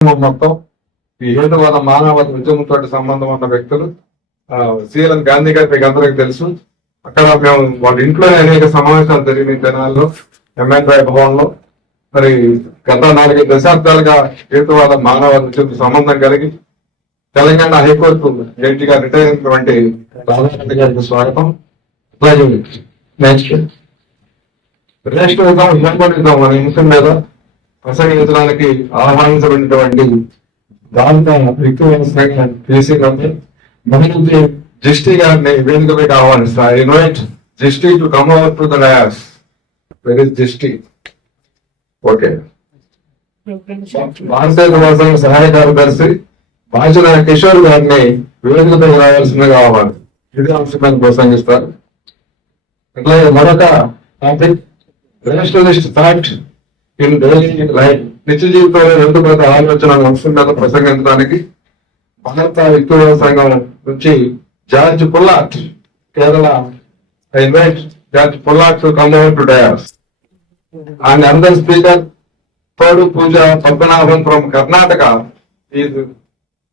మొత్తం ఈ హేతువాద మానవత ఉద్యమంతో సంబంధం ఉన్న వ్యక్తులు శ్రీలం గాంధీ గారి మీకు అందరికీ తెలుసు. అక్కడ మేము వాళ్ళ ఇంట్లోనే అనేక సమావేశాలు జరిగిన జనాల్లో ఎంఎన్ రాయ్ భవన్ లో మరి గత 4 దశాబ్దాలుగా హేతువాద మానవత ఉద్యమం సంబంధం కలిగి తెలంగాణ హైకోర్టు జడ్జిగా రిటైర్ అయినటువంటి రాధారెడ్డి గారికి స్వాగతం. రేషనలిజం హ్యూమనిజం అనే అంశం మీద ప్రసంగించడానికి ఆహ్వానించబడినటువంటి దాంట్లో వ్యక్తిగతంగా చేసినప్పుడు మహిళ జిస్టి గారిని వేదికపై ఆహ్వానిస్తారు. ఐ ఇన్వైట్ జిస్టి to come over to the dais. Where is జిస్టి? ఓకే. భారతీయ సంఘ సహాయ కార్యదర్శి బాజుల కిషోర్ గారిని వేదికపై రావాల్సిందిగా ఆహ్వానం. ఇదే అంశం మీద ప్రసంగిస్తారు. అట్లాగే మరొక topic rationalist thought in daily life. నిత్య జీవితంలో 2 పెద్ద ఆలోచన అంశం మీద ప్రసంగించడానికి భారత వ్యక్తిగత సంఘం నుంచి George Pullat, Kerala, I invite George Pullat to come over to dais. And another speaker తోడు Pooja Padmanabhan from Karnataka is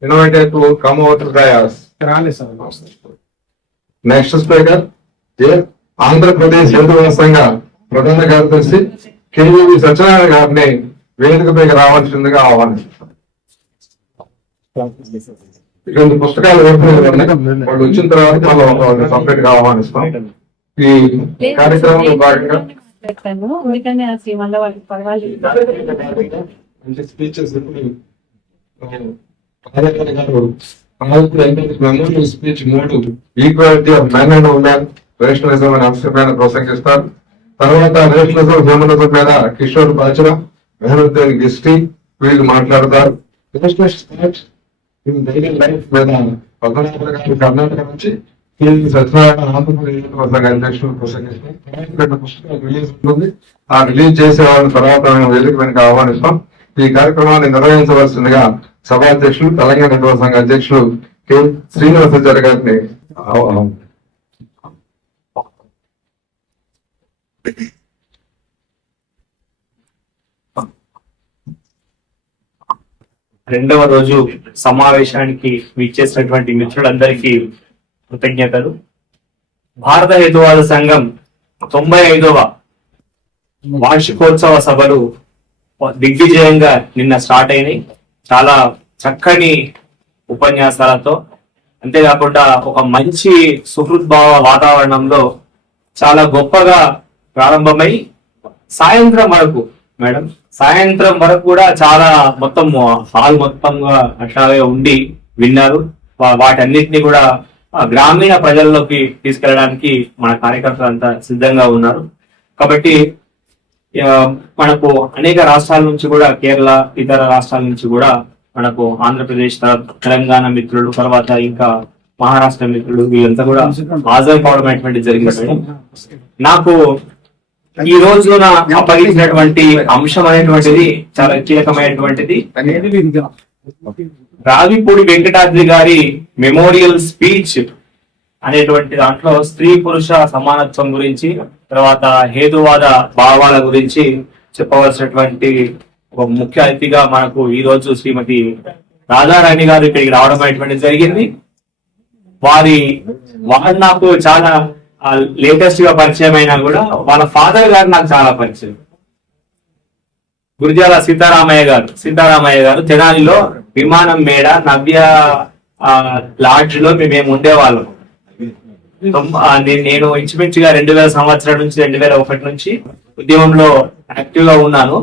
invited to come over to dais. Next speaker Andhra Pradesh హిందూ సంఘ ప్రధాన కార్యదర్శి కేవీవి సత్యనారాయణ గారిని వేదికపై రావాల్సిందిగా ఆహ్వానిస్తున్నాం. ఇక్కడ పుస్తకాలు వాళ్ళు వచ్చిన తర్వాత వాళ్ళు సపరేట్ గా ఆహ్వానిస్తాం. ఈ కార్యక్రమంలో భాగంగా speeches memorial speech 3 equality of men and women rationalism అనే అంశం మీద ప్రసంగిస్తారు. తర్వాత రేషనలిజం హ్యూమనిజం మీద కిషోర్ బాజరా, మెహరుద్దీన్ గిస్టి వీళ్ళు మాట్లాడతారు. డైలీ లైఫ్ మీద పద్మనాభ గారు కర్ణాటక నుంచి సత్యనారాయణ ఆంధ్రప్రదేశ్ అధ్యక్షులు ప్రసంగిస్తారు. పుస్తకాలు రిలీజ్ ఉంటుంది. ఆ రిలీజ్ చేసే వాళ్ళ తర్వాత మేము వేదిక వెనుక ఆహ్వానిస్తాం. ఈ కార్యక్రమాన్ని నిర్వహించవలసిందిగా సభాధ్యక్షులు తెలంగాణ హిందూ సంఘ అధ్యక్షులు కె శ్రీనివాసాచార్య గారిని రెండవ రోజు సమావేశానికి విచ్చేసినటువంటి మిత్రులందరికీ కృతజ్ఞతలు. భారత హేతువాద సంఘం 95వ వార్షికోత్సవ సభలు దిగ్విజయంగా నిన్న స్టార్ట్ అయినాయి. చాలా చక్కని ఉపన్యాసాలతో, అంతేకాకుండా ఒక మంచి సుహృద్భావ వాతావరణంలో చాలా గొప్పగా ప్రారంభమై సాయంత్రం వరకు కూడా చాలా మొత్తం హాల్ మొత్తంగా అట్లాగే ఉండి విన్నారు. వాటన్నిటిని కూడా గ్రామీణ ప్రజల్లోకి తీసుకెళ్ళడానికి మన కార్యకర్తలు అంతా సిద్ధంగా ఉన్నారు. కాబట్టి మనకు అనేక రాష్ట్రాల నుంచి కూడా, కేరళ, ఇతర రాష్ట్రాల నుంచి కూడా మనకు ఆంధ్రప్రదేశ్, తెలంగాణ మిత్రులు, తర్వాత ఇంకా మహారాష్ట్ర మిత్రులు వీళ్ళంతా కూడా హాజరు కావడం అనేటువంటి జరిగింది. నాకు ఈ రోజున అప్పగించినటువంటి అంశం అనేటువంటిది చాలా కీలకమైనటువంటిది. రావిపూడి వెంకటాద్రి గారి మెమోరియల్ స్పీచ్ అనేటువంటి దాంట్లో స్త్రీ పురుష సమానత్వం గురించి, తర్వాత హేతువాద భావాల గురించి చెప్పవలసినటువంటి ఒక ముఖ్య అతిథిగా మనకు ఈ రోజు శ్రీమతి రాధారాణి గారు ఇక్కడికి రావడం అనేటువంటిది జరిగింది. వారు నాకు చాలా లేటెస్ట్ గా పరిచయం అయినా కూడా వాళ్ళ ఫాదర్ గారు నాకు చాలా పరిచయం. గురిజాల సీతారామయ్య గారు తెనాలిలో విమానం మేడ నవ్య లాడ్జ్ లో మేము ఉండేవాళ్ళం. నేను ఇంచుమించుగా 2000 సంవత్సరం నుంచి 2001 నుంచి ఉద్యమంలో యాక్టివ్ గా ఉన్నాను.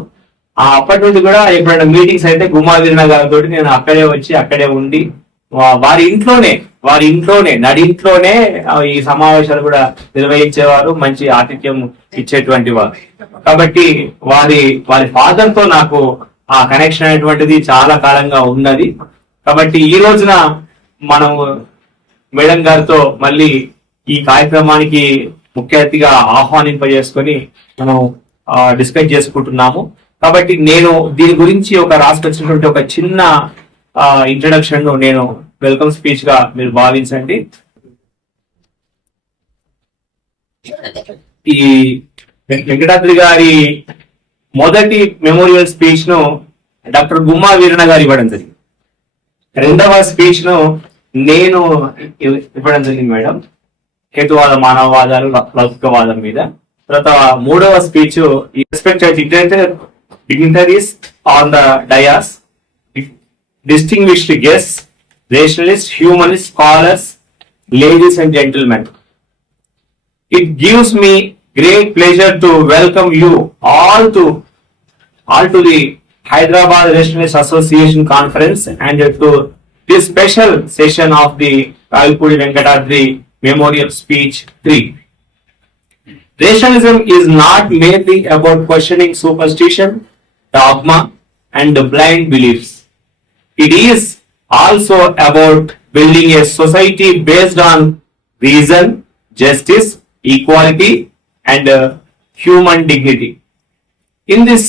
అప్పటి నుండి కూడా ఎప్పుడైనా మీటింగ్స్ అయితే గుమ్మా వీరణ గారితో నేను అక్కడే వచ్చి అక్కడే ఉండి వారి ఇంట్లోనే నడింట్లోనే ఈ సమావేశాలు కూడా నిర్వహించేవారు, మంచి ఆతిథ్యం ఇచ్చేటువంటి వారు. కాబట్టి వారి ఫాదర్ తో నాకు ఆ కనెక్షన్ అనేటువంటిది చాలా కాలంగా ఉన్నది. కాబట్టి ఈ రోజున మనం మేడం గారితో మళ్ళీ ఈ కార్యక్రమానికి ముఖ్య అతిథిగా ఆహ్వానింపజేసుకొని మనం డిస్కస్ చేసుకుంటున్నాము. కాబట్టి నేను దీని గురించి రాసుకొచ్చినటువంటి ఒక చిన్న ఇంట్రడక్షన్ నేను వెల్కమ్ స్పీచ్ గా మీరు భావించండి. ఈ వెంకటాద్రి గారి మొదటి మెమోరియల్ స్పీచ్ ను డాక్టర్ గుమ్మా వీరణ గారు ఇవ్వడం జరిగింది. రెండవ స్పీచ్ ను నేను ఇవ్వడం జరిగింది మేడం, హేతువాద మానవవాదాలు లౌకికవాదం మీద. తర్వాత మూడవ speech respected dignitaries on the dais, distinguished guests, rationalists, humanists, scholars, ladies and gentlemen. It gives me great pleasure to welcome you all to the Hyderabad Rationalist Association Conference and to this special session of the Ravipudi Venkatadri Memorial Speech 3. Rationalism is not merely about questioning superstition, dogma, and blind beliefs. It is also about building a society based on reason, justice, equality, and human dignity. In this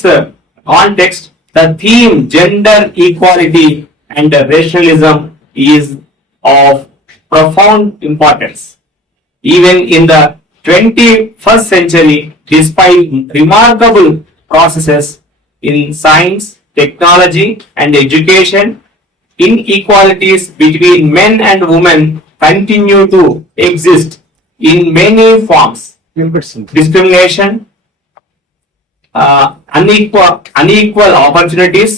context, the theme gender equality and rationalism is of profound importance. Even in the 21st century, despite remarkable processes in science, technology, and education, inequalities between men and women continue to exist in many forms. Discrimination, unequal opportunities,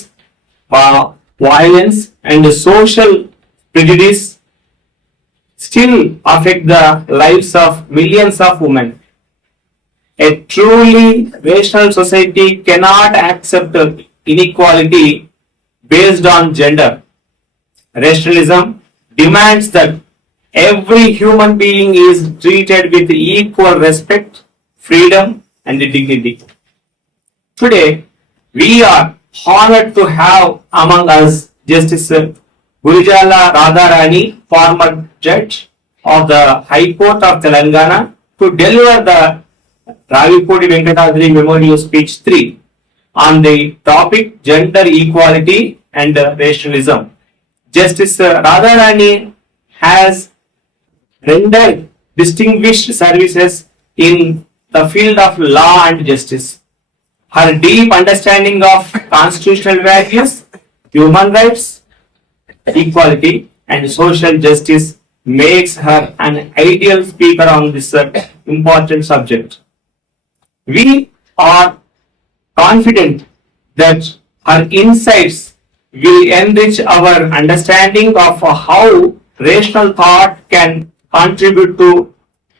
violence, and social prejudice still affect the lives of millions of women. A truly rational society cannot accept inequality based on gender. Rationalism demands that every human being is treated with equal respect, freedom, and dignity. Today, we are honored to have among us Justice Gurijala Radharani, former judge of the High Court of Telangana, to deliver the Ravipudi Venkatadri Memorial Speech 3 on the topic gender equality and rationalism. Justice Radharani has rendered distinguished services in the field of law and justice. Her deep understanding of constitutional values, human rights, equality, and social justice makes her an ideal speaker on this important subject. We are confident that her insights will enrich our understanding of how rational thought can contribute to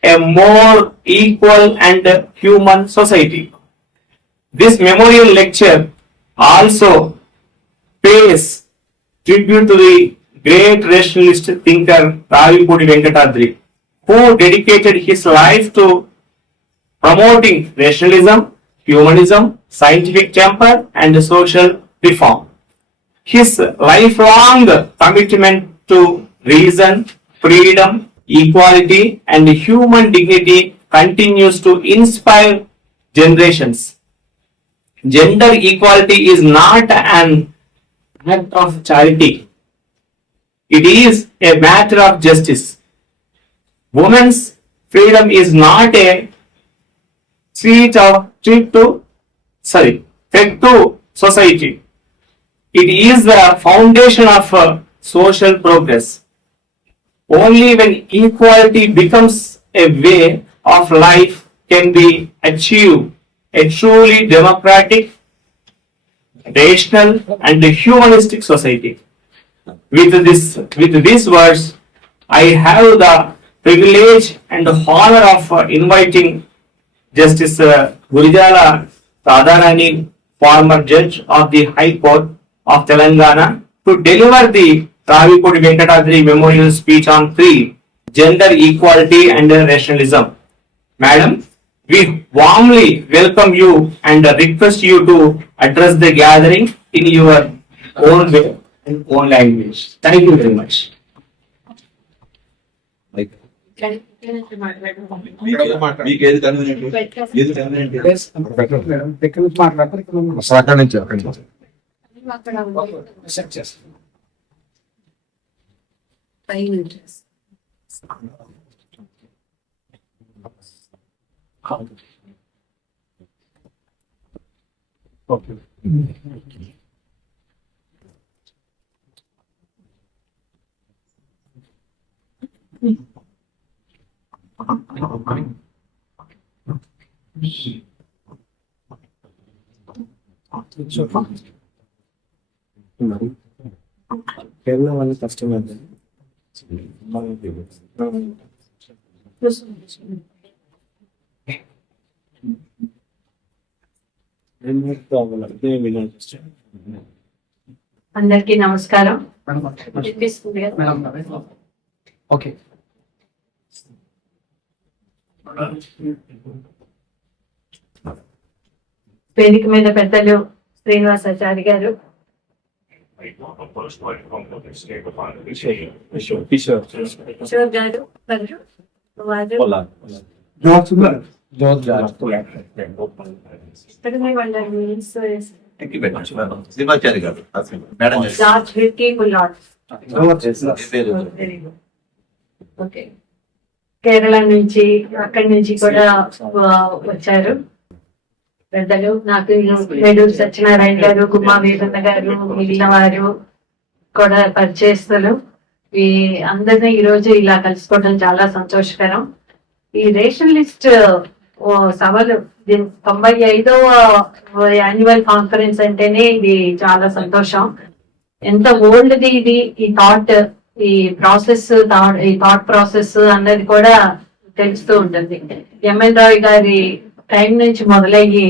a more equal and human society. This memorial lecture also pays tribute to the great rationalist thinker Ravipudi Venkatadri, who dedicated his life to promoting rationalism, humanism, scientific temper, and social reform. His lifelong commitment to reason, freedom, equality, and human dignity continues to inspire generations. Gender equality is not an act of charity. It is a matter of justice. Women's freedom is not a threat to society. It is the foundation of social progress. Only when equality becomes a way of life can be achieved a truly democratic, rational, and humanistic society. With these words, I have the privilege and honor of inviting Justice Gurijala Radharani, former judge of the High Court of Telangana, to deliver the Ravipudi Venkatadri Memorial Speech on 3, Gender Equality and Rationalism. Madam, we warmly welcome you and request you to address the gathering in your own way and own language. Thank you very much. మీకేది convenient ఏది convenient అక్కడి నుంచి కేరళ వాళ్ళ customer అందరికీ నమస్కారం. వినిపిస్తుంది కదా? Okay. వేదిక మీద పెద్దలు శ్రీనివాసాచారి గారు, కిషోర్ గారు, వారు వాళ్ళ names శ్రీమాచారి గారు మేడం గారు. జార్జ్ విక్కీ పుల్లాట్. పేరు వెరీ గుడ్. ఓకే. కేరళ నుంచి అక్కడి నుంచి కూడా వచ్చారు పెద్దలు. నాకు నెల్లూరు సత్యనారాయణ గారు, గుమ్మా వీరన్న గారు, మిగిలిన వారు కూడా పరిచయస్తులు. ఈ అందరినీ ఈ రోజు ఇలా కలుసుకోవడం చాలా సంతోషకరం. ఈ రేషన్ లిస్ట్ సభలు 95వ యాన్యువల్ కాన్ఫరెన్స్ అంటేనే ఇది చాలా సంతోషం. ఎంత ఓల్డ్ది ఇది, ఈ థాట్, ఈ ప్రాసెస్, ఈ థాట్ ప్రాసెస్ అన్నది కూడా తెలుస్తూ ఉంటుంది. ఎంఎన్ రాయ్ గారి టైం నుంచి మొదలయ్యి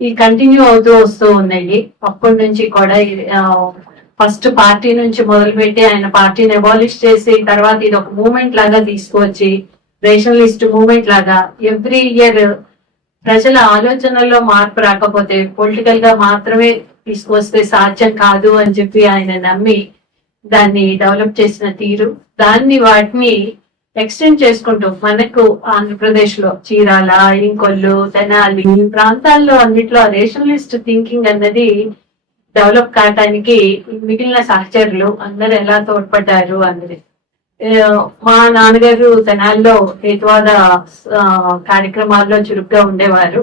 ఈ కంటిన్యూ అవుతూ వస్తూ ఉన్నాయి. అప్పటి నుంచి కూడా ఫస్ట్ పార్టీ నుంచి మొదలుపెట్టి ఆయన పార్టీని అబాలిష్ చేసి తర్వాత ఇది ఒక మూవ్మెంట్ లాగా తీసుకువచ్చి రేషన్ లిస్ట్ మూవ్మెంట్ లాగా ఎవ్రీ ఇయర్ ప్రజల ఆలోచనల్లో మార్పు రాకపోతే పొలిటికల్ గా మాత్రమే తీసుకువస్తే సాధ్యం కాదు అని చెప్పి ఆయన నమ్మి దాన్ని డెవలప్ చేసిన తీరు, దాన్ని వాటిని ఎక్స్టెండ్ చేసుకుంటూ మనకు ఆంధ్రప్రదేశ్ లో చీరాల, ఇంకొల్లు, తెనాలి ప్రాంతాల్లో అన్నిట్లో రేషన్ లిస్ట్ థింకింగ్ అన్నది డెవలప్ కావటానికి మిగిలిన సహచరులు అందరు ఎలా తోడ్పడ్డారు అన్నది. మా నాన్నగారు తెనాల్లో హేతువాద కార్యక్రమాల్లో చురుగ్గా ఉండేవారు.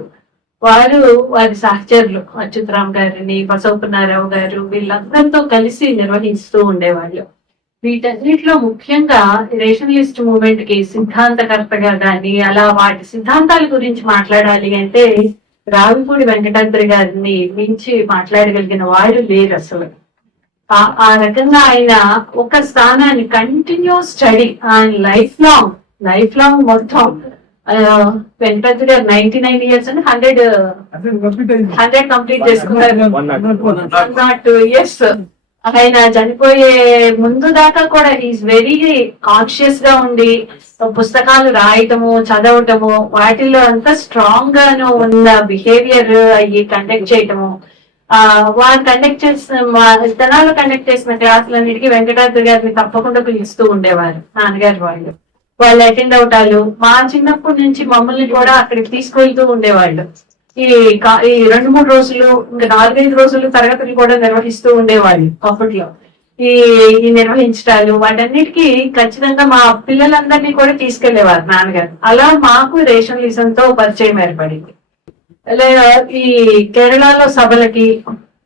వారు వారి సహచరులు అచ్యుతరామ్ గారిని, బసవపున్నారావు గారు వీళ్ళందరితో కలిసి నిర్వహిస్తూ ఉండేవాళ్ళు. వీటన్నిటిలో ముఖ్యంగా రేషన్ లిస్ట్ మూవ్మెంట్ కి సిద్ధాంతకర్తగా గాని అలా వాటి సిద్ధాంతాల గురించి మాట్లాడాలి అంటే రావిపూడి వెంకటాద్రి గారిని మించి మాట్లాడగలిగిన వారు లేరు అసలు. ఆ రకంగా ఆయన ఒక స్థానాన్ని కంటిన్యూస్ స్టడీ, ఆయన లైఫ్ లాంగ్ మొత్తం వెంకటాద్రి గారు 99 years అని 100 కంప్లీట్ చేసుకున్నారు. 102 years. ఆయన చనిపోయే ముందు దాకా కూడా ఈజ్ వెరీ కాన్షియస్ గా ఉండి పుస్తకాలు రాయటము, చదవటము, వాటిల్లో అంతా స్ట్రాంగ్ గాను ఉన్న బిహేవియర్ అయ్యి కండక్ట్ చేయటము. వారు కండక్ట్ చేసిన తెనాలు కండక్ట్ చేసిన క్లాసులన్నిటికీ వెంకటాద్రి గారిని తప్పకుండా పిలుస్తూ ఉండేవారు నాన్నగారు. వాళ్ళు అటెండ్ అవటాలు, మా చిన్నప్పటి నుంచి మమ్మల్ని కూడా అక్కడికి తీసుకువెళ్తూ ఉండేవాళ్ళు. ఈ 2-3 రోజులు, ఇంకా 4-5 రోజులు తరగతులు కూడా నిర్వహిస్తూ ఉండేవాళ్ళు అప్పట్లో. ఈ నిర్వహించటాలు వాటన్నిటికీ ఖచ్చితంగా మా పిల్లలందరినీ కూడా తీసుకెళ్లేవారు నాన్నగారు. అలా మాకు రేషనలిజంతో పరిచయం ఏర్పడింది. లేదా ఈ కేరళలో సభలకి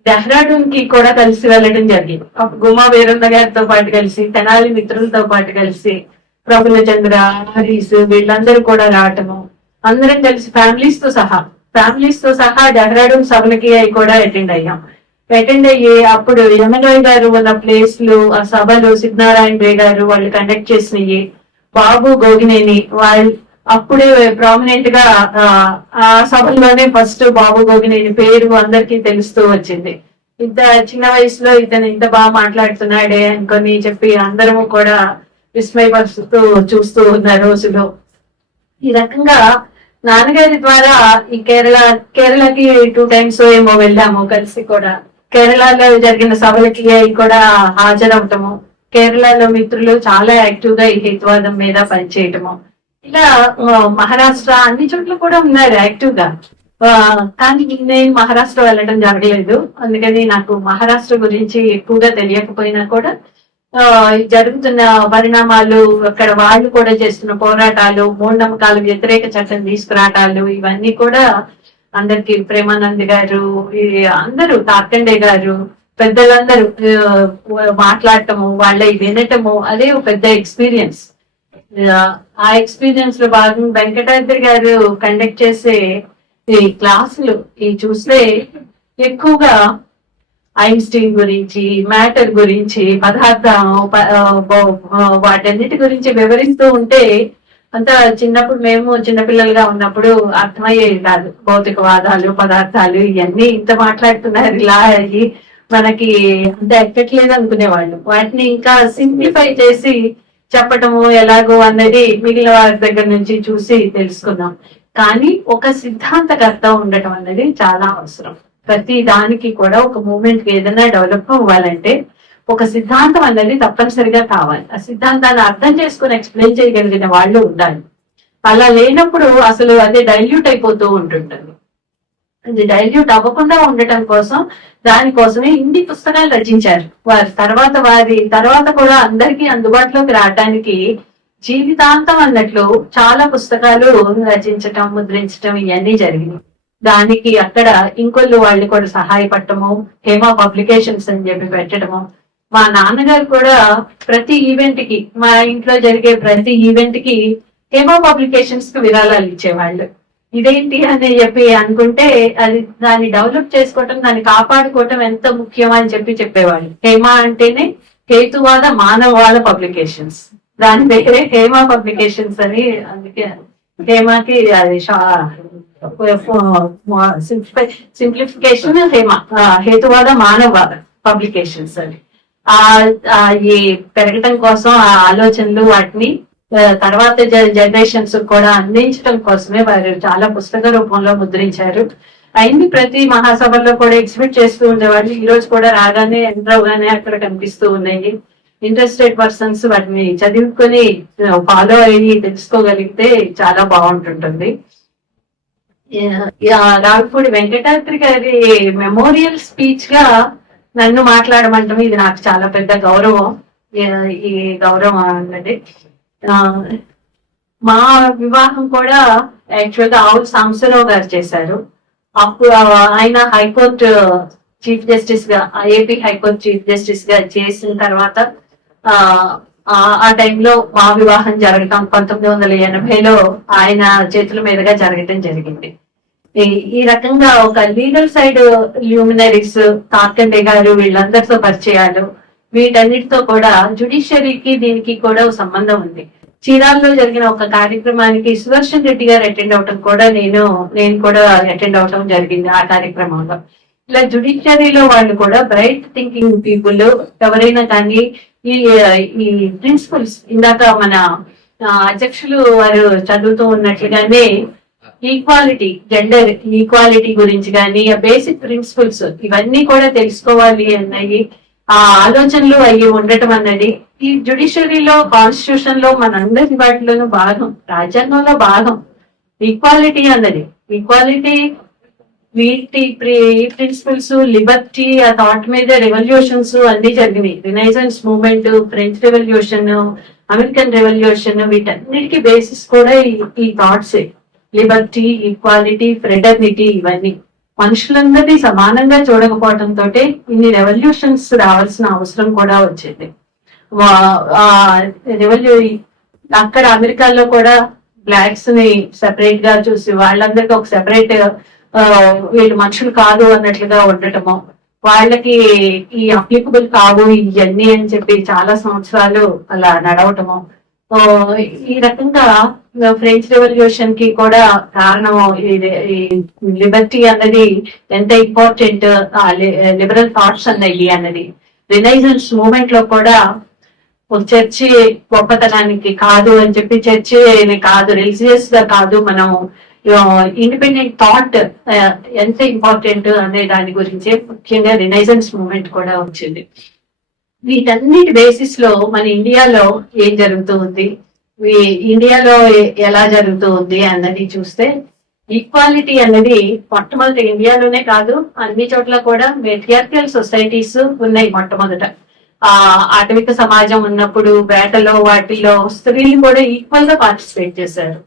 డెహ్రాడూన్ కి కూడా కలిసి వెళ్ళడం జరిగింది. గుమ్మా వీరన్న గారితో పాటు కలిసి, తెనాలి మిత్రులతో పాటు కలిసి, ప్రఫుల్ల చంద్ర, హరీస్ వీళ్ళందరూ కూడా రావటము, అందరం కలిసి ఫ్యామిలీస్ తో సహా డెహ్రాడూన్ సభలకి అవి కూడా అటెండ్ అయ్యి అప్పుడు ఎంఎన్రాయ్ గారు ఉన్న ప్లేస్లు, ఆ సభలు సిద్ధనారాయణ రే గారు వాళ్ళు కండక్ట్ చేసినవి, బాబు గోగినేని వాళ్ళు అప్పుడే ప్రామినెంట్ గా ఆ సభల్లోనే ఫస్ట్ బాబు గోగినేని పేరు అందరికీ తెలుస్తూ వచ్చింది. ఇంత చిన్న వయసులో ఇతను ఇంత బాగా మాట్లాడుతున్నాడే అనుకొని చెప్పి అందరము కూడా విస్మయపరుస్తూ చూస్తూ ఉన్న రోజులో ఈ రకంగా నాన్నగారి ద్వారా ఈ కేరళకి 2 times ఏమో వెళ్ళాము కలిసి కూడా. కేరళలో జరిగిన సభలకి కూడా హాజరవటము, కేరళలో మిత్రులు చాలా యాక్టివ్ గా ఈ హేతువాదం మీద పనిచేయటము, ఇలా మహారాష్ట్ర అన్ని చోట్ల కూడా ఉన్నారు యాక్టివ్ గా. కానీ నేను మహారాష్ట్ర వెళ్ళడం జరగలేదు. అందుకని నాకు మహారాష్ట్ర గురించి ఎక్కువగా తెలియకపోయినా కూడా జరుగుతున్న పరిణామాలు, అక్కడ వాళ్ళు కూడా చేస్తున్న పోరాటాలు, మూఢనమ్మకాల వ్యతిరేక చట్టం తీసుకురాటాలు, ఇవన్నీ కూడా అందరికి ప్రేమానంద్ గారు, అందరూ తార్కండే గారు, పెద్దలందరూ మాట్లాడటము, వాళ్ళ వినటము, అదే ఒక పెద్ద ఎక్స్పీరియన్స్. ఆ ఎక్స్పీరియన్స్ లో భాగంగా వెంకటాద్రి గారు కండక్ట్ చేసే ఈ క్లాసులు చూస్తే ఎక్కువగా ఐన్స్టీన్ గురించి, మ్యాటర్ గురించి, పదార్థం వాటన్నిటి గురించి వివరిస్తూ ఉంటే అంత చిన్నప్పుడు మేము చిన్నపిల్లలుగా ఉన్నప్పుడు అర్థమయ్యేది కాదు. భౌతికవాదాలు, పదార్థాలు ఇవన్నీ ఇంత మాట్లాడుతున్నారు ఇలా అయ్యి మనకి అంత ఎక్కట్లేదు అనుకునేవాళ్ళు. వాటిని ఇంకా సింప్లిఫై చేసి చెప్పటము ఎలాగో అన్నది మిగిలిన వారి దగ్గర నుంచి చూసి తెలుసుకున్నాం. కానీ ఒక సిద్ధాంతకర్త ఉండటం అనేది చాలా అవసరం. ప్రతి దానికి కూడా ఒక మూమెంట్ ఏదైనా డెవలప్ అవ్వాలంటే ఒక సిద్ధాంతం అనేది తప్పనిసరిగా కావాలి. ఆ సిద్ధాంతాన్ని అర్థం చేసుకుని ఎక్స్ప్లెయిన్ చేయగలిగిన వాళ్ళు ఉండాలి. అలా లేనప్పుడు అసలు అది డైల్యూట్ అయిపోతూ ఉంటుంటుంది. అది డైల్యూట్ అవ్వకుండా ఉండటం కోసం దానికోసమే ఇన్ని పుస్తకాలు రచించారు. వారి తర్వాత కూడా అందరికీ అందుబాటులోకి రావడానికి జీవితాంతం అన్నట్లు చాలా పుస్తకాలు రచించటం, ముద్రించటం ఇవన్నీ జరిగినాయి. దానికి అక్కడ ఇంకొల్లు వాళ్ళు కూడా సహాయపడటము, హేమా పబ్లికేషన్స్ అని చెప్పి పెట్టడము. మా నాన్నగారు కూడా ప్రతి ఈవెంట్ కి, మా ఇంట్లో జరిగే ప్రతి ఈవెంట్ కి హేమా పబ్లికేషన్స్ కి విరాళాలు ఇచ్చేవాళ్ళు. ఇదేంటి అని చెప్పి అనుకుంటే అది దాన్ని డెవలప్ చేసుకోవటం, దాన్ని కాపాడుకోవటం ఎంత ముఖ్యం అని చెప్పేవాళ్ళు. హేమా అంటేనే హేతువాద మానవవాద పబ్లికేషన్స్, దాని పేరే హేమా పబ్లికేషన్స్ అని. అందుకే హేమాకి అది సింప్లిఫికేషన్ హేమా, హేతువాద మానవవాద పబ్లికేషన్స్ అని. ఈ పెరగటం కోసం ఆ ఆలోచనలు వాటిని తర్వాత జనరేషన్స్ కూడా అందించడం కోసమే వారు చాలా పుస్తక రూపంలో ముద్రించారు. అయింది ప్రతి మహాసభల్లో కూడా ఎగ్జిబిట్ చేస్తూ ఉండేవాళ్ళు. ఈ రోజు కూడా రాగానే ఎంటర్ అవగానే అక్కడ కనిపిస్తూ ఉన్నాయి. ఇంట్రెస్టెడ్ పర్సన్స్ వాటిని చదువుకొని ఫాలో అయ్యి తెలుసుకోగలిగితే చాలా బాగుంటుంటుంది. రావిపూడి వెంకటాద్రి గారి మెమోరియల్ స్పీచ్ గా నన్ను మాట్లాడమంటాం ఇది నాకు చాలా పెద్ద గౌరవం. ఈ గౌరవం అన్నది మా వివాహం కూడా యాక్చువల్ గా ఆవుల సాంబశివరావు గారు చేశారు. అప్పుడు ఆయన హైకోర్టు చీఫ్ జస్టిస్ గా, ఏపీ హైకోర్టు చీఫ్ జస్టిస్ గా చేసిన తర్వాత ఆ టైంలో మా వివాహం జరగటం 1980లో ఆయన చేతుల మీదుగా జరగటం జరిగింది. ఈ రకంగా ఒక లీగల్ సైడ్ ల్యూమినరీస్, తాకండే గారు వీళ్ళందరితో పరిచయాలు, వీటన్నిటితో కూడా జుడిషియరీకి దీనికి కూడా సంబంధం ఉంది. చీరాల్లో జరిగిన ఒక కార్యక్రమానికి సుదర్శన్ రెడ్డి గారు అటెండ్ అవటం కూడా నేను కూడా అటెండ్ అవటం జరిగింది ఆ కార్యక్రమంలో. ఇలా జుడిషియరీలో వాళ్ళు కూడా బ్రైట్ థింకింగ్ పీపుల్ ఎవరైనా కానీ ఈ ప్రిన్సిపల్స్ ఇందాక మన అధ్యక్షులు వారు చదువుతూ ఉన్నట్లుగానే ఈక్వాలిటీ, జెండర్ ఈక్వాలిటీ గురించి కానీ బేసిక్ ప్రిన్సిపల్స్ ఇవన్నీ కూడా తెలుసుకోవాలి అన్నది ఆ ఆలోచనలు అవి ఉండటం అన్నది ఈ జుడిషియరీలో, కాన్స్టిట్యూషన్ లో మనందరి వాటిలోనూ భాగం, రాజ్యాంగంలో భాగం ఈక్వాలిటీ అన్నది. ఈక్వాలిటీ వీటి ప్రిన్సిపల్స్, లిబర్టీ, ఆ థాట్ మీద రెవల్యూషన్స్ అన్ని జరిగినాయి. Renaissance movement, French revolution, American revolution, వీటన్నిటికీ బేసిస్ కూడా ఈ థాట్స్. లిబర్టీ, ఈక్వాలిటీ, ఫ్రెటర్నిటీ ఇవన్నీ మనుషులందరినీ సమానంగా చూడకపోవడంతో ఇన్ని రెవల్యూషన్స్ రావాల్సిన అవసరం కూడా వచ్చింది. అక్కడ అమెరికాలో కూడా బ్లాక్స్ ని సెపరేట్ గా చూసి వాళ్ళందరికీ ఒక సెపరేట్ వీళ్ళు మనుషులు కాదు అన్నట్లుగా ఉండటము, వాళ్ళకి ఈ అప్లికబుల్ కావు ఇవన్నీ అని చెప్పి చాలా సంవత్సరాలు అలా నడవటము. ఈ రకంగా ఫ్రెంచ్ రెవల్యూషన్ కి కూడా కారణం ఈ లిబర్టీ అన్నది ఎంత ఇంపార్టెంట్, లిబరల్ థాట్స్ అన్నది అన్నది. రినైజెన్స్ మూవ్మెంట్ లో కూడా చర్చి గొప్పతనానికి కాదు అని చెప్పి, చర్చి కాదు, రిలీజియస్ గా కాదు, మనం ఇండిపెండెంట్ థాట్ ఎంత ఇంపార్టెంట్ అనే దాని గురించి ముఖ్యంగా రినైజెన్స్ మూవ్మెంట్ కూడా వచ్చింది. వీటన్నిటి బేసిస్ లో మన ఇండియాలో ఏం జరుగుతూ ఉంది, ఇండియాలో ఎలా జరుగుతూ ఉంది అన్నది చూస్తే ఈక్వాలిటీ అనేది మొట్టమొదటి ఇండియాలోనే కాదు అన్ని చోట్ల కూడా మెట్రియార్కియల్ సొసైటీస్ ఉన్నాయి. మొట్టమొదట ఆటవిక సమాజం ఉన్నప్పుడు వేటలో వాటిలో స్త్రీలు కూడా ఈక్వల్ గా పార్టిసిపేట్ చేశారు.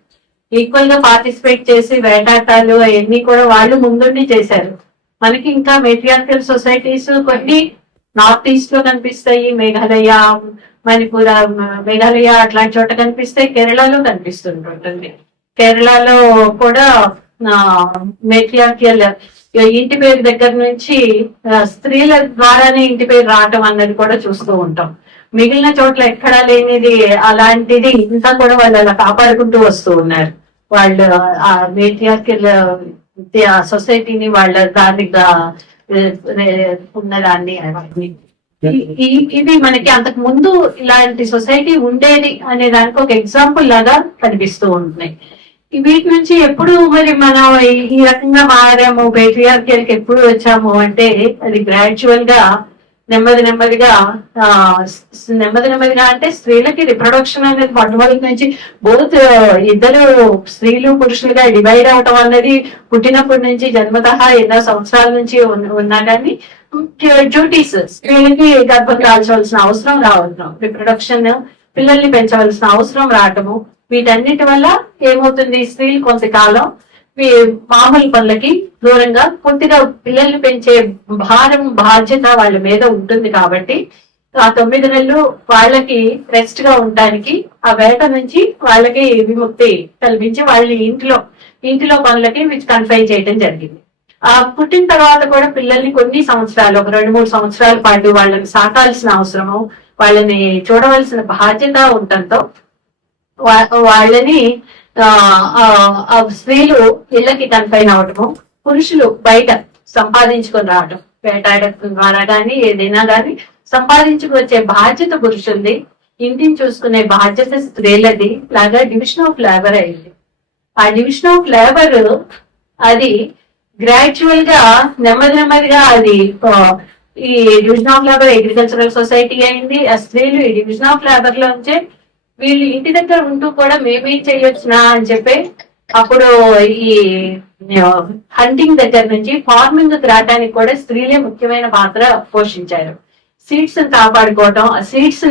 ఈక్వల్ గా పార్టిసిపేట్ చేసి వేటాటాలు అవన్నీ కూడా వాళ్ళు ముందుండి చేశారు. మనకి ఇంకా మెట్రియార్కియల్ సొసైటీస్ కొన్ని నార్త్ ఈస్ట్ లో కనిపిస్తాయి, మేఘాలయ, మణిపూర్, మేఘాలయ అట్లాంటి చోట కనిపిస్తే కేరళలో కనిపిస్తుంటుంది. కేరళలో కూడా మెట్రియార్కియల్ ఇంటి పేరు దగ్గర నుంచి స్త్రీల ద్వారానే ఇంటి పేరు రావటం అన్నది కూడా చూస్తూ ఉంటాం. మిగిలిన చోట్ల ఎక్కడా లేనిది అలాంటిది ఇంకా కూడా వాళ్ళు అలా కాపాడుకుంటూ వస్తూ ఉన్నారు. వాళ్ళు ఆ మెట్రియార్కియల్ సొసైటీని వాళ్ళ దానిగా ఉన్నదాన్ని ఇది మనకి అంతకు ముందు ఇలాంటి సొసైటీ ఉండేది అనే దానికి ఒక ఎగ్జాంపుల్ లాగా కనిపిస్తూ ఉంటున్నాయి. వీటి నుంచి ఎప్పుడు మరి మనం ఈ రకంగా మారాము, పేట్రియార్కియల్కి ఎప్పుడు వచ్చాము అంటే అది గ్రాడ్యువల్ గా నెమ్మదిగా అంటే స్త్రీలకి రిప్రొడక్షన్ అనేది మొట్టమొదటి నుంచి బోత్ ఇద్దరు స్త్రీలు పురుషులుగా డివైడ్ అవటం అన్నది పుట్టినప్పటి నుంచి జన్మతః ఎన్నో సంవత్సరాల నుంచి ఉన్నా కానీ డ్యూటీస్ స్త్రీలకి గర్భం కాల్చవలసిన అవసరం రావటం, రిప్రొడక్షన్ పిల్లల్ని పెంచవలసిన అవసరం రావటము, వీటన్నిటి వల్ల ఏమవుతుంది, స్త్రీలు కొంతకాలం మామూలు పనులకి దూరంగా పూర్తిగా పిల్లల్ని పెంచే బాధ్యత వాళ్ళ మీద ఉంటుంది. కాబట్టి ఆ 9 నెలలు వాళ్ళకి రెస్ట్ గా ఉండడానికి ఆ వేట నుంచి వాళ్ళకి విముక్తి కల్పించి వాళ్ళని ఇంటిలో పనులకి కన్ఫైన్ చేయడం జరిగింది. ఆ పుట్టిన తర్వాత కూడా పిల్లల్ని కొన్ని సంవత్సరాలు, ఒక 2-3 సంవత్సరాల పాటు వాళ్ళని సాకాల్సిన అవసరము, వాళ్ళని చూడవలసిన బాధ్యత ఉండటంతో వాళ్ళని స్త్రీలు ఇళ్ళకి కన్ఫైన్ అవటము, పురుషులు బయట సంపాదించుకొని రావటం, వేటాడటం ద్వారా కానీ ఏదైనా కానీ సంపాదించుకు వచ్చే బాధ్యత పురుషులది, ఇంటిని చూసుకునే బాధ్యత స్త్రీలది లాగా డివిజన్ ఆఫ్ లేబర్ అయింది. ఆ డివిజన్ ఆఫ్ లేబర్ అది గ్రాడ్యువల్ గా నెమ్మదిగా అది ఈ division of labour agricultural society అయింది. ఆ స్త్రీలు ఈ డివిజన్ ఆఫ్ లేబర్ లో ఉంచే వీళ్ళు ఇంటి దగ్గర ఉంటూ కూడా మేమేం చేయొచ్చునా అని చెప్పి అప్పుడు ఈ హంటింగ్ దగ్గర నుంచి ఫార్మింగ్ రావడానికి కూడా స్త్రీలే ముఖ్యమైన పాత్ర పోషించారు. సీడ్స్ ని కాపాడుకోవటం, సీడ్స్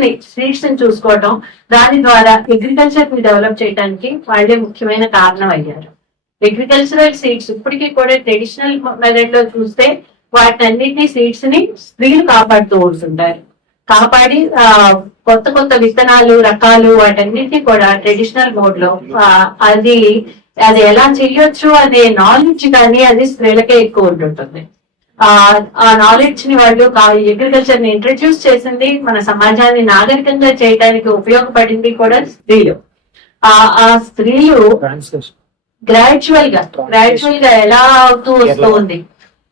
ని చూసుకోవటం, దాని ద్వారా అగ్రికల్చర్ ని డెవలప్ చేయడానికి వాళ్ళే ముఖ్యమైన కారణం అయ్యారు. అగ్రికల్చరల్ సీడ్స్ ఇప్పటికీ కూడా ట్రెడిషనల్ మెథడ్ లో చూస్తే వాటన్నిటిని సీడ్స్ ని స్త్రీలు కాపాడుతూ ఉంటుంటారు. కాపాడి కొత్త విత్తనాలు, రకాలు వాటన్నిటిని కూడా ట్రెడిషనల్ మోడ్ లో అది ఎలా చేయొచ్చు అనే నాలెడ్జ్ కానీ అది స్త్రీలకే ఎక్కువ ఉంటుంటుంది. ఆ నాలెడ్జ్ ని వాళ్ళు అగ్రికల్చర్ ని ఇంట్రడ్యూస్ చేసింది, మన సమాజాన్ని నాగరికంగా చేయడానికి ఉపయోగపడింది కూడా స్త్రీలు. ఆ స్త్రీలు గ్రాడ్యువల్ గా ఎలా అవుతూ వస్తూ ఉంది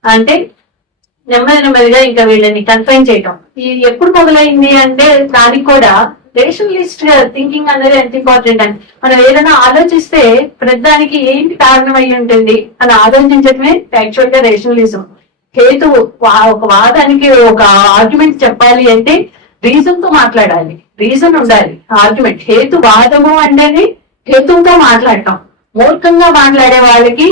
అంటే నెమ్మదిగా ఇంకా వీళ్ళని కన్ఫైన్ చేయటం. ఇది ఎప్పుడు మొదలైంది అంటే దానికి కూడా రేషనలిస్ట్ థింకింగ్ అనేది ఎంత ఇంపార్టెంట్ అని మనం ఏదైనా ఆలోచిస్తే ప్రతిదానికి ఏంటి కారణం అయి ఉంటుంది అని ఆలోచించడమే యాక్చువల్ గా రేషనలిజం. హేతువు, ఒక వాదానికి ఒక ఆర్గ్యుమెంట్ చెప్పాలి అంటే రీజన్ తో మాట్లాడాలి, రీజన్ ఉండాలి. ఆర్గ్యుమెంట్ హేతువాదము అంటేనే హేతువుతో మాట్లాడటం. మూర్ఖంగా మాట్లాడే వాళ్ళకి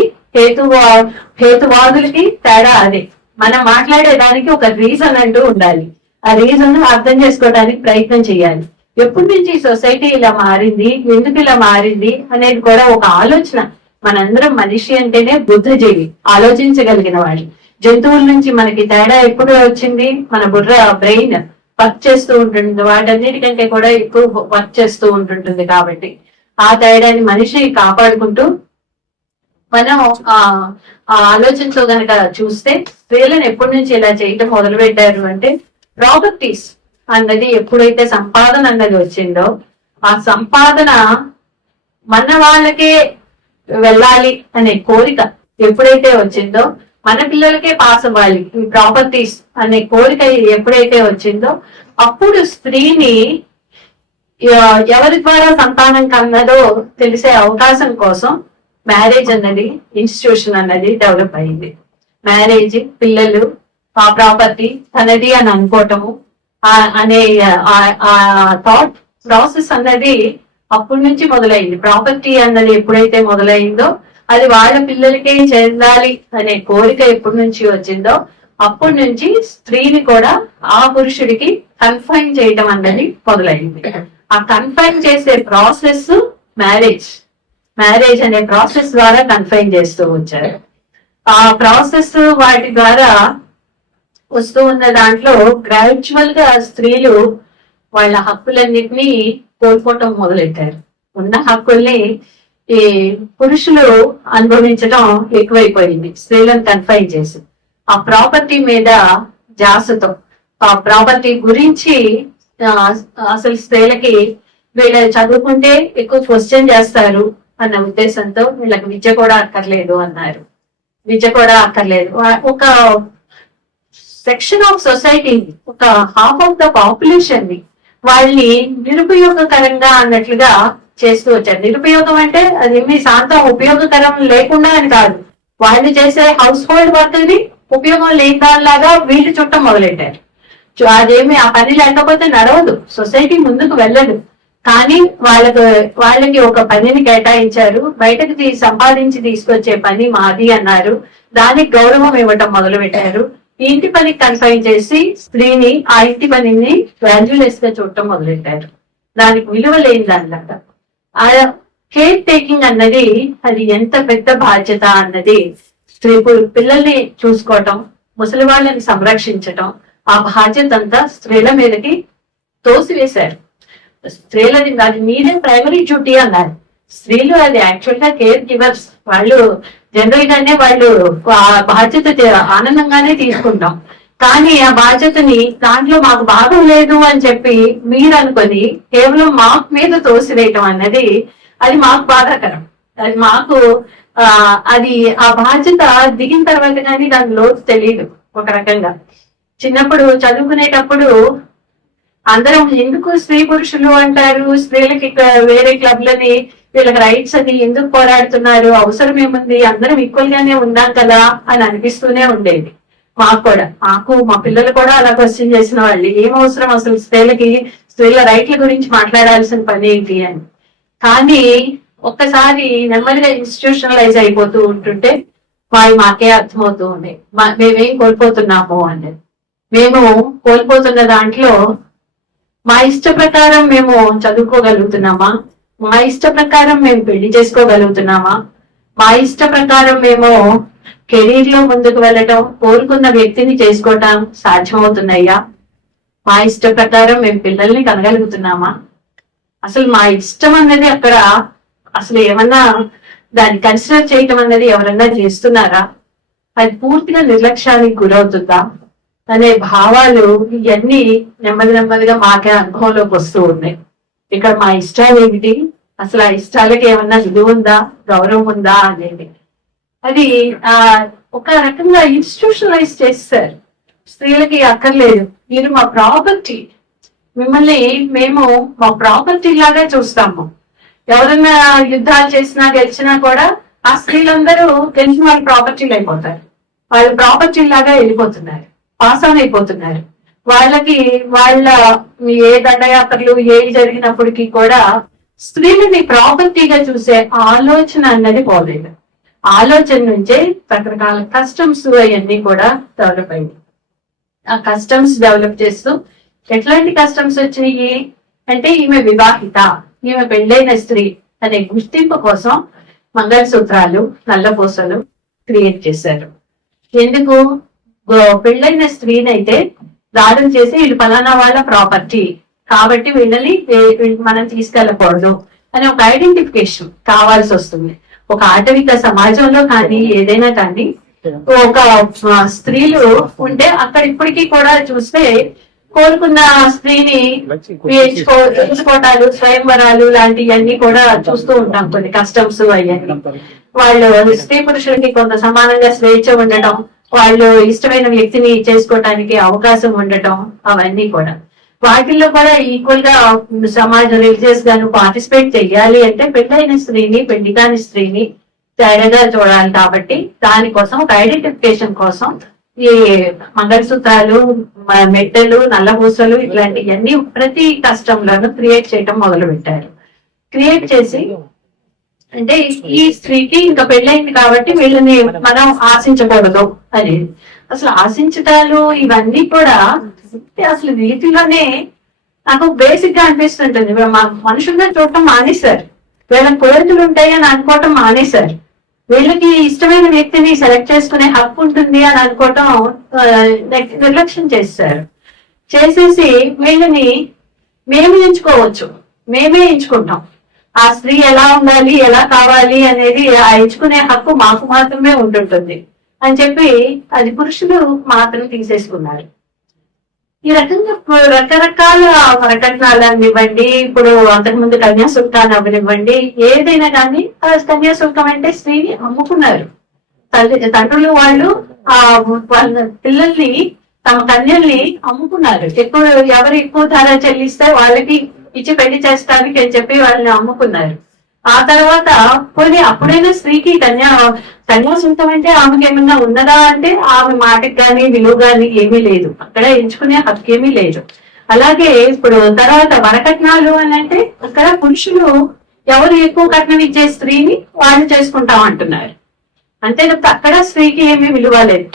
హేతువాదులకి తేడా అదే. మనం మాట్లాడేదానికి ఒక రీజన్ అంటూ ఉండాలి. ఆ రీజన్ అర్థం చేసుకోవడానికి ప్రయత్నం చేయాలి. ఎప్పటి నుంచి సొసైటీ ఇలా మారింది, ఎందుకు ఇలా మారింది అనేది కూడా ఒక ఆలోచన. మనందరం మనిషి అంటేనే బుద్ధజీవి, ఆలోచించగలిగిన వాడు. జంతువుల నుంచి మనకి తేడా ఎప్పుడు వచ్చింది, మన బ్రెయిన్ వర్క్ చేస్తూ ఉంటుంది, వాటన్నిటికంటే కూడా ఎక్కువ వర్క్ చేస్తూ ఉంటుంటుంది. కాబట్టి ఆ తేడాని మనిషి కాపాడుకుంటూ మనం ఆ ఆలోచనతో గనక చూస్తే స్త్రీలను ఎప్పటి నుంచి ఇలా చేయటం మొదలు పెట్టారు అంటే ప్రాపర్టీస్ అన్నది ఎప్పుడైతే సంపాదన అన్నది వచ్చిందో ఆ సంపాదన మన వాళ్ళకే వెళ్ళాలి అనే కోరిక ఎప్పుడైతే వచ్చిందో, మన పిల్లలకే పాస్ అవ్వాలి ఈ ప్రాపర్టీస్ అనే కోరిక ఎప్పుడైతే వచ్చిందో అప్పుడు స్త్రీని ఎవరి ద్వారా సంతానం కన్నదో తెలిసే అవకాశం కోసం మ్యారేజ్ అన్నది ఇన్స్టిట్యూషన్ అన్నది డెవలప్ అయింది. మ్యారేజ్, పిల్లలు, ఆ ప్రాపర్టీ తనది అని అనుకోవటము అనే థాట్ ప్రాసెస్ అన్నది అప్పటి నుంచి మొదలైంది. ప్రాపర్టీ అన్నది ఎప్పుడైతే మొదలైందో అది వాళ్ళ పిల్లలకే చెందాలి అనే కోరిక ఎప్పటి నుంచి వచ్చిందో అప్పటి నుంచి స్త్రీని కూడా ఆ పురుషుడికి కన్ఫైన్ చేయటం అన్నది మొదలైంది. ఆ కన్ఫైన్ చేసే ప్రాసెస్ మ్యారేజ్ అనే ప్రాసెస్ ద్వారా కన్ఫైన్ చేస్తూ వచ్చారు. ఆ ప్రాసెస్ వాటి ద్వారా వస్తూ ఉన్న దాంట్లో గ్రాడ్యువల్ గా స్త్రీలు వాళ్ళ హక్కులన్నింటినీ కోల్పోవటం మొదలెట్టారు. ఉన్న హక్కుల్ని ఈ పురుషులు అనుభవించడం ఎక్కువైపోయింది, స్త్రీలను కన్ఫైన్ చేసి. ఆ ప్రాపర్టీ మీద జాసతో, ఆ ప్రాపర్టీ గురించి అసలు స్త్రీలకి వీళ్ళు చదువుకుంటే ఎక్కువ క్వశ్చన్ చేస్తారు అన్న ఉద్దేశంతో వీళ్ళకి విద్య కూడా అక్కర్లేదు అన్నారు. విద్య కూడా అక్కర్లేదు. ఒక సెక్షన్ ఆఫ్ సొసైటీ, ఒక హాఫ్ ఆఫ్ ద పాపులేషన్ ని వాళ్ళని నిరుపయోగకరంగా అన్నట్లుగా చేస్తూ వచ్చారు. నిరుపయోగం అంటే అదేమి శాంతం ఉపయోగకరం లేకుండా అని కాదు, వాళ్ళు చేసే హౌస్ హోల్డ్ వర్క్ ని ఉపయోగం లేని దానిలాగా వీళ్ళు చుట్టం మొదలెట్టారు. అదేమి ఆ పని లేకపోతే నడవదు, సొసైటీ ముందుకు వెళ్ళదు. కానీ వాళ్ళకి ఒక పనిని కేటాయించారు, బయటకు సంపాదించి తీసుకొచ్చే పని మాది అన్నారు. దానికి గౌరవం ఇవ్వటం మొదలు పెట్టారు. ఈ ఇంటి పనికి కన్ఫైన్ చేసి స్త్రీని ఆ ఇంటి పనిని వాల్యూలెస్ గా చూడటం మొదలెట్టారు. దానికి విలువ లేని దానిలాగా. ఆ కేర్ టేకింగ్ అన్నది అది ఎంత పెద్ద బాధ్యత అన్నది, స్త్రీ పిల్లల్ని చూసుకోవటం, ముసలి వాళ్ళని సంరక్షించటం, ఆ బాధ్యత అంతా స్త్రీల మీదకి తోసివేశారు. స్త్రీలని అది మీదే ప్రైమరీ డ్యూటీ అన్నారు. స్త్రీలు అది యాక్చువల్ గా కేర్ గివర్స్. వాళ్ళు జనరల్ గానే వాళ్ళు ఆ బాధ్యత ఆనందంగానే తీసుకుంటాం. కానీ ఆ బాధ్యతని దాంట్లో మాకు భాగం లేదు అని చెప్పి మీరు అనుకొని కేవలం మాకు మీద తోసివేయటం అన్నది అది మాకు బాధాకరం. అది మాకు అది ఆ బాధ్యత దిగిన తర్వాత కానీ దాని లోతు తెలియదు. ఒక రకంగా చిన్నప్పుడు చదువుకునేటప్పుడు అందరం ఎందుకు స్త్రీ పురుషులు అంటారు, స్త్రీలకి వేరే క్లబ్లని, వీళ్ళకి రైట్స్ అని ఎందుకు పోరాడుతున్నారు, అవసరం ఏముంది, అందరం ఈక్వల్ గానే ఉన్నాం కదా అని అనిపిస్తూనే ఉండేది. మాకు మా పిల్లలు కూడా అలా క్వశ్చన్ చేసిన వాళ్ళు, ఏం అవసరం అసలు స్త్రీల రైట్ల గురించి మాట్లాడాల్సిన పని ఏంటి అని. కానీ ఒక్కసారి నెమ్మదిగా ఇన్స్టిట్యూషనలైజ్ అయిపోతూ ఉంటుంటే మాకే అర్థమవుతూ ఉండే మేమేం కోల్పోతున్నాము అనేది. మేము కోల్పోతున్న దాంట్లో మా ఇష్ట ప్రకారం మేము చదువుకోగలుగుతున్నామా, మా ఇష్ట ప్రకారం మేము పెళ్లి చేసుకోగలుగుతున్నామా, మా ఇష్ట ప్రకారం మేము కెరీర్ లో ముందుకు వెళ్ళటం, కోరుకున్న వ్యక్తిని చేసుకోవటం సాధ్యమవుతున్నాయా, మా ఇష్ట ప్రకారం మేము పిల్లల్ని కనగలుగుతున్నామా, అసలు మా ఇష్టం అన్నది అక్కడ అసలు ఏమన్నా దాన్ని కన్సిడర్ చేయటం అన్నది ఎవరన్నా చేస్తున్నారా, అది పూర్తిగా నిర్లక్ష్యానికి గురవుతుందా అనే భావాలు ఇవన్నీ నెమ్మదిగా మాకే అనుభవంలోకి వస్తూ ఉన్నాయి. ఇక్కడ మా ఇష్టాలు ఏమిటి, అసలు ఆ ఇష్టాలకి ఏమన్నా విలువ ఉందా, గౌరవం ఉందా అనేది అది ఒక రకంగా ఇన్స్టిట్యూషనలైజ్ చేస్తారు. స్త్రీలకి అక్కర్లేదు, మీరు మా ప్రాపర్టీ, మిమ్మల్ని మేము మా ప్రాపర్టీ లాగా చూస్తాము. ఎవరన్నా యుద్ధాలు చేసినా గెలిచినా కూడా ఆ స్త్రీలందరూ గెలిచిన వాళ్ళ ప్రాపర్టీలు అయిపోతారు, వాళ్ళ ప్రాపర్టీ లాగా వెళ్ళిపోతున్నారు, పాస్ ఆన్ అయిపోతున్నారు. వాళ్ళకి వాళ్ళ ఏ దండయాత్రలు ఏవి జరిగినప్పటికీ కూడా స్త్రీలని ప్రాపర్టీగా చూసే ఆలోచన అన్నది పోలేదు. ఆలోచన నుంచే రకరకాల కస్టమ్స్ అవన్నీ కూడా డెవలప్ అయింది. ఆ కస్టమ్స్ డెవలప్ చేస్తూ ఎట్లాంటి కస్టమ్స్ వచ్చినాయి అంటే, ఈమె వివాహిత, ఈమె పెళ్ళైన స్త్రీ అనే గుర్తింపు కోసం మంగళసూత్రాలు, నల్లపూసలు క్రియేట్ చేశారు. ఎందుకు, పెళ్ళైన స్త్రీనైతే దాడులు చేసి వీళ్ళు ఫలానా వాళ్ళ ప్రాపర్టీ కాబట్టి వీళ్ళని మనం తీసుకెళ్ళకూడదు అని ఒక ఐడెంటిఫికేషన్ కావాల్సి వస్తుంది. ఒక ఆటవిక సమాజంలో కానీ ఏదైనా కానీ ఒక స్త్రీలు ఉంటే అక్కడ ఇప్పటికీ కూడా చూస్తే కోరుకున్న స్త్రీని ఎంచుకోవటాలు, స్వయంవరాలు లాంటివన్నీ కూడా చూస్తూ ఉంటాం. కొన్ని కస్టమ్స్ అవన్నీ వాళ్ళు స్త్రీ పురుషులకి కొంత సమానంగా స్వేచ్ఛ ఉండటం, వాళ్ళు ఇష్టమైన వ్యక్తిని చేసుకోవటానికి అవకాశం ఉండటం, అవన్నీ కూడా వాటిల్లో కూడా ఈక్వల్ గా సమాజం రిలీజియస్ గాను పార్టిసిపేట్ చెయ్యాలి అంటే పెళ్ళైన స్త్రీని, పెళ్లి కాని స్త్రీని తేడాగా చూడాలి. కాబట్టి దానికోసం ఒక ఐడెంటిఫికేషన్ కోసం ఈ మంగళసూత్రాలు, మెట్టెలు, నల్లపూసలు ఇట్లాంటివన్నీ ప్రతి కస్టంలోనూ క్రియేట్ చేయటం మొదలు పెట్టారు. క్రియేట్ చేసి అంటే ఈ స్త్రీకి ఇంకా పెళ్ళైంది కాబట్టి వీళ్ళని మనం ఆశించకూడదు అని. అసలు ఆశించటాలు ఇవన్నీ కూడా అసలు వీటిలోనే నాకు బేసిక్ గా అనిపిస్తుంటుంది. మనుషులుగా చూడటం మానేశారు, వీళ్ళకి కోరికలు ఉంటాయి అని అనుకోవటం మానేశారు. వీళ్ళకి ఇష్టమైన వ్యక్తిని సెలెక్ట్ చేసుకునే హక్కు ఉంటుంది అని అనుకోవటం నిర్లక్ష్యం చేస్తారు. చేసేసి వీళ్ళని మేము ఎంచుకోవచ్చు, మేమే ఎంచుకుంటాం. ఆ స్త్రీ ఎలా ఉండాలి, ఎలా కావాలి అనేది ఆ ఎంచుకునే హక్కు మాకు మాత్రమే ఉంటుంటుంది అని చెప్పి అది పురుషులు మాత్రం తీసేసుకున్నారు. ఈ రకంగా రకరకాల వరకట్నాలు అనివ్వండి, ఇప్పుడు అంతకుముందు కన్యాశుల్కాన్ని అవ్వనివ్వండి, ఏదైనా కానీ కన్యాశుల్కం అంటే స్త్రీని అమ్ముకున్నారు. తండ్రులు వాళ్ళు ఆ వాళ్ళ పిల్లల్ని, తమ కన్యల్ని అమ్ముకున్నారు. ఎవరు ఎక్కువ ధర చెల్లిస్తే వాళ్ళకి ఇచ్చి పెళ్లి చేస్తానికి అని చెప్పి వాళ్ళని అమ్ముకున్నారు. ఆ తర్వాత పోనీ అప్పుడైనా స్త్రీకి కన్యాశుల్కం అంటే ఆమెకి ఏమన్నా ఉన్నదా అంటే ఆమె మాటకి కానీ విలువ కానీ ఏమీ లేదు, అక్కడ ఎంచుకునే హక్కు ఏమీ లేదు. అలాగే ఇప్పుడు తర్వాత వరకట్నాలు అని అంటే అక్కడ పురుషులు ఎవరు ఎక్కువ కట్నం ఇచ్చే స్త్రీని వాళ్ళు చేసుకుంటాం అంటున్నారు. అంతే తప్ప అక్కడ స్త్రీకి ఏమీ విలువ లేదు.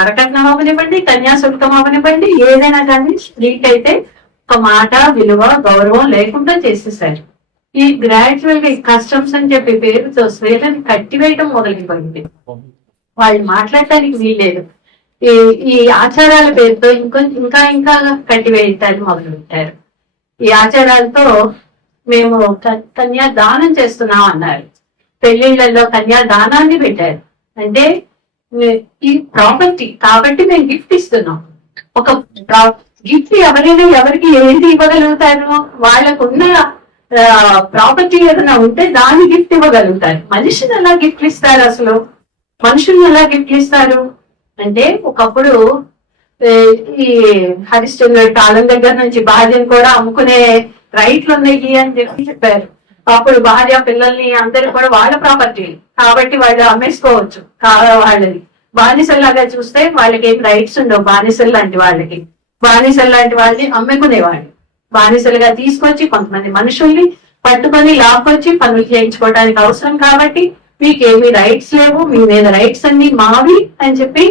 వరకట్నం అవనివ్వండి, కన్యాశుల్కం అవనివ్వండి, ఏదైనా కానీ స్త్రీకి అయితే ఒక మాట, విలువ, గౌరవం లేకుండా చేసేసారు. ఈ గ్రాడ్యువల్ గా కస్టమ్స్ అని చెప్పి పేరుతో స్త్రీలను కట్టివేయటం మొదలైపోయింది. వాళ్ళు మాట్లాడటానికి వీల్లేదు. ఈ ఆచారాల పేరుతో ఇంకా ఇంకా కట్టివేయటాన్ని మొదలు పెట్టారు. ఈ ఆచారాలతో మేము కన్యాదానం చేస్తున్నాం అన్నారు. పెళ్లిళ్లలో కన్యాదానాన్ని పెట్టారు. అంటే ఈ ప్రాపర్టీ కాబట్టి మేము గిఫ్ట్ ఇస్తున్నాం. ఒక గిఫ్ట్ ఎవరైనా ఎవరికి ఏది ఇవ్వగలుగుతారు? వాళ్ళకున్న ప్రాపర్టీ ఏదైనా ఉంటే దాన్ని గిఫ్ట్ ఇవ్వగలుగుతారు. మనిషిని ఎలా గిఫ్ట్లు ఇస్తారు? అసలు మనుషుల్ని ఎలా గిఫ్ట్లు ఇస్తారు అంటే, ఒకప్పుడు ఈ హరిశ్చంద్రుడి కాలం దగ్గర నుంచి భార్యను కూడా అమ్ముకునే రైట్లు ఉన్నాయి అని చెప్పారు. అప్పుడు భార్య పిల్లల్ని అందరూ కూడా వాళ్ళ ప్రాపర్టీ కాబట్టి వాళ్ళు అమ్మేసుకోవచ్చు. వాళ్ళని బానిసల్లాగా చూస్తే వాళ్ళకి ఏం రైట్స్ ఉండవు. బానిసలు లాంటి వాళ్ళని అమ్ముకునేవాళ్ళు. బానిసలుగా తీసుకొచ్చి కొంతమంది మనుషుల్ని పట్టుకొని లాక్కొచ్చి పనులు చేయించుకోవడానికి అవసరం కాబట్టి మీకేమి రైట్స్ లేవు, మీ మీద రైట్స్ అన్ని మావి అని చెప్పి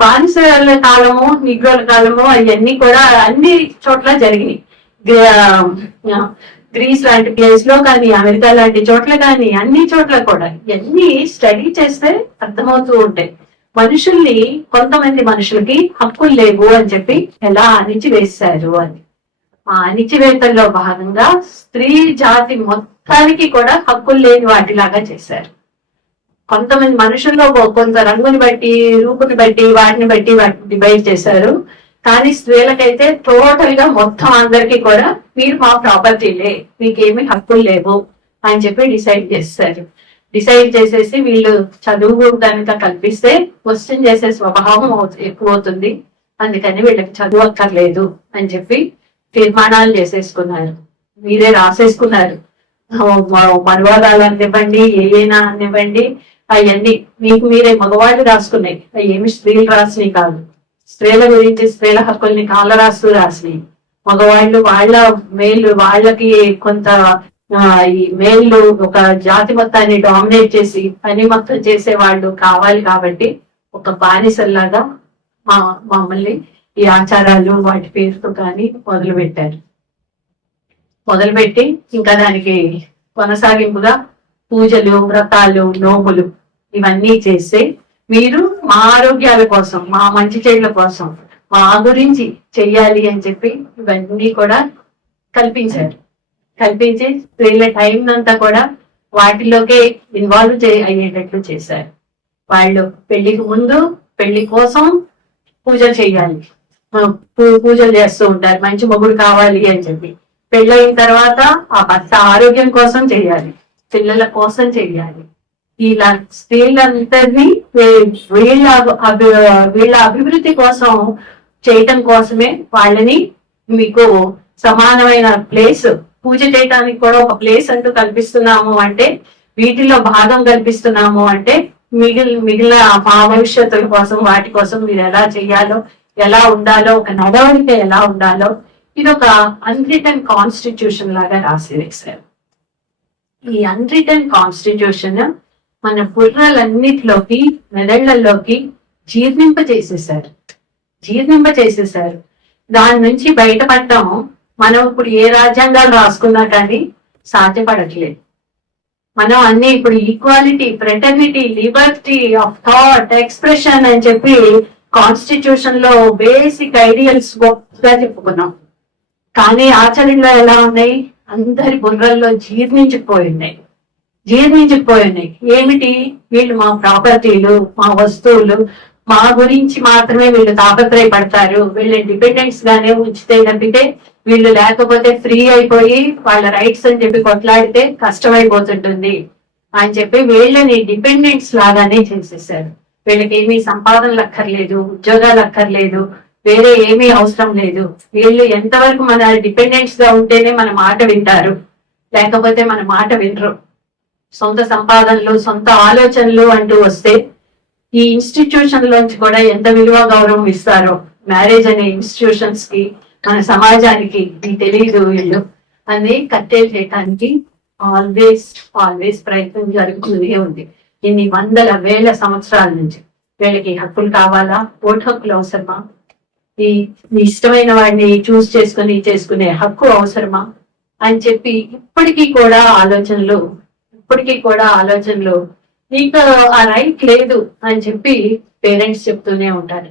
బానిసల కాలము, నిగ్రోల కాలము అవన్నీ కూడా అన్ని చోట్ల జరిగినాయి. గ్రీస్ లాంటి ప్లేస్ లో కానీ, అమెరికా లాంటి చోట్ల కానీ, అన్ని చోట్ల కూడా ఇవన్నీ స్టడీ చేస్తే అర్థమవుతూ ఉంటాయి. మనుషుల్ని, కొంతమంది మనుషులకి హక్కులు లేవు అని చెప్పి ఎలా అణిచివేశారు అని. ఆ అణిచివేతల్లో భాగంగా స్త్రీ జాతి మొత్తానికి కూడా హక్కులు లేని వాటిలాగా చేశారు. కొంతమంది మనుషుల్లో కొంత రంగుని బట్టి, రూపుని బట్టి, వాటిని డివైడ్ చేశారు. కానీ స్త్రీలకైతే టోటల్ గా మొత్తం అందరికీ కూడా మీరు మా ప్రాపర్టీలే, మీకేమి హక్కులు లేవు అని చెప్పి డిసైడ్ చేస్తారు. డిసైడ్ చేసేసి వీళ్ళు చదువు కనుక కల్పిస్తే క్వశ్చన్ చేసే స్వభావం ఎక్కువ అవుతుంది, అందుకని వీళ్ళకి చదువు అక్కర్లేదు అని చెప్పి తీర్మానాలు చేసేసుకున్నారు. మీరే రాసేసుకున్నారు. మనువాదాలు అనివ్వండి, ఏనా అనివ్వండి, అవన్నీ మీకు మీరే మగవాళ్ళు రాసుకున్నాయి. అవి ఏమి స్త్రీలు రాసినవి కాదు. స్త్రీల గురించి, స్త్రీల హక్కుల్ని కాళ్ళ రాసినాయి. మగవాళ్ళు వాళ్ళ మేలు, వాళ్ళకి కొంత ఈ మేళ్ళు ఒక జాతి మొత్తాన్ని డామినేట్ చేసి పని మొత్తం చేసే వాళ్ళు కావాలి కాబట్టి ఒక బానిసల్లాగా మమ్మల్ని ఈ ఆచారాలు వాటి పేరుతో కానీ మొదలుపెట్టి ఇంకా దానికి కొనసాగింపుగా పూజలు, వ్రతాలు, నోములు ఇవన్నీ చేస్తే మీరు మా ఆరోగ్యాల కోసం, మా మంచి చెడుల కోసం, మా గురించి చెయ్యాలి అని చెప్పి ఇవన్నీ కూడా కల్పించి స్త్రీల టైం అంతా కూడా వాటిలోకే ఇన్వాల్వ్ అయ్యేటట్లు చేశారు. వాళ్ళు పెళ్లికి ముందు, పెళ్లి కోసం పూజలు చేయాలి, పూజలు చేస్తూ ఉంటారు, మంచి మొగుడు కావాలి అని చెప్పి. పెళ్ళయిన తర్వాత ఆ భర్త ఆరోగ్యం కోసం చేయాలి, పిల్లల కోసం చేయాలి. ఇలా స్త్రీలందరినీ వీళ్ళ అభివృద్ధి కోసం చేయటం కోసమే వాళ్ళని మీకు సమానమైన ప్లేస్, పూజ చేయడానికి కూడా ఒక ప్లేస్ అంటూ కల్పిస్తున్నాము అంటే, వీటిలో భాగం కల్పిస్తున్నాము అంటే మిగిలిన మా భవిష్యత్తుల కోసం, వాటి కోసం మీరు ఎలా చెయ్యాలో, ఎలా ఉండాలో, ఒక నడవడిక ఎలా ఉండాలో ఇది ఒక అన్రిటన్ కాన్స్టిట్యూషన్ లాగా రాసి వేశారు. ఈ అన్రిటన్ కాన్స్టిట్యూషన్ మన బుర్రలన్నిటిలోకి, మెదళ్లలోకి జీర్ణింప చేసేసారు. దాని నుంచి బయటపడటం మనం ఇప్పుడు ఏ రాజ్యాంగాలు రాసుకున్నా కానీ సాధ్యపడట్లేదు. మనం అన్ని ఇప్పుడు equality, fraternity, Liberty of thought, expression అని చెప్పి కాన్స్టిట్యూషన్ లో బేసిక్ ఐడియల్స్ గొప్పగా చెప్పుకున్నాం. కానీ ఆచరణలో ఎలా ఉన్నాయి? అందరి బుర్రల్లో జీర్ణించుకుపోయి ఉన్నాయి. ఏమిటి? వీళ్ళు మా ప్రాపర్టీలు, మా వస్తువులు, మా గురించి మాత్రమే వీళ్ళు తాపత్రయపడతారు, వీళ్ళు డిపెండెంట్స్ గానే ఉంచితే తప్పితే వీళ్ళు లేకపోతే ఫ్రీ అయిపోయి వాళ్ళ రైట్స్ అని చెప్పి కొట్లాడితే కష్టమైపోతుంటుంది అని చెప్పి వీళ్ళని డిపెండెంట్స్ లాగానే చేసేసారు. వీళ్ళకి ఏమీ సంపాదనలు అక్కర్లేదు, ఉద్యోగాలు అక్కర్లేదు, వేరే ఏమీ అవసరం లేదు. వీళ్ళు ఎంతవరకు మన డిపెండెంట్స్ గా ఉంటేనే మన మాట వింటారు, లేకపోతే మన మాట వినరు. సొంత సంపాదనలు, సొంత ఆలోచనలు అంటూ వస్తే ఈ ఇన్స్టిట్యూషన్ లోంచి కూడా ఎంత విలువ గౌరవం ఇస్తారో మ్యారేజ్ అనే ఇన్స్టిట్యూషన్స్ కి, మన సమాజానికి తెలియదు. వీళ్ళు అని కట్టేలు చేయడానికి ఆల్వేస్ ప్రయత్నం జరుగుతూనే ఉంది. ఇన్ని వందల వేల సంవత్సరాల నుంచి వీళ్ళకి హక్కులు కావాలా? ఓటు హక్కులు అవసరమా? ఈ ఇష్టమైన వాడిని చూస్ చేసుకునే హక్కు అవసరమా అని చెప్పి ఇప్పటికీ కూడా ఆలోచనలు నీకు ఆ రైట్ లేదు అని చెప్పి పేరెంట్స్ చెప్తూనే ఉంటారు.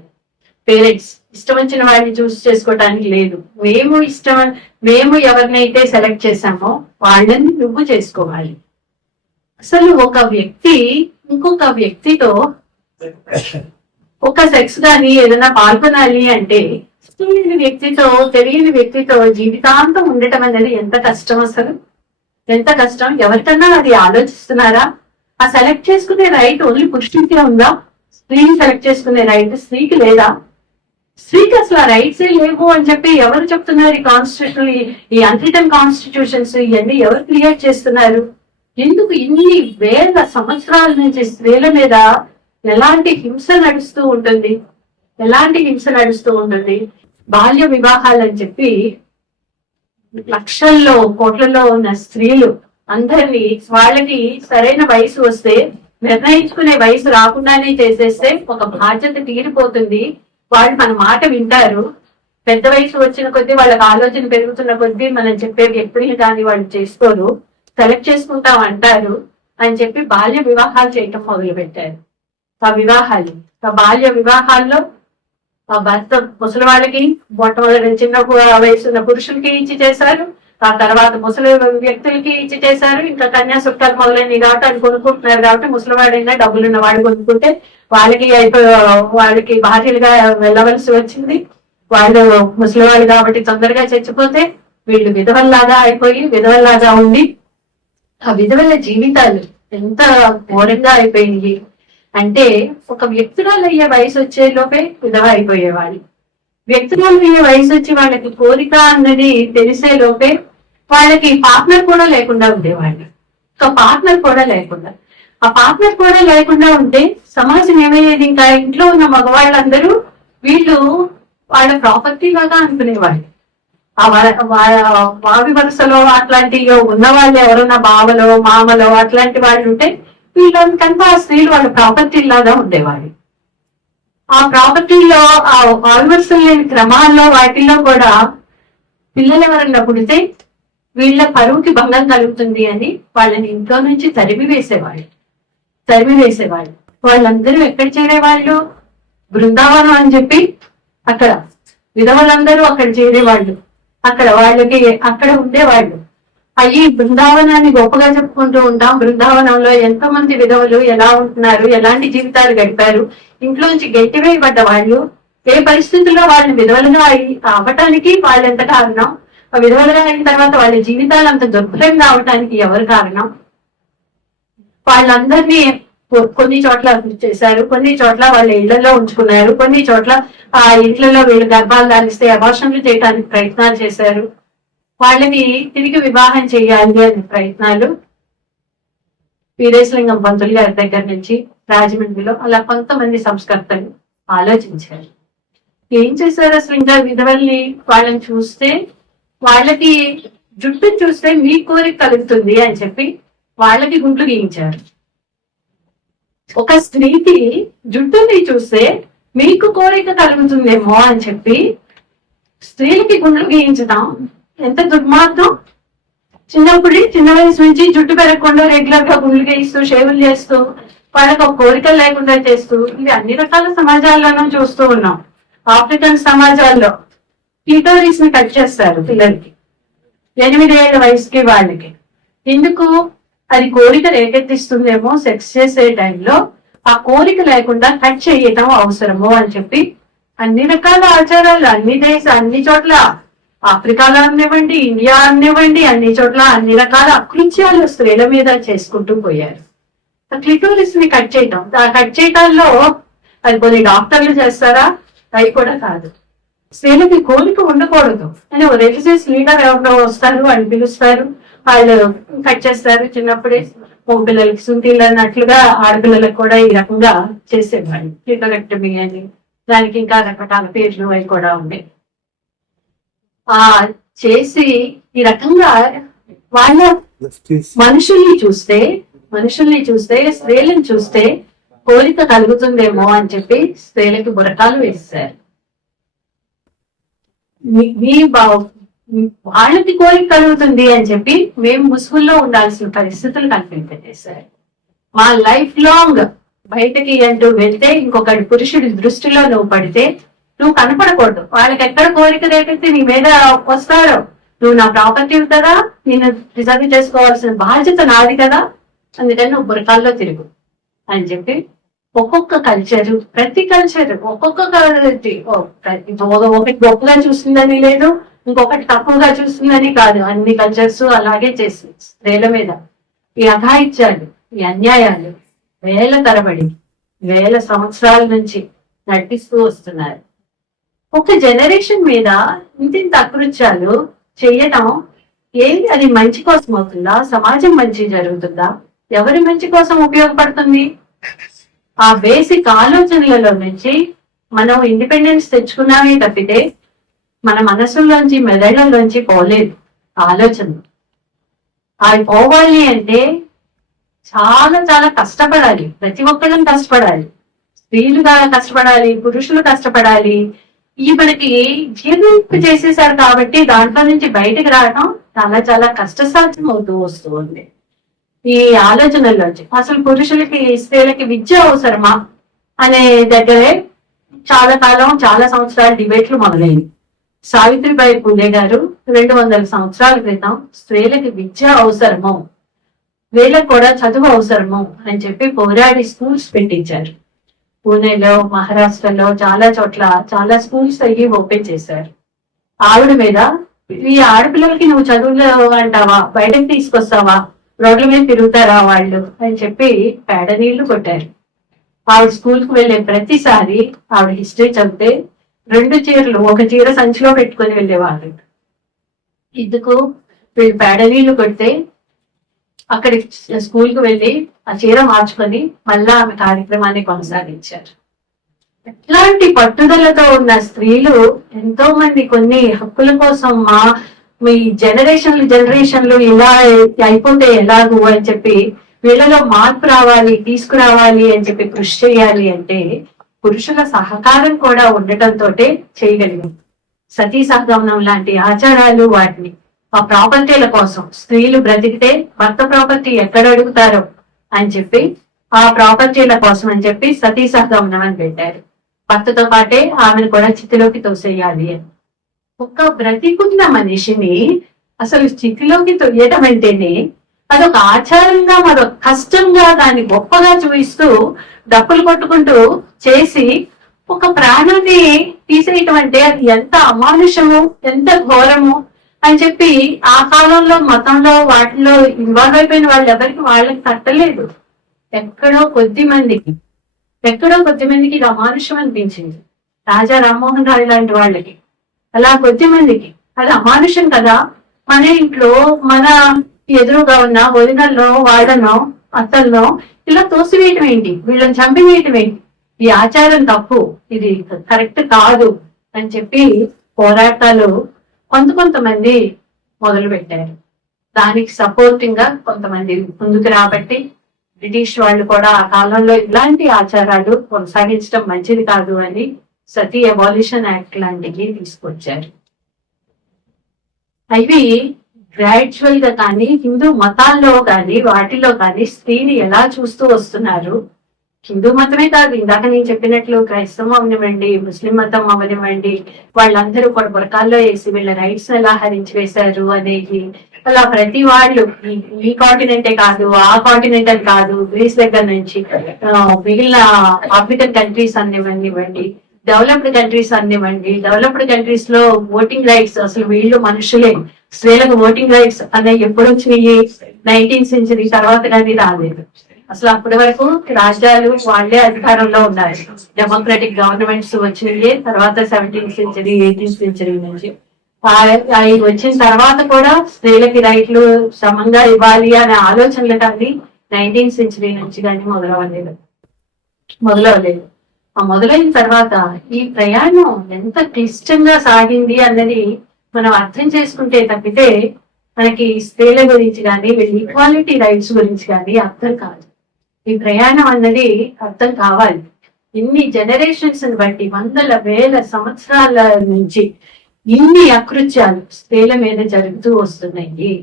పేరెంట్స్ ఇష్టం వచ్చిన వాడిని చూస్ చేసుకోవటానికి లేదు, మేము ఎవరినైతే సెలెక్ట్ చేశామో వాళ్ళని నువ్వు చేసుకోవాలి. అసలు ఒక వ్యక్తి ఇంకొక వ్యక్తితో ఒక సెక్స్ గాని ఏదైనా పాల్గొనాలి అంటే తెలియని వ్యక్తితో జీవితాంతం ఉండటం అనేది ఎంత కష్టం. అసలు ఎంత కష్టం. ఎవరికన్నా అది ఆలోచిస్తున్నారా? ఆ సెలెక్ట్ చేసుకునే రైట్ ఓన్లీ పురుషుడికే ఉందా? స్త్రీని సెలెక్ట్ చేసుకునే రైట్ స్త్రీకి లేదా? స్త్రీకి అసలు ఆ రైట్సే లేవు అని చెప్పి ఎవరు చెప్తున్నారు? ఈ కాన్స్టిట్యూషన్, ఈ అన్రిటన్ కాన్స్టిట్యూషన్స్ ఇవన్నీ ఎవరు క్రియేట్ చేస్తున్నారు? ఎందుకు ఇన్ని వేల సంవత్సరాల నుంచి స్త్రీల మీద ఎలాంటి హింస నడుస్తూ ఉంటుంది? బాల్య వివాహాలు అని చెప్పి లక్షల్లో కోట్లలో ఉన్న స్త్రీలు అందరినీ వాళ్ళకి సరైన వయసు వస్తే, నిర్ణయించుకునే వయసు రాకుండానే చేసేస్తే ఒక బాధ్యత తీరిపోతుంది. వాళ్ళు మన మాట వింటారు. పెద్ద వయసు వచ్చిన కొద్దీ వాళ్ళకి ఆలోచన పెరుగుతున్న కొద్దీ మనం చెప్పే వ్యక్తుల్ని కానీ వాళ్ళు చేసుకోరు, సెలెక్ట్ చేసుకుంటాం అంటారు అని చెప్పి బాల్య వివాహాలు చేయటం మొదలు పెట్టారు. ఆ బాల్య వివాహాల్లో ఆ భర్త ముసలి వాళ్ళకి, మొట్టమొదటి చిన్న వయసున్న పురుషులకి ఇచ్చి చేశారు, ఆ తర్వాత ముసలి వ్యక్తులకి ఇచ్చి చేశారు. ఇంకా కన్యాశుల్కాలు మొదలైనవి కాబట్టి అది కొనుక్కుంటున్నారు కాబట్టి ముసలివాడైనా డబ్బులున్న వాడు కొనుక్కుంటే వాళ్ళకి భార్యలుగా వెళ్ళవలసి వచ్చింది. వాళ్ళు ముసలివాళ్ళు కాబట్టి తొందరగా చచ్చిపోతే వీళ్ళు విధవల్లాగా ఉండి ఆ విధవల జీవితాలు ఎంత ఘోరంగా అయిపోయింది అంటే, ఒక వ్యక్తురాలు అయ్యే వయసు వచ్చే లోపే విధవ అయిపోయేవాళ్ళు. వ్యక్తురాలు అయ్యే వయసు వచ్చి వాళ్ళకి కోరిక అన్నది తెలిసే లోపే వాళ్ళకి పార్ట్నర్ కూడా లేకుండా ఉండేవాళ్ళు. ఆ పార్ట్నర్ కూడా లేకుండా ఉంటే సమాజం ఏమయ్యేది? ఇంకా ఇంట్లో ఉన్న మగవాళ్ళందరూ వీళ్ళు వాళ్ళ ప్రాపర్టీ లాగా అనుకునేవాళ్ళు. ఆ వావి వరుసలో అట్లాంటి ఉన్న వాళ్ళు ఎవరన్నా బావలో మామలో అట్లాంటి వాళ్ళు ఉంటే వీళ్ళకంతా ఆ స్త్రీలు వాళ్ళ ప్రాపర్టీ లాగా ఉండేవాళ్ళు. ఆ ప్రాపర్టీలో ఆ వావి వరుసలు లేని క్రమాల్లో వాటిల్లో కూడా పిల్లలు ఎవరన్నా పుడితే వీళ్ళ పరువుకి భంగం కలుగుతుంది అని వాళ్ళని ఇంట్లో నుంచి తరిమి వేసేవాళ్ళు. వాళ్ళందరూ ఎక్కడ చేరేవాళ్ళు? బృందావనం అని చెప్పి అక్కడ విధవలందరూ అక్కడ చేరేవాళ్ళు. అక్కడ ఉండేవాళ్ళు. అయ్యి బృందావనాన్ని గొప్పగా చెప్పుకుంటూ ఉంటాం. బృందావనంలో ఎంతో మంది విధవలు ఎలా ఉంటున్నారు, ఎలాంటి జీవితాలు గడిపారు, ఇంట్లోంచి గెట్టివేయబడ్డ వాళ్ళు, ఏ పరిస్థితుల్లో వాళ్ళని విధవలుగా అవ్వటానికి వాళ్ళెంత కారణం, ఆ విధవలుగా అయిన తర్వాత వాళ్ళ జీవితాలు అంత దుర్భరంగా అవటానికి ఎవరు కారణం? వాళ్ళందరినీ కొన్ని చోట్ల చేశారు, కొన్ని చోట్ల వాళ్ళ ఇళ్లలో ఉంచుకున్నారు, కొన్ని చోట్ల ఆ ఇంట్లలో వీళ్ళు గర్భాలు దానిస్తే అబార్షన్లు చేయడానికి ప్రయత్నాలు చేశారు. వాళ్ళని తిరిగి వివాహం చేయాలి అనే ప్రయత్నాలు వీరేశలింగం పంతులు గారి దగ్గర నుంచి రాజమండ్రిలో అలా కొంతమంది సంస్కర్తలు ఆలోచించారు. ఏం చేశారు? అసలు ఇంకా విధవల్ని వాళ్ళని చూస్తే, వాళ్ళకి జుట్టును చూస్తే మీ కోరిక కలుగుతుంది అని చెప్పి వాళ్ళకి గుంట్లు గీయించారు. ఒక స్త్రీకి జుట్టుని చూస్తే మీకు కోరిక కలుగుతుందేమో అని చెప్పి స్త్రీలకి గుండ్లు గీయించడం ఎంత దుర్మార్గం. చిన్న వయసు నుంచి జుట్టు పెరగకుండా రెగ్యులర్ గా గుండ్లు గీయిస్తూ షేవులు చేస్తూ వాళ్ళకి ఒక కోరికలు లేకుండా చేస్తూ ఇవి అన్ని రకాల సమాజాల్లోనూ చూస్తూ ఉన్నాం. ఆఫ్రికన్ సమాజాల్లో క్లిటోరిస్ ని కట్ చేస్తారు పిల్లలకి 8 ఏళ్ల వయసుకి వాళ్ళకి. ఎందుకు? అది కోరిక రేకెత్తిస్తుందేమో సెక్స్ చేసే టైంలో, ఆ కోరిక లేకుండా కట్ చేయటం అవసరము అని చెప్పి అన్ని రకాల ఆచారాలు అన్ని చోట్ల, ఆఫ్రికాలో అనివ్వండి, ఇండియా అనివ్వండి, అన్ని చోట్ల అన్ని రకాల అకృత్యాలు స్త్రీల మీద చేసుకుంటూ పోయారు. క్లిటోరిస్ ని కట్ చేయటం, ఆ కట్ చేయటాల్లో అది కొన్ని డాక్టర్లు చేస్తారా? అవి కూడా కాదు. స్త్రీలకి కోరిక ఉండకూడదు అని ఓ రిలీజియస్ లీడర్ ఎవరో వస్తారు, అని పిలుస్తారు, వాళ్ళు కట్ చేస్తారు. చిన్నప్పుడే మగ పిల్లలకి సుంటీలు అన్నట్లుగా ఆడపిల్లలకు కూడా ఈ రకంగా చేసేవాళ్ళు, క్లిటోరెక్టమీ అని. దానికి ఇంకా రకరకాల పేర్లు అవి కూడా ఉన్నాయి. ఆ చేసి ఈ రకంగా వాళ్ళ మనుషుల్ని చూస్తే స్త్రీలను చూస్తే కోరిక కలుగుతుందేమో అని చెప్పి స్త్రీలకి బురకాలు వేస్తారు. వాళ్ళకి కోరిక కలుగుతుంది అని చెప్పి మేము ముసుగుల్లో ఉండాల్సిన పరిస్థితులు కనిపించేశారు. మా లైఫ్ లాంగ్ బయటకి అంటూ వెళ్తే ఇంకొకటి పురుషుడి దృష్టిలో నువ్వు పడితే నువ్వు కనపడకూడదు. వాళ్ళకి ఎక్కడ కోరిక రేకెత్తి నీ మీద వస్తారో, నువ్వు నా ప్రాపర్టీ కదా, నేను రిజర్వ్ చేసుకోవాల్సిన బాధ్యత నాది కదా, అందుకని నువ్వు బురకాల్లో తిరుగు అని చెప్పి ఒక్కొక్క కల్చర్, ప్రతి కల్చర్ ఒక్కొక్క ఒకటి గొప్పగా చూస్తుందని లేదు, ఇంకొకటి తక్కువగా చూస్తుందని కాదు. అన్ని కల్చర్స్ అలాగే చేస్తుంది స్త్రీల మీద ఈ అఘాయిత్యాలు, ఈ అన్యాయాలు వేల తరబడి, వేల సంవత్సరాల నుంచి నటిస్తూ వస్తున్నారు. ఒక జనరేషన్ మీద ఇంత అకృత్యాలు చెయ్యటం ఏది? అది మంచి కోసం అవుతుందా? సమాజం మంచి జరుగుతుందా? ఎవరి మంచి కోసం ఉపయోగపడుతుంది? ఆ బేసిక్ ఆలోచనలలో నుంచి మనం ఇండిపెండెన్స్ తెచ్చుకున్నామే తప్పితే మన మనసుల్లోంచి, మెదళ్లలోంచి పోలేదు ఆలోచనలు. అవి పోవాలి అంటే చాలా చాలా కష్టపడాలి. ప్రతి ఒక్కళ్ళం కష్టపడాలి. స్త్రీలు కష్టపడాలి, పురుషులు కష్టపడాలి. ఈ మనకి జీవింపు చేసేసారు కాబట్టి దాంట్లో నుంచి బయటకు రావడం చాలా చాలా కష్టసాధ్యం అవుతూ వస్తూ ఉంది. ఈ ఆలోచనల్లోంచి అసలు పురుషులకి స్త్రీలకి విద్య అవసరమా అనే దగ్గరే చాలా కాలం, చాలా సంవత్సరాల డిబేట్లు మొదలైంది. సావిత్రిబాయి పూలే గారు 200 సంవత్సరాల క్రితం స్త్రీలకి విద్య అవసరము, వీళ్ళకి కూడా చదువు అవసరము అని చెప్పి పోరాడి స్కూల్స్ పెట్టించారు. పూణేలో, మహారాష్ట్రలో చాలా చోట్ల చాలా స్కూల్స్ అయ్యి ఓపెన్ చేశారు. ఆవిడ మీద ఈ ఆడపిల్లలకి నువ్వు చదువులు అంటావా, బయటకు తీసుకొస్తావా, రోడ్ల మీద తిరుగుతారా వాళ్ళు అని చెప్పి పేడ నీళ్లు కొట్టారు. ఆవిడ స్కూల్ కు వెళ్లే ప్రతిసారి ఆవిడ హిస్టరీ చదివితే 2 చీరలు, ఒక చీర సంచిలో పెట్టుకుని వెళ్ళేవాళ్ళు. ఇందుకు వీళ్ళు పేడ నీళ్లు కొడితే అక్కడి స్కూల్ కు వెళ్ళి ఆ చీర మార్చుకొని మళ్ళా ఆమె కార్యక్రమాన్ని కొనసాగించారు. ఎట్లాంటి పట్టుదలతో ఉన్న స్త్రీలు ఎంతో మంది కొన్ని హక్కుల కోసం మీ జనరేషన్లు ఇలా అయిపోతే ఎలాగూ అని చెప్పి వీళ్ళలో మార్పు రావాలి, తీసుకురావాలి అని చెప్పి కృషి చేయాలి అంటే పురుషుల సహకారం కూడా ఉండటంతో చేయగలిగాం. సతీ సహగమనం లాంటి ఆచారాలు, వాటిని ఆ ప్రాపర్టీల కోసం స్త్రీలు బ్రతికితే భర్త ప్రాపర్టీ ఎక్కడ అడుగుతారో అని చెప్పి ఆ ప్రాపర్టీల కోసం అని చెప్పి సతీ సహగమనం అని పెట్టారు. భర్తతో పాటే ఆమెను కూడా చితిలోకి తోసేయాలి అని. ఒక్క బ్రతికున్న మనిషిని అసలు స్థితిలోకి తొయ్యటం అంటేనే అదొక ఆచారంగా, మరొక కష్టంగా, దాన్ని గొప్పగా చూపిస్తూ డప్పులు కొట్టుకుంటూ చేసి ఒక ప్రాణాన్ని తీసేయటం అంటే అది ఎంత అమానుషము, ఎంత ఘోరము అని చెప్పి ఆ కాలంలో మతంలో వాటిలో ఇన్వాల్వ్ అయిపోయిన వాళ్ళు ఎవరికి వాళ్ళకి తట్టలేదు. ఎక్కడో కొద్ది మందికి ఇది అమానుషం అనిపించింది. రాజా రామ్మోహన్ రాయ్ లాంటి వాళ్ళకి, అలా కొద్ది మందికి అది అమానుషం కదా. మన ఇంట్లో, మన ఎదురుగా ఉన్న వదినల్లో, వాళ్ళనో, అత్తల్లో ఇలా తోసివేయటం ఏంటి, వీళ్ళని చంపివేయటం ఏంటి, ఈ ఆచారం తప్పు, ఇది కరెక్ట్ కాదు అని చెప్పి పోరాటాలు కొంతమంది మొదలు పెట్టారు. దానికి సపోర్టింగ్ గా కొంతమంది ముందుకు రాబట్టి బ్రిటిష్ వాళ్ళు కూడా ఆ కాలంలో ఇలాంటి ఆచారాలు కొనసాగించడం మంచిది కాదు అని సతీ అబాలిషన్ యాక్ట్ లాంటివి తీసుకొచ్చారు. అవి గ్రాడ్యువల్ గా కానీ హిందూ మతాల్లో కానీ వాటిలో కానీ స్త్రీని ఎలా చూస్తూ వస్తున్నారు, హిందూ మతమే కాదు, ఇందాక నేను చెప్పినట్లు క్రైస్తవం అవనివ్వండి, ముస్లిం మతం అవనివ్వండి, వాళ్ళందరూ కూడా బురకాల్లో వేసి వీళ్ళ రైట్స్ ఎలా హరించి వేశారు అనేది, అలా ప్రతి వాళ్ళు ఈ కాంటినెంటే కాదు, ఆ కాంటినెంట్ అని కాదు, గ్రీస్ దగ్గర నుంచి మిగిలిన ఆఫ్రికన్ కంట్రీస్ అనివ్వండి, డెవలప్డ్ కంట్రీస్ అనివ్వండి, డెవలప్డ్ కంట్రీస్ లో ఓటింగ్ రైట్స్, అసలు వీళ్ళు మనుషులే, స్త్రీలకు ఓటింగ్ రైట్స్ అనేవి ఎప్పుడు వచ్చినాయి? 19th సెంచరీ తర్వాత కానీ రాలేదు. అసలు అప్పటి వరకు రాజ్యాలు వాళ్లే అధికారంలో ఉన్నారు. డెమోక్రటిక్ గవర్నమెంట్స్ వచ్చినాయి తర్వాత 17th సెంచరీ 18th సెంచరీ నుంచి. అవి వచ్చిన తర్వాత కూడా స్త్రీలకి రైట్లు సమంగా ఇవ్వాలి అనే ఆలోచనలు కానీ 19th సెంచరీ నుంచి కానీ మొదలవలేదు. ఆ మొదలైన తర్వాత ఈ ప్రయాణం ఎంత క్లిష్టంగా సాగింది అన్నది మనం అర్థం చేసుకుంటే తప్పితే మనకి స్త్రీల గురించి కానీ వీళ్ళ ఈక్వాలిటీ రైట్స్ గురించి కానీ అర్థం కాదు. ఈ ప్రయాణం అన్నది అర్థం కావాలి. ఇన్ని జనరేషన్స్ బట్టి వందల వేల సంవత్సరాల నుంచి ఇన్ని అకృత్యాలు స్త్రీల మీద జరుగుతూ వస్తున్నాయి.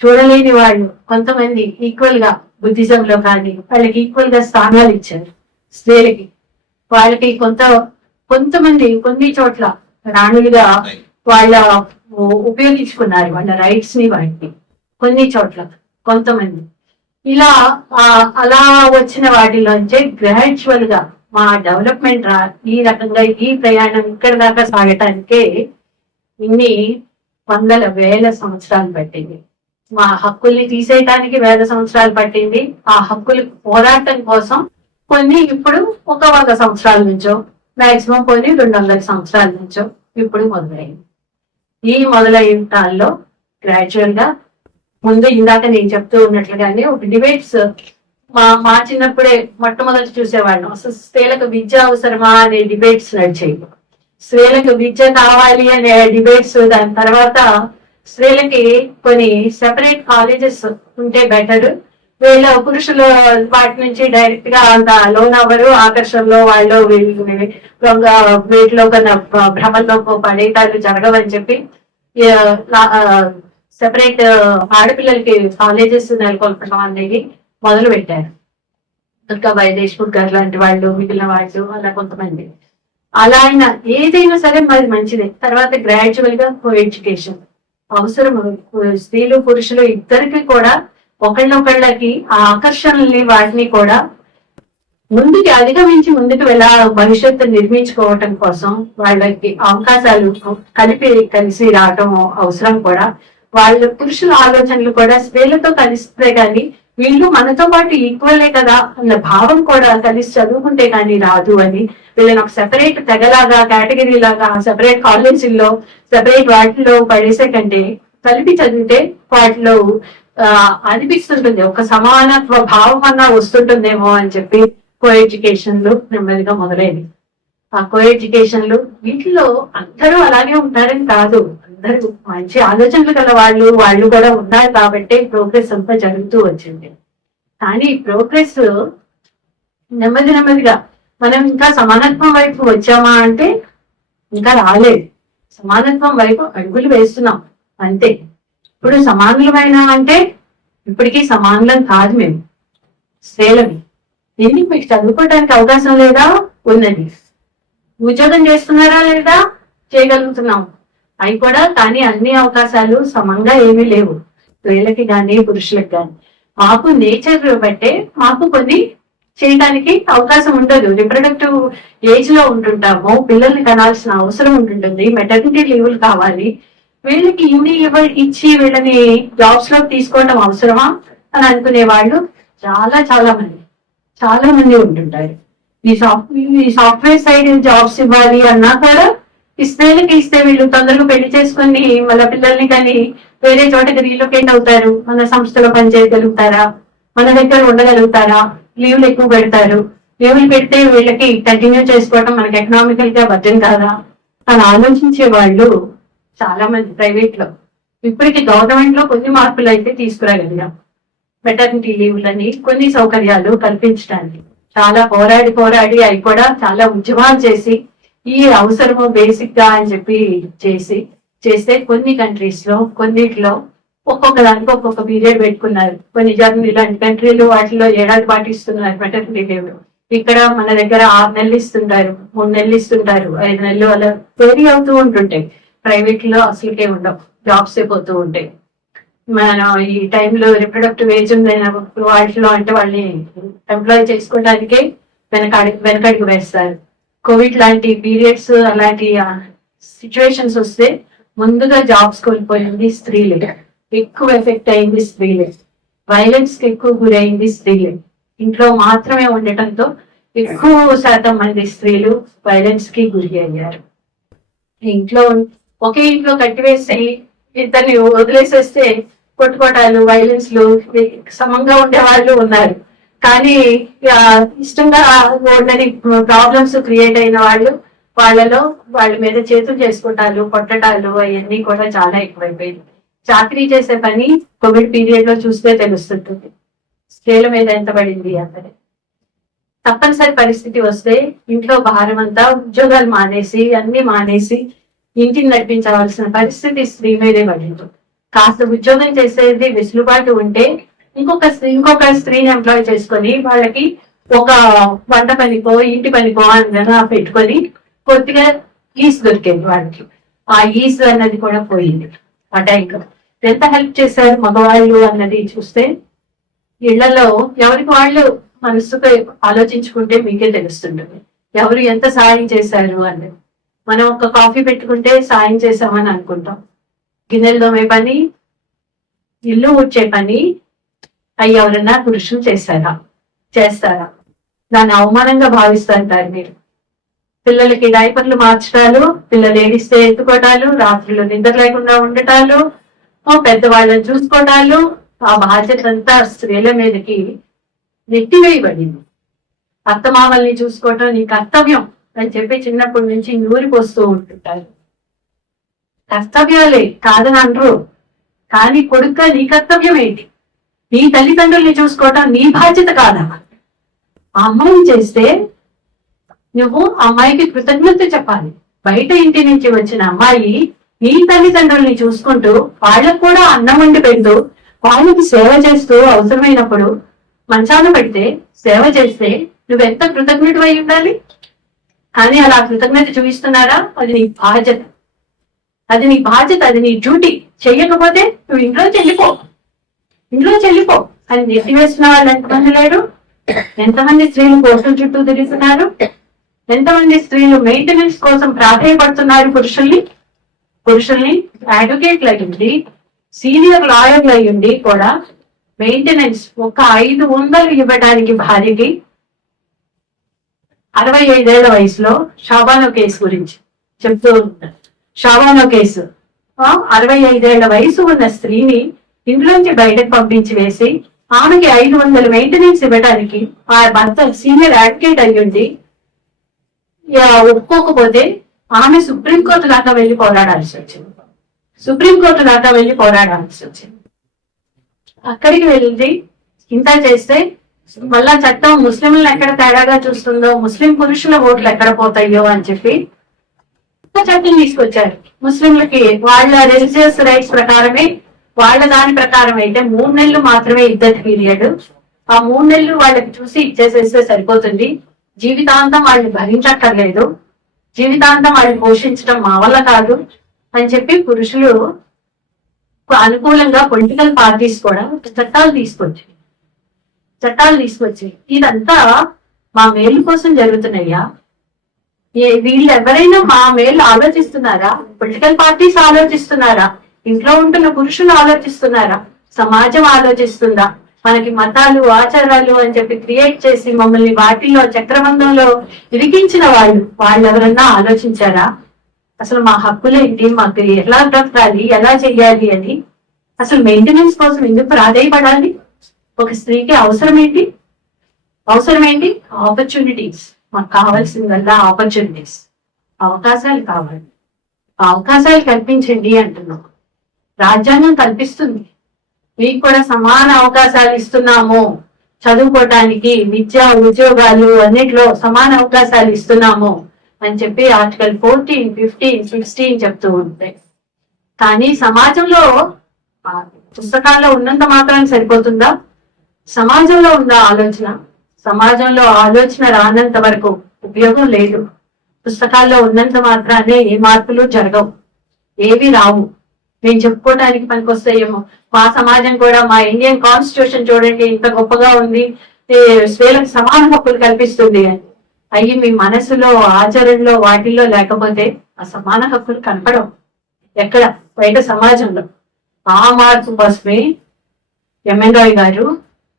చూడలేని వాళ్ళు కొంతమంది ఈక్వల్ గా బుద్ధిజం లో కానీ వాళ్ళకి ఈక్వల్ గా స్థానాలు ఇచ్చారు స్త్రీలకి. వాళ్ళకి కొంతమంది కొన్ని చోట్ల రాణులుగా వాళ్ళ ఉపయోగించుకున్నారు వాళ్ళ రైట్స్ ని. వాటిని కొన్ని చోట్ల కొంతమంది ఇలా అలా వచ్చిన వాటిలోంచే గ్రాడ్యువల్ గా మా డెవలప్మెంట్ ఈ రకంగా ఈ ప్రయాణం ఇక్కడ దాకా సాగటానికే ఇన్ని వందల వేల సంవత్సరాలు పట్టింది. మా హక్కుల్ని తీసేయటానికి వేల సంవత్సరాలు పట్టింది. ఆ హక్కులు పోరాటం కోసం కొన్ని ఇప్పుడు 100 సంవత్సరాల నుంచో మాక్సిమం కొన్ని 200 సంవత్సరాల నుంచో ఇప్పుడు మొదలైంది. ఈ మొదలైన గ్రాడ్యువల్ గా ముందు ఇందాక నేను చెప్తూ ఉన్నట్లుగానే ఒక డిబేట్స్ మా చిన్నప్పుడే మొట్టమొదటి చూసేవాళ్ళం. అసలు స్త్రీలకు విద్య అవసరమా అనే డిబేట్స్ నడిచేవి. స్త్రీలకు విద్య కావాలి అనే డిబేట్స్, దాని తర్వాత స్త్రీలకి కొన్ని సెపరేట్ కాలేజెస్ ఉంటే బెటర్, వీళ్ళ పురుషులు వాటి నుంచి డైరెక్ట్ గా అంత లోన్ అవ్వరు, ఆకర్షణలో వాళ్ళు వీటిలో కన్నా భ్రమల్లో పడేటాలు జరగవని చెప్పి సెపరేట్ ఆడపిల్లలకి కాలేజెస్ నెలకొల్పడం అనేది మొదలు పెట్టారు. దుర్గాబాయి దేశ్ముఖ్ గారు లాంటి వాళ్ళు, మిగిలిన వాళ్ళు, అలా కొంతమంది. అలా అయినా ఏదైనా సరే మరి మంచిదే. తర్వాత గ్రాడ్యువల్ గా కో ఎడ్యుకేషన్ అవసరం. స్త్రీలు పురుషులు ఇద్దరికి కూడా ఒకళ్ళకి ఆ ఆకర్షణల్ని వాటిని కూడా ముందుకి అధిగమించి ముందుకు భవిష్యత్తు నిర్మించుకోవటం కోసం వాళ్ళకి అవకాశాలు కలిసి రావటం అవసరం. కూడా వాళ్ళ పురుషుల ఆలోచనలు కూడా స్త్రీలతో కలిస్తే గాని వీళ్ళు మనతో పాటు ఈక్వలే కదా అన్న భావం కూడా కలిసి చదువుకుంటే గానీ రాదు అని వీళ్ళని ఒక సెపరేట్ తెగలాగా కేటగిరీ లాగా సెపరేట్ కాలేజీల్లో సెపరేట్ వాటిలో పడేసే కంటే కలిపి చదివితే వాటిలో అనిపిస్తుంటుంది, ఒక సమానత్వ భావం అన్నా వస్తుంటుందేమో అని చెప్పి కో ఎడ్యుకేషన్లు నెమ్మదిగా మొదలైనవి. ఆ కో ఎడ్యుకేషన్లు వీటిలో అందరూ అలాగే ఉంటారని కాదు, అందరూ మంచి ఆలోచనలు గల వాళ్ళు కూడా ఉన్నారు కాబట్టి ప్రోగ్రెస్ అంతా జరుగుతూ వచ్చింది. కానీ ప్రోగ్రెస్ నెమ్మదిగా మనం ఇంకా సమానత్వం వైపు వచ్చామా అంటే ఇంకా రాలేదు. సమానత్వం వైపు అడుగులు వేస్తున్నాం అంతే. ఇప్పుడు సమానులమైన అంటే ఇప్పటికీ సమానులం కాదు మేము స్త్రీలవి. ఎందుకు మీకు చదువుకోవడానికి అవకాశం లేదా? ఉన్నది. ఉద్యోగం చేస్తున్నారా లేదా? చేయగలుగుతున్నాం అవి కూడా. కానీ అన్ని అవకాశాలు సమంగా ఏమీ లేవు స్త్రీలకి కానీ పురుషులకు కానీ. మాకు నేచర్ బట్టే మాకు కొన్ని చేయడానికి అవకాశం ఉండదు. రిప్రొడక్టివ్ ఏజ్ లో ఉంటుంటాము, పిల్లల్ని కనాల్సిన అవసరం ఉంటుంటుంది, మెటర్నిటీ లీవులు కావాలి. వీళ్ళకి ఇన్ని ఇచ్చి వీళ్ళని జాబ్స్ లో తీసుకోవడం అవసరమా అని అనుకునే వాళ్ళు చాలా మంది ఉంటుంటారు. ఈ సాఫ్ట్వేర్ సైడ్ జాబ్స్ ఇవ్వాలి అన్నా కూడా ఇస్తే వీళ్ళు తొందరగా పెళ్లి చేసుకుని వాళ్ళ పిల్లల్ని కానీ వేరే చోటకి రీలొకేట్ అవుతారు. మన సంస్థలో పనిచేయగలుగుతారా, మన దగ్గర ఉండగలుగుతారా, లీవ్లు ఎక్కువ పెడతారు. లీవ్లు పెడితే వీళ్ళకి కంటిన్యూ చేసుకోవడం మనకి ఎకనామికల్ గా బడ్జెట్ కాదా అని ఆలోచించే వాళ్ళు చాలా మంది ప్రైవేట్ లో. ఇప్పటికి గవర్నమెంట్ లో కొన్ని మార్పులు అయితే తీసుకురాగలిగాం. మెటర్నిటీ లీవ్లని కొన్ని సౌకర్యాలు కల్పించడానికి చాలా పోరాడి అవి కూడా చాలా ఉద్యమాలు చేసి ఈ అవసరము బేసిక్ గా అని చెప్పి చేస్తే కొన్ని కంట్రీస్ లో కొన్నిట్లో ఒక్కొక్క దానికి ఒక్కొక్క పీరియడ్ పెట్టుకున్నారు. కొన్ని జర్నీ ఇలాంటి కంట్రీలు వాటిలో ఏడాది పాటిస్తున్నారు మెటర్నిటీ లీవ్. ఇక్కడ మన దగ్గర 6 నెలలు ఇస్తుంటారు, 3 నెలలు ఇస్తుంటారు, 5 నెలలు అలా వేరీ అవుతూ ఉంటుంటాయి. ప్రైవేట్ లో అసలుకే ఉండవు, జాబ్స్ అయిపోతూ ఉంటాయి. మనం ఈ టైంలో రిప్రొడక్టివ్ ఏజ్ ఉందైన వాటిలో అంటే వాళ్ళని ఎంప్లాయ్ చేసుకోవడానికే వెనకడుగు వేస్తారు. కోవిడ్ లాంటి పీరియడ్స్ అలాంటి సిచ్యువేషన్స్ వస్తే ముందుగా జాబ్స్ కోల్పోయింది స్త్రీలే, ఎక్కువ ఎఫెక్ట్ అయింది స్త్రీలే, వైలెన్స్ కి ఎక్కువ గురైంది స్త్రీలే. ఇంట్లో మాత్రమే ఉండటంతో ఎక్కువ శాతం మంది స్త్రీలు వైలెన్స్ కి గురి అయ్యారు. ఇంట్లో ఒకే ఇంట్లో కట్టివేసి ఇద్దరిని వదిలేసేస్తే కొట్టుకోటాలు, వైలెన్స్ లు సమంగా ఉండే వాళ్ళు ఉన్నారు. కానీ ఇష్టంగా ఉండని ప్రాబ్లమ్స్ క్రియేట్ అయిన వాళ్ళు, వాళ్ళ మీద చేతులు చేసుకోవటాలు, కొట్టడాలు అవన్నీ కూడా చాలా ఎక్కువైపోయింది. చాకరీ చేసే పని కోవిడ్ పీరియడ్ లో చూస్తే తెలుస్తుంటుంది స్త్రీల మీద ఎంత పడింది అన్నది. తప్పనిసరి పరిస్థితి వస్తే ఇంట్లో భారం అంతా ఉద్యోగాలు మానేసి అన్ని మానేసి ఇంటిని నడిపించవలసిన పరిస్థితి స్త్రీ మీదే పడింది. కాస్త ఉద్యోగం చేసేది వెసులుబాటు ఉంటే ఇంకొక స్త్రీని ఎంప్లాయ్ చేసుకొని వాళ్ళకి ఒక వంట పనికో ఇంటి పనికో అందరూ పెట్టుకొని కొద్దిగా ఈజ్ దొరికేది వాళ్ళకి. ఆ ఈజ్ అన్నది కూడా పోయింది. ఆ టైంలో ఎంత హెల్ప్ చేశారు మగవాళ్ళు అన్నది చూస్తే ఇళ్లలో ఎవరికి వాళ్ళు మనసుతో ఆలోచించుకుంటే మీకే తెలుస్తుంటుంది ఎవరు ఎంత సాయం చేశారు అన్నది. మనం ఒక కాఫీ పెట్టుకుంటే సాయం చేసామని అనుకుంటాం. గిన్నెలు తోమే పని, ఇల్లు ఊడ్చే పని అవి ఎవరన్నా పురుషులు చేస్తారా? దాన్ని అవమానంగా భావిస్తుంటారు మీరు. పిల్లలకి డైపర్లు మార్చడాలు, పిల్లలు ఏడిస్తే ఎత్తుకోవటాలు, రాత్రులు నిద్ర లేకుండా ఉండటాలు, పెద్దవాళ్ళని చూసుకోవటాలు, ఆ బాధ్యత అంతా స్త్రీల మీదకి నెట్టివేయబడింది. అత్తమామల్ని చూసుకోవటం నీ కర్తవ్యం అని చెప్పి చిన్నప్పటి నుంచి నూరిపోస్తూ ఉంటుంటారు. కర్తవ్యాలే కాదని అనరు, కానీ కొడుక నీ కర్తవ్యం ఏంటి? నీ తల్లిదండ్రుల్ని చూసుకోవటం నీ బాధ్యత కాదా? ఆ అమ్మాయిని చేస్తే నువ్వు అమ్మాయికి కృతజ్ఞత చెప్పాలి. బయట ఇంటి నుంచి వచ్చిన అమ్మాయి నీ తల్లిదండ్రుల్ని చూసుకుంటూ వాళ్ళకు కూడా అన్నం వండి పెడుతూ వాళ్ళకి సేవ చేస్తూ అవసరమైనప్పుడు మంచాన పెడితే సేవ చేస్తే నువ్వెంత కృతజ్ఞత అయి ఉండాలి. కానీ అలా కృతజ్ఞత చూపిస్తున్నారా? అది నీ బాధ్యత, అది నీ డ్యూటీ. చెయ్యకపోతే నువ్వు ఇంట్లో చెల్లిపో అని నెట్టివేసిన వాళ్ళు ఎంతమంది లేరు? ఎంతమంది స్త్రీలు కోర్టుల చుట్టూ తిరుగుతున్నారు? ఎంతమంది స్త్రీలు మెయింటెనెన్స్ కోసం ప్రాధాయపడుతున్నారు? పురుషుల్ని అడ్వకేట్లు అయ్యింది, సీనియర్ లాయర్లు అయ్యింది కూడా మెయింటెనెన్స్ ఒక 500 ఇవ్వడానికి భార్యకి 65 ఏళ్ల వయసులో షాబానో కేసు గురించి చెప్తూ ఉంటారు. షాబానో కేసు 65 ఏళ్ల వయసు ఉన్న స్త్రీని ఇంట్లోంచి బయటకు పంపించి వేసి ఆమెకి 500 మెయింటెనెన్స్ ఇవ్వడానికి ఆ భర్త సీనియర్ అడ్వకేట్ అయ్యుండి ఒప్పుకోకపోతే ఆమె సుప్రీంకోర్టు దాకా వెళ్ళి పోరాడాల్సి వచ్చింది. అక్కడికి వెళ్ళి ఇంత చేస్తే మళ్ళా చట్టం ముస్లింలను ఎక్కడ తేడాగా చూస్తుందో, ముస్లిం పురుషుల ఓట్లు ఎక్కడ పోతాయో అని చెప్పి చట్టం తీసుకొచ్చారు. ముస్లింలకి వాళ్ళ రిలీజియస్ రైట్స్ ప్రకారమే, వాళ్ళ దాని ప్రకారం అయితే 3 నెలలు మాత్రమే ఇద్దరి పీరియడ్. ఆ 3 నెలలు వాళ్ళకి చూసి ఇచ్చేసేస్తే సరిపోతుంది. జీవితాంతం వాళ్ళని భరించక్కర్లేదు, జీవితాంతం వాళ్ళని పోషించడం మా వల్ల కాదు అని చెప్పి పురుషులు అనుకూలంగా పొలిటికల్ పార్టీస్ కూడా చట్టాలు తీసుకొచ్చి ఇదంతా మా మేలు కోసం జరుగుతున్నాయా? వీళ్ళు ఎవరైనా మా మేలు ఆలోచిస్తున్నారా? పొలిటికల్ పార్టీస్ ఆలోచిస్తున్నారా? ఇంట్లో ఉంటున్న పురుషులు ఆలోచిస్తున్నారా? సమాజం ఆలోచిస్తుందా? మనకి మతాలు ఆచారాలు అని చెప్పి క్రియేట్ చేసి మమ్మల్ని వాటిల్లో చక్రబంధంలో ఇరికించిన వాళ్ళు ఎవరన్నా ఆలోచించారా? అసలు మా హక్కులేంటి, మాకు ఎలా బ్రతకాలి, ఎలా చెయ్యాలి అని, అసలు మెయింటెనెన్స్ కోసం ఎందుకు ప్రాధాయపడాలి? ఒక స్త్రీకి అవసరం ఏంటి? ఆపర్చునిటీస్. మాకు కావాల్సిందల్లా ఆపర్చునిటీస్, అవకాశాలు కావాలి. అవకాశాలు కల్పించండి అంటున్నాం. రాజ్యాంగం కల్పిస్తుంది, మీకు కూడా సమాన అవకాశాలు ఇస్తున్నాము, చదువుకోవటానికి, విద్య, ఉద్యోగాలు అన్నిట్లో సమాన అవకాశాలు ఇస్తున్నాము అని చెప్పి ఆర్టికల్ 14, 15, 16 చెప్తూ ఉంటాయి. కానీ సమాజంలో పుస్తకాల్లో ఉన్నంత మాత్రం సరిపోతుందా? సమాజంలో ఉన్న ఆలోచన, సమాజంలో ఆలోచన రానంత వరకు ఉపయోగం లేదు. పుస్తకాల్లో ఉన్నంత మాత్రానే ఏ మార్పులు జరగవు, ఏవి రావు. మేము చెప్పుకోవడానికి పనికొస్తాయేమో. మా సమాజం కూడా, మా ఇండియన్ కాన్స్టిట్యూషన్ చూడండి ఇంత గొప్పగా ఉంది, స్త్రీలకు సమాన హక్కులు కల్పిస్తుంది అని. అయ్యి మీ మనసులో, ఆచరణలో, వాటిల్లో లేకపోతే ఆ సమాన హక్కులు కనపడవు ఎక్కడ, బయట సమాజంలో. ఆ మార్పు కోసమే ఎంఎన్ రాయ్ గారు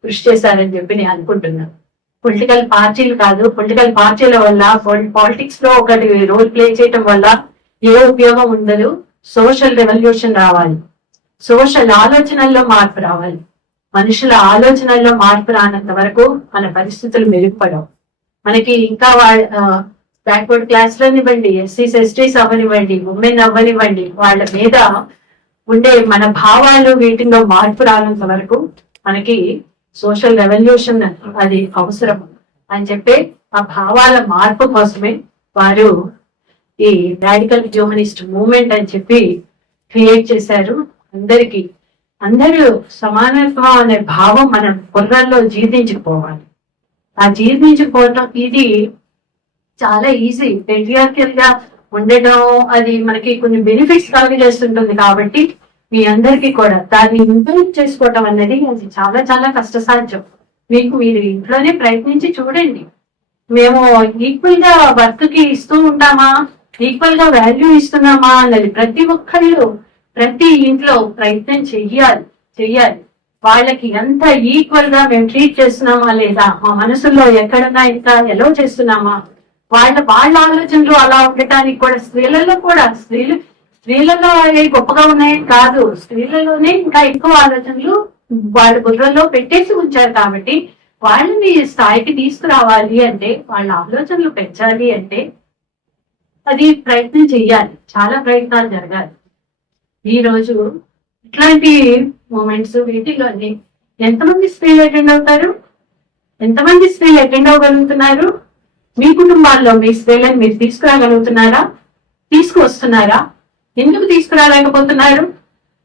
కృషి చేశారని చెప్పి నేను అనుకుంటున్నాను. పొలిటికల్ పార్టీలు కాదు, పొలిటికల్ పార్టీల వల్ల, పాలిటిక్స్ లో ఒకటి రోల్ ప్లే చేయటం వల్ల ఏ ఉపయోగం ఉండదు. సోషల్ రెవల్యూషన్ రావాలి, సోషల్ ఆలోచనల్లో మార్పు రావాలి. మనుషుల ఆలోచనల్లో మార్పు రానంత వరకు మన పరిస్థితులు మెరుగుపడవు. మనకి ఇంకా బ్యాక్వర్డ్ క్లాస్ లోనివ్వండి, ఎస్సీస్ ఎస్టీస్ అవ్వనివ్వండి, ఉమెన్ అవ్వనివ్వండి, వాళ్ళ మీద ఉండే మన భావాలు వీటిల్లో మార్పు రానంత వరకు మనకి సోషల్ రెవల్యూషన్ అది అవసరం అని చెప్పి ఆ భావాల మార్పు కోసమే వారు ఈ రాడికల్ హ్యూమనిస్ట్ మూవ్మెంట్ అని చెప్పి క్రియేట్ చేశారు. అందరూ సమానత్వం అనే భావం మన బుర్రల్లో జీర్ణించుకుపోవాలి. ఆ జీర్ణించుకోవటం ఇది చాలా ఈజీ. పెట్రియార్కల్ గా ఉండటం అది మనకి కొన్ని బెనిఫిట్స్ కలుగజేస్తుంటుంది. కాబట్టి మీ అందరికీ కూడా దాన్ని ఇంప్లిమెంట్ చేసుకోవటం అనేది అది చాలా చాలా కష్టసాధ్యం. మీరు ఇంట్లోనే ప్రయత్నించి చూడండి. మేము ఈక్వల్ గా వర్క్ కి ఇస్తూ ఉంటామా, ఈక్వల్ గా వాల్యూ ఇస్తున్నామా అన్నది ప్రతి ఒక్కళ్ళు ప్రతి ఇంట్లో ప్రయత్నం చెయ్యాలి. వాళ్ళకి ఎంత ఈక్వల్ గా మేము ట్రీట్ చేస్తున్నామా లేదా, మా మనసులో ఎక్కడన్నా ఇంకా ఎలా చేస్తున్నామా, వాళ్ళ ఆలోచనలు అలా ఉండటానికి కూడా స్త్రీలలో గొప్పగా ఉన్నాయని కాదు, స్త్రీలలోనే ఇంకా ఎక్కువ ఆలోచనలు వాళ్ళ బుర్రలో పెట్టేసి ఉంచారు. కాబట్టి వాళ్ళని స్థాయికి తీసుకురావాలి అంటే, వాళ్ళ ఆలోచనలు పెంచాలి అంటే అది ప్రయత్నం చెయ్యాలి, చాలా ప్రయత్నాలు జరగాలి. ఈ రోజు ఇట్లాంటి మూమెంట్స్ వీటిలోని ఎంతమంది స్త్రీలు అటెండ్ అవుతారు, ఎంతమంది స్త్రీలు అటెండ్ అవ్వగలుగుతున్నారు? మీ కుటుంబాల్లో మీ స్త్రీలను మీరు తీసుకురాగలుగుతున్నారా, తీసుకువస్తున్నారా? ఎందుకు తీసుకురాలేకపోతున్నారు?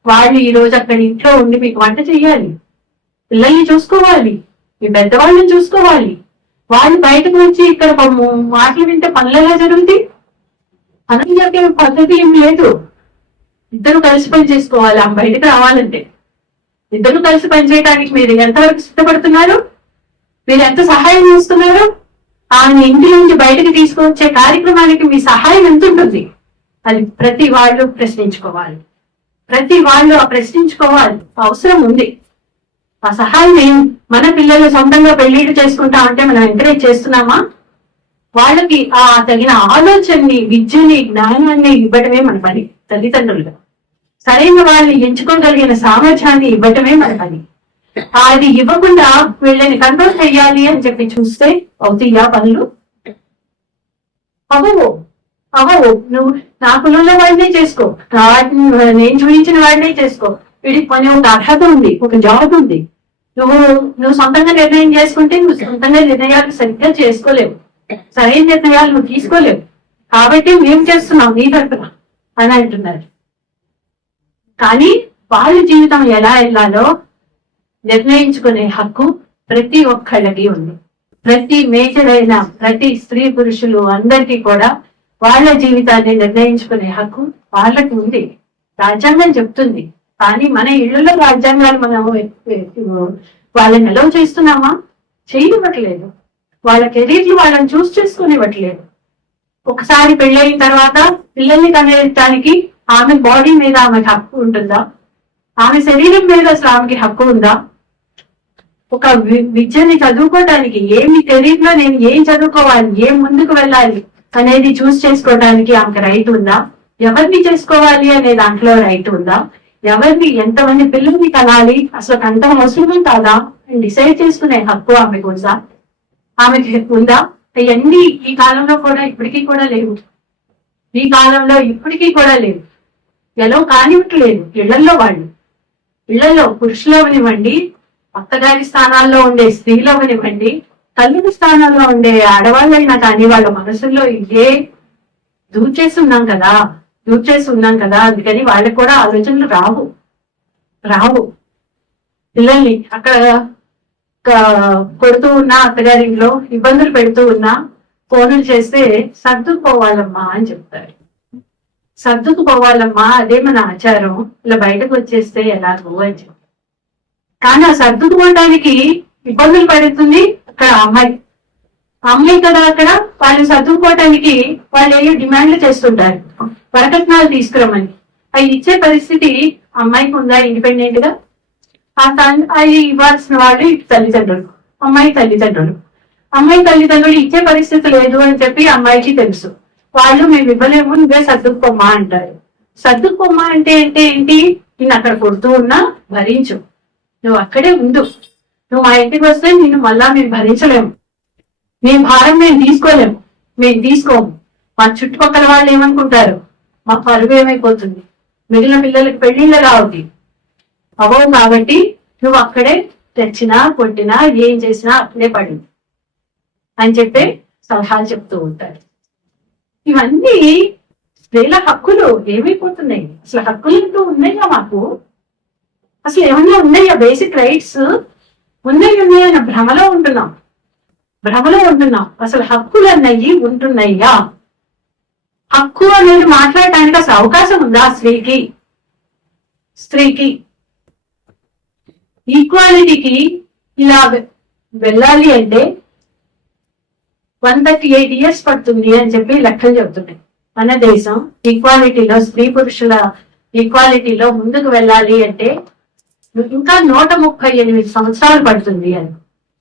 వాళ్ళు ఈ రోజు అక్కడ ఇంట్లో ఉండి మీకు వంట చెయ్యాలి, పిల్లల్ని చూసుకోవాలి, మీ పెద్దవాళ్ళని చూసుకోవాలి. వాళ్ళు బయటకు వచ్చి ఇక్కడ మాటలు వింటే పనులు ఎలా జరుగుతాయి? పనులు జరిగే పద్ధతి ఏం లేదు. ఇద్దరు కలిసి పని చేసుకోవాలి. ఆమె బయటకు రావాలంటే ఇద్దరు కలిసి పని చేయడానికి మీరు ఎంతవరకు సిద్ధపడుతున్నారు? మీరు ఎంత సహాయం చేస్తున్నారు? ఆమె ఇంటి నుంచి బయటకు తీసుకువచ్చే కార్యక్రమానికి మీ సహాయం ఎంత ఉంటుంది? అది ప్రతి వాళ్ళు ప్రశ్నించుకోవాలి. ఆ ప్రశ్నించుకోవాలి అవసరం ఉంది. ఆ సహాయం మన పిల్లలు సొంతంగా పెళ్లిళ్ళు చేసుకుంటా అంటే మనం ఎంకరేజ్ చేస్తున్నామా? వాళ్ళకి ఆ తగిన ఆలోచనని, విద్యని, జ్ఞానాన్ని ఇవ్వటమే మన పని. తల్లిదండ్రులుగా సరైన వాళ్ళని ఎంచుకోగలిగిన సామర్థ్యాన్ని ఇవ్వటమే మన పని. అది ఇవ్వకుండా వీళ్ళని కంట్రోల్ చెయ్యాలి అని చెప్పి చూస్తే అవుతాయా పనులు? అవ్వవు. నువ్వు నా కులంలో వాడినే చేసుకో, నేను చూపించిన వాడినే చేసుకో. వీడికి పని ఒక అర్హత ఉంది, ఒక జాబ్ ఉంది. నువ్వు సొంతంగా నిర్ణయం చేసుకుంటే నువ్వు సొంతంగా నిర్ణయాలు సరిగ్గా చేసుకోలేవు, సరైన నిర్ణయాలు నువ్వు తీసుకోలేవు. కాబట్టి మేము చేస్తున్నాం నీ తరపున అని అంటున్నారు. కానీ వాళ్ళ జీవితం ఎలా వెళ్ళాలో నిర్ణయించుకునే హక్కు ప్రతి ఒక్కళ్ళకి ఉంది. ప్రతి మేజర్ అయిన ప్రతి స్త్రీ పురుషులు అందరికీ కూడా వాళ్ళ జీవితాన్ని నిర్ణయించుకునే హక్కు వాళ్ళకి ఉంది. రాజ్యాంగం చెప్తుంది. కానీ మన ఇళ్లలో రాజ్యాంగాలు మనం వాళ్ళని ఎలా చేస్తున్నామా? చేయనివ్వట్లేదు. వాళ్ళ కెరీర్లు వాళ్ళని చూస్ చేసుకునివ్వట్లేదు. ఒకసారి పెళ్ళయిన తర్వాత పిల్లల్ని కనేయడానికి ఆమె బాడీ మీద ఆమెకు హక్కు ఉంటుందా? ఆమె శరీరం మీద అసలు ఆమెకి హక్కు ఉందా? ఒక విద్యని చదువుకోవడానికి ఏమి కెరీర్ లో నేను ఏం చదువుకోవాలి, ఏం ముందుకు వెళ్ళాలి అనేది చూస్ చేసుకోవడానికి ఆమెకు రైట్ ఉందా? ఎవరిని చేసుకోవాలి అనే దాంట్లో రైట్ ఉందా? ఎవరిని, ఎంతమంది పిల్లల్ని కనాలి, అసలు అంత అవసరం కాదా డిసైడ్ చేసుకునే హక్కు ఆమెకు ఉందా? ఆమెకి ఉందా? ఇవన్నీ ఈ కాలంలో కూడా ఇప్పటికీ కూడా లేవు. ఈ కాలంలో ఇప్పటికీ కూడా లేవు. ఎలా కానివ్వట్లేదు. ఇళ్లలో పురుషులు అవనివ్వండి, అత్తగారి స్థానాల్లో ఉండే స్త్రీలు అవనివ్వండి, తల్లి స్థానాల్లో ఉండే ఆడవాళ్ళైనా కానీ వాళ్ళ మనసుల్లో ఇదే దూర్ చేసి ఉన్నాం కదా. అందుకని వాళ్ళకి కూడా ఆలోచనలు రావు. పిల్లల్ని అక్కడ కొడుతూ ఉన్నా, అత్తగారింట్లో ఇబ్బందులు పెడుతూ ఉన్నా ఫోన్లు చేస్తే సర్దుకుపోవాలమ్మా అని చెప్తారు. సర్దుకుపోవాలమ్మా, అదే మన ఆచారం, ఇలా బయటకు వచ్చేస్తే ఎలాగో అని చెప్తారు. కానీ ఆ సర్దుకుపోవడానికి ఇబ్బందులు పడుతుంది అక్కడ అమ్మాయి కదా. అక్కడ వాళ్ళు సర్దుకుపోవటానికి వాళ్ళు ఏ డిమాండ్లు చేస్తుంటారు, వరకట్నాలు తీసుకురమ్మని. అవి ఇచ్చే పరిస్థితి అమ్మాయికి ఉందా ఇండిపెండెంట్ గా? అవి ఇవ్వాల్సిన వాళ్ళు ఇటు తల్లిదండ్రులు, అమ్మాయి తల్లిదండ్రులు. అమ్మాయి తల్లిదండ్రులు ఇచ్చే పరిస్థితి లేదు అని చెప్పి అమ్మాయికి తెలుసు. వాళ్ళు మేము ఇవ్వలేము, నువ్వే సర్దుకుపోమ్మా అంటారు. సర్దుకుపోమ్మా అంటే ఏంటి? నేను అక్కడ కొడుతూ ఉన్నా భరించు, నువ్వు అక్కడే ఉండు, నువ్వు మా ఇంటికి వస్తే నిన్ను మళ్ళా మేము భరించలేము, నీ భారం మేము తీసుకోము. మా చుట్టుపక్కల వాళ్ళు ఏమనుకుంటారు, మా పరువు ఏమైపోతుంది, మిగిలిన పిల్లలకి పెళ్లిళ్ళు రావుతాయి అవో, కాబట్టి నువ్వు అక్కడే తెచ్చినా కొట్టినా ఏం చేసినా అక్కడే పడింది అని చెప్పి సలహాలు చెప్తూ ఉంటారు. ఇవన్నీ స్త్రీల హక్కులు ఏమైపోతున్నాయి? అసలు హక్కులు ఉన్నాయా మాకు? అసలు ఏమన్నా ఉన్నాయా? బేసిక్ రైట్స్ ఉన్నాయన్న భ్రమలో ఉంటున్నాం. అసలు హక్కులు అన్నవి ఉంటున్నాయా? హక్కు అనేది మాట్లాడటానికి అసలు అవకాశం ఉందా స్త్రీకి? ఈక్వాలిటీకి ఇలా వెళ్ళాలి అంటే 138 years పడుతుంది అని చెప్పి లెక్కలు చెబుతున్నాయి. మన దేశం ఈక్వాలిటీలో, స్త్రీ పురుషుల ఈక్వాలిటీలో ముందుకు వెళ్ళాలి అంటే ఇంకా 138 సంవత్సరాలు పడుతుంది అని.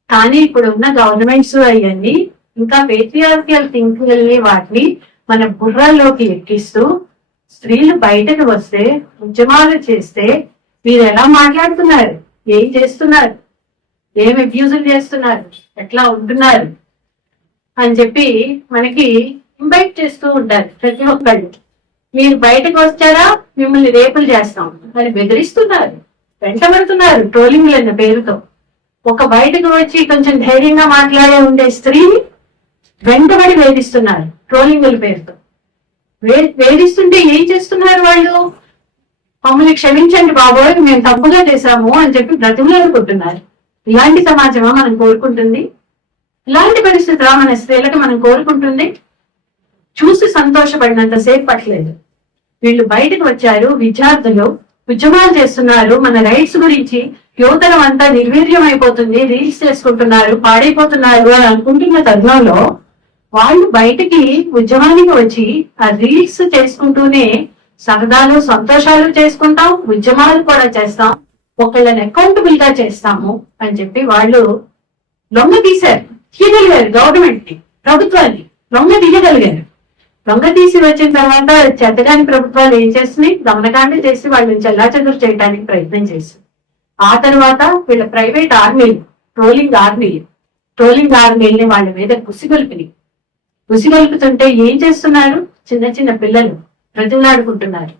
కానీ ఇప్పుడు ఉన్న గవర్నమెంట్స్ అవన్నీ ఇంకా పేట్రియార్కియల్ థింకింగ్ వాటిని మన బుర్రల్లోకి ఎక్కిస్తూ స్త్రీలు బయటకు వస్తే, ఉద్యమాలు చేస్తే మీరు ఎలా మాట్లాడుతున్నారు, ఏం చేస్తున్నారు, ఏం అబ్యూజులు చేస్తున్నారు, ఎట్లా ఉంటున్నారు అని చెప్పి మనకి ఇన్వైట్ చేస్తూ ఉంటారు ప్రతి ఒక్కళ్ళు. మీరు బయటకు వచ్చారా మిమ్మల్ని రేపులు చేస్తాం అని బెదిరిస్తున్నారు, వెంటబడుతున్నారు ట్రోలింగ్లు అన్న పేరుతో. ఒక బయటకు వచ్చి కొంచెం ధైర్యంగా మాట్లాడే ఉండే స్త్రీని వెంటబడి వేధిస్తున్నారు ట్రోలింగుల పేరుతో. వేధిస్తుంటే ఏం చేస్తున్నారు వాళ్ళు? మమ్మల్ని క్షమించండి బాబోయ్, మేము తప్పుగా చేశాము అని చెప్పి బ్రతిమలాడుకుంటున్నారు. ఇలాంటి సమాజమా మనం కోరుకుంటుంది? ఇలాంటి పరిస్థితులు మన స్త్రీలకు మనం కోరుకుంటుంది? చూసి సంతోషపడినంత సేపు పట్టలేదు. వీళ్ళు బయటకు వచ్చారు, విద్యార్థులు ఉద్యమాలు చేస్తున్నారు, మన రైట్స్ గురించి. యువతరం అంతా నిర్వీర్యం అయిపోతుంది, రీల్స్ చేసుకుంటున్నారు, పాడైపోతున్నారు అని అనుకుంటున్న తరుణంలో వాళ్ళు బయటికి ఉద్యమానికి వచ్చి ఆ రీల్స్ చేసుకుంటూనే సరదాలు సంతోషాలు చేసుకుంటాం, ఉద్యమాలు కూడా చేస్తాం, ఒకళ్ళని అకౌంటబుల్ గా చేస్తాము అని చెప్పి వాళ్ళు లొంగ తీయగలిగారు. గవర్నమెంట్ ని, ప్రభుత్వాన్ని లొంగ తీసి వచ్చిన తర్వాత చెత్తగాని ప్రభుత్వాలు ఏం చేస్తున్నాయి? దమనకాండ చేసి వాళ్ళని చెల్లాచెదురు చేయడానికి ప్రయత్నం చేస్తుంది. ఆ తర్వాత వీళ్ళ ప్రైవేట్ ఆర్మీలు, ట్రోలింగ్ ఆర్మీల్ని వాళ్ళ మీద ఉసిగొల్పుతుంటే ఏం చేస్తున్నారు? చిన్న చిన్న పిల్లలు బ్రతిమలాడుకుంటున్నారు,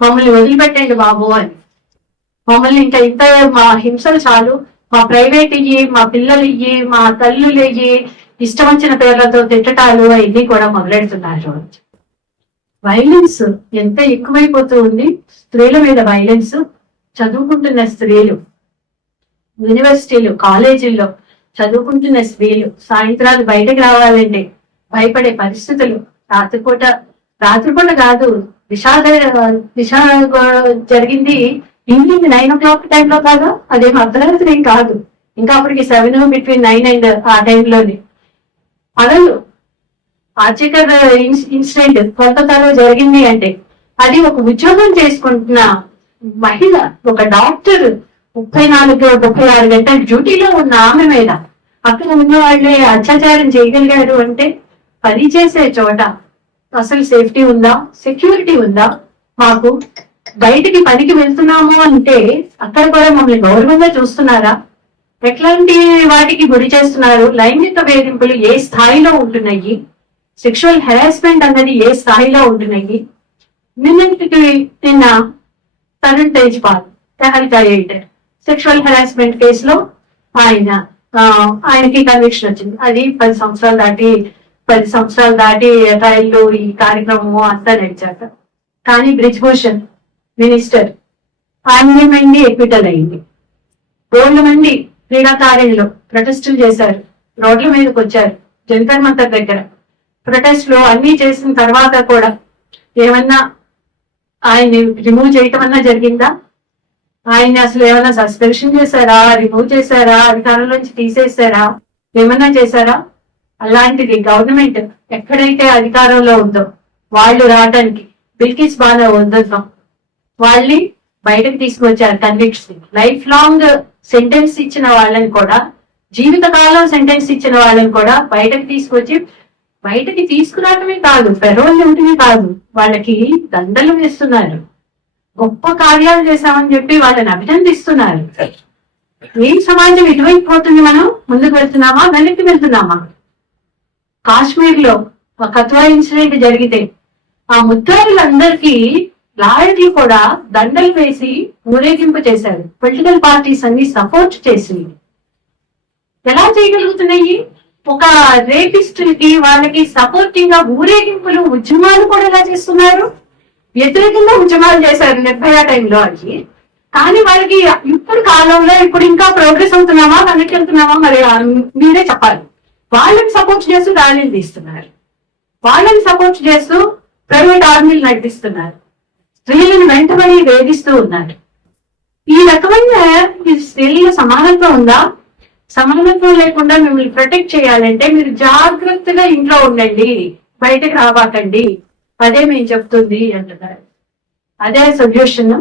మమ్మల్ని వదిలిపెట్టండి బాబు అని. మమ్మల్ని ఇంకా ఇంత మా హింసలు చాలు, మా ప్రైవేట్ ఇయ్యి, మా పిల్లలు ఇయ్యి, మా తల్లులు ఇయ్యి, ఇష్టం వచ్చిన పేర్లతో తిట్టటాలు అవన్నీ కూడా మొదలెడుతున్నారు. వైలెన్స్ ఎంత ఎక్కువైపోతూ ఉంది, స్త్రీల మీద వైలెన్స్. చదువుకుంటున్న స్త్రీలు, యూనివర్సిటీలు, కాలేజీల్లో చదువుకుంటున్న స్త్రీలు సాయంత్రాలు బయటకు రావాలంటే భయపడే పరిస్థితులు. రాత్రిపూట కాదు, దిశ జరిగింది ఈవినింగ్ 9 o'clock టైంలో కాదు, అదేం అర్ధరాత్రి ఏం కాదు, ఇంకా అప్పటికి 7 between 9 and ఆ టైంలోని పగలు ఆర్చికర్ ఇన్సిడెంట్ కోల్కతాలో జరిగింది అంటే అది ఒక ఉద్యోగం చేసుకుంటున్న మహిళ, ఒక డాక్టర్ 34-36 గంటల డ్యూటీలో ఉన్న ఆమె మీద అక్కడ ఉన్న వాళ్ళే అత్యాచారం చేయగలిగారు అంటే పని చేసే చోట అసలు సేఫ్టీ ఉందా, సెక్యూరిటీ ఉందా? మాకు బయటికి పనికి వెళ్తున్నాము అంటే అక్కడ కూడా మమ్మల్ని గౌరవంగా చూస్తున్నారా? ఎట్లాంటి వాటికి గురి చేస్తున్నారు? లైంగిక వేధింపులు ఏ స్థాయిలో ఉంటున్నాయి? సెక్షువల్ హెరాస్మెంట్ అన్నది ఏ స్థాయిలో ఉంటున్నాయి? నిన్న Tarun Tejpal, Tehelka editor, sexual harassment కేసులో ఆయనకి కన్విక్షన్ వచ్చింది. అది 10 సంవత్సరాలు దాటి ట్రయల్లో ఈ కార్యక్రమము అంతా నడిచాక. కానీ బ్రిజ్భూషణ్ మినిస్టర్ ఆయన ఏమైంది? ఎక్విటల్ అయింది. 2 మంది క్రీడాకారులు ప్రొటెస్టులు చేశారు, రోడ్ల మీదకి వచ్చారు జంతర్ మంతర్ దగ్గర. ప్రొటెస్ట్లు అన్ని చేసిన తర్వాత కూడా ఏమన్నా ఆయన్ని రిమూవ్ చేయటం అన్నా జరిగిందా? ఆయన్ని అసలు ఏమన్నా సస్పెన్షన్ చేశారా, రిమూవ్ చేశారా, అధికారంలోంచి తీసేశారా, ఏమన్నా చేశారా? అలాంటిది గవర్నమెంట్ ఎక్కడైతే అధికారంలో ఉందో వాళ్ళు రావడానికి బిల్కిస్ బాగా వద్దాం వాళ్ళని బయటకు తీసుకొచ్చారు. కన్విక్ట్స్ లైఫ్ లాంగ్ సెంటెన్స్ ఇచ్చిన వాళ్ళని కూడా, జీవితకాలం సెంటెన్స్ ఇచ్చిన వాళ్ళని కూడా బయటకు తీసుకొచ్చి, బయటకి తీసుకురావడమే కాదు, పెరోల్ ఇవ్వటమే కాదు, వాళ్ళకి దండలు వేస్తున్నారు. గొప్ప కార్యాలు చేశామని చెప్పి వాళ్ళని అభినందిస్తున్నారు. ఏం సమాజం ఎటువైపు పోతుంది? మనం ముందుకు వెళ్తున్నామా, వెనక్కి వెళ్తున్నామా? కాశ్మీర్ లో ఒక కత్వా ఇన్సిడెంట్ జరిగితే ఆ ముద్దాయిలందరికీ లాయర్లు కూడా దండలు వేసి ఊరేగింపు చేశారు. పొలిటికల్ పార్టీస్ అన్ని సపోర్ట్ చేసి. ఎలా చేయగలుగుతున్నాయి? ఒక రేపిస్టులకి వాళ్ళకి సపోర్టింగ్ గా ఊరేగింపులు, ఉద్యమాలు కూడా ఎలా చేస్తున్నారు? వ్యతిరేకంగా ఉద్యమాలు చేశారు నిర్భయ టైంలో అది. కానీ వాళ్ళకి ఇప్పుడు కాలంలో ఇప్పుడు ఇంకా ప్రోగ్రెస్ అవుతున్నామా, వెనక్కి వెళ్తున్నామా మరి మీరే చెప్పాలి. వాళ్ళని సపోర్ట్ చేస్తూ ర్యాలీలు తీస్తున్నారు, వాళ్ళని సపోర్ట్ చేస్తూ ప్రైవేట్ ఆర్మీలు నడిపిస్తున్నారు, స్త్రీలను వెంటబడి వేధిస్తూ ఉన్నారు. ఈ రకమైన స్త్రీల సమానత్వం ఉందా? సమానత్వం లేకుండా మిమ్మల్ని ప్రొటెక్ట్ చేయాలంటే మీరు జాగ్రత్తగా ఇంట్లో ఉండండి, బయటకు రావాకండి, అదే మేము చెప్తుంది అంటున్నారు. అదే సొల్యూషన్.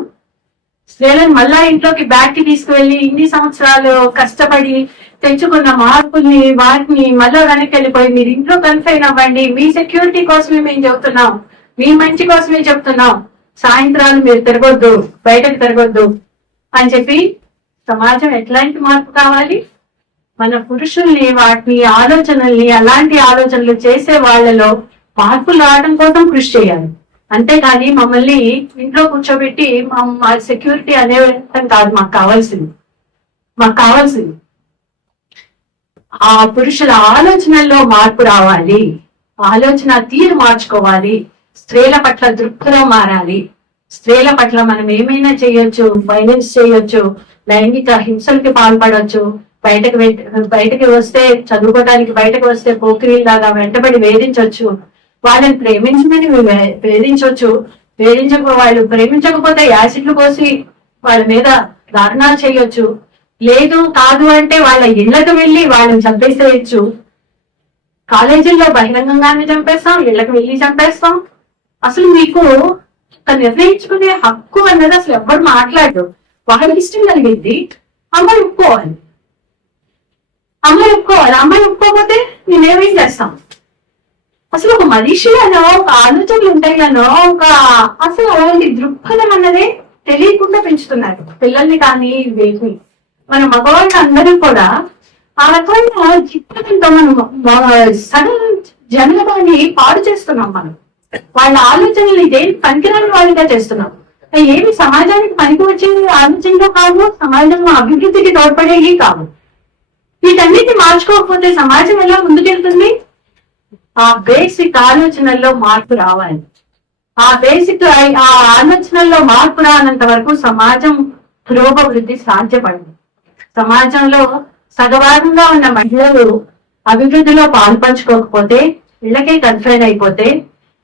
స్త్రీలను మళ్ళా ఇంట్లోకి బ్యాక్ కి తీసుకువెళ్ళి ఇన్ని సంవత్సరాలు కష్టపడి తెచ్చుకున్న మార్పుల్ని వాటిని మళ్ళా వెనక్కి వెళ్ళిపోయి మీరు ఇంట్లో కన్ఫైన్ అవ్వండి, మీ సెక్యూరిటీ కోసమే మేము చెబుతున్నాం, మీ మంచి కోసమే చెప్తున్నాం, సాయంత్రాలు మీరు తిరగొద్దు, బయటకు తిరగొద్దు అని చెప్పి సమాజం ఎట్లాంటి మార్పు కావాలి? మన పురుషుల్ని, వాటిని ఆలోచనల్ని, అలాంటి ఆలోచనలు చేసే వాళ్ళలో మార్పులు రావడం కోసం కృషి చేయాలి. అంతేకాని మమ్మల్ని ఇంట్లో కూర్చోబెట్టి మా సెక్యూరిటీ అనేవి కాదు మాకు కావాల్సింది. ఆ పురుషుల ఆలోచనల్లో మార్పు రావాలి, ఆలోచన తీరు మార్చుకోవాలి, స్త్రీల పట్ల దృక్పథం మారాలి. స్త్రీల పట్ల మనం ఏమైనా చేయొచ్చు, వైలెన్స్ చేయొచ్చు, లైంగిక హింసలకి పాల్పడవచ్చు, బయటకి వస్తే చదువుకోవడానికి బయటకు వస్తే పోకిరీలాగా వెంటబడి వేధించవచ్చు, వాళ్ళని ప్రేమించమని వేధించవచ్చు, వాళ్ళు ప్రేమించకపోతే యాసిడ్లు పోసి వాళ్ళ మీద దారుణాలు చేయొచ్చు, లేదు కాదు అంటే వాళ్ళ ఇళ్లకు వెళ్ళి వాళ్ళని చంపేసేయచ్చు. కాలేజీల్లో బహిరంగంగానే చంపేస్తాం, ఇళ్లకు వెళ్ళి చంపేస్తాం. అసలు మీకు ఒక నిర్ణయించుకునే హక్కు అన్నది అసలు ఎవ్వరు మాట్లాడరు. వాళ్ళకి ఇష్టం కలిగింది అమ్మాయి ఒప్పుకోవాలి, అమ్మాయి ఒప్పుకోకపోతే నేనేమేం చేస్తాం? అసలు ఒక మనిషిలోనో ఒక ఆలోచనలు ఉంటాయినో అసలు అలాంటి దృక్పథం అన్నదే తెలియకుండా పెంచుతున్నారు పిల్లల్ని కానీ వేసి. మన మగవాళ్ళ అందరూ కూడా ఆ రకమైన దృక్పథంతో మనం సగం జనాభాని పాడు చేస్తున్నాం. మనం వాళ్ళ ఆలోచనలు ఇదేం పనికిరాని వాళ్ళుగా చేస్తున్నాం. ఏమి సమాజానికి పనికి వచ్చే ఆలోచనలు కావు, సమాజం అభివృద్ధికి తోడ్పడేవి కావు. వీటన్నిటిని మార్చుకోకపోతే సమాజం ఎలా ముందుకెళ్తుంది? ఆ బేసిక్ ఆలోచనల్లో మార్పు రావాలి. ఆ ఆలోచనల్లో మార్పు రానంత వరకు సమాజం పురోభివృద్ధి సాధ్యపడదు. సమాజంలో సగభాగంగా ఉన్న మహిళలు అభివృద్ధిలో పాల్పంచుకోకపోతే, ఇళ్లకే కన్ఫైన్ అయిపోతే,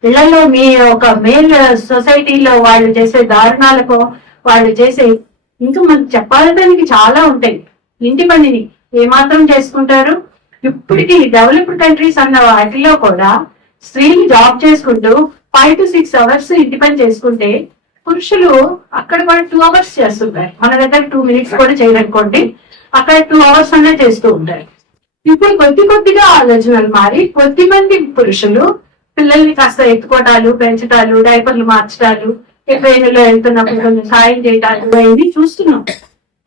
ఇళ్లలో మీ ఒక మేల్ సొసైటీలో వాళ్ళు చేసే దారుణాలకు, వాళ్ళు చేసే ఇంకా మనకు చెప్పాలడానికి చాలా ఉంటాయి. ఇంటి పనిని ఏమాత్రం చేసుకుంటారు? ఇప్పటికీ డెవలప్డ్ కంట్రీస్ అన్న వాటిలో కూడా స్త్రీలు జాబ్ చేసుకుంటూ 5 to 6 hours ఇంటి పని చేసుకుంటే పురుషులు అక్కడ కూడా 2 hours చేస్తుంటారు. మన దగ్గర 2 minutes కూడా చేయరనుకోండి, అక్కడ 2 hours అనే చేస్తూ ఉంటారు. ఇప్పుడు కొద్దిగా ఆలోచనలు మారి కొద్దిమంది పురుషులు పిల్లల్ని కాస్త ఎత్తుకోవటాలు, పెంచటాలు, డైపర్లు మార్చటాలు, ట్రైన్లో వెళ్తున్నప్పుడు కొంచెం సాయం చేయటాలు ఇవి చూస్తున్నాం.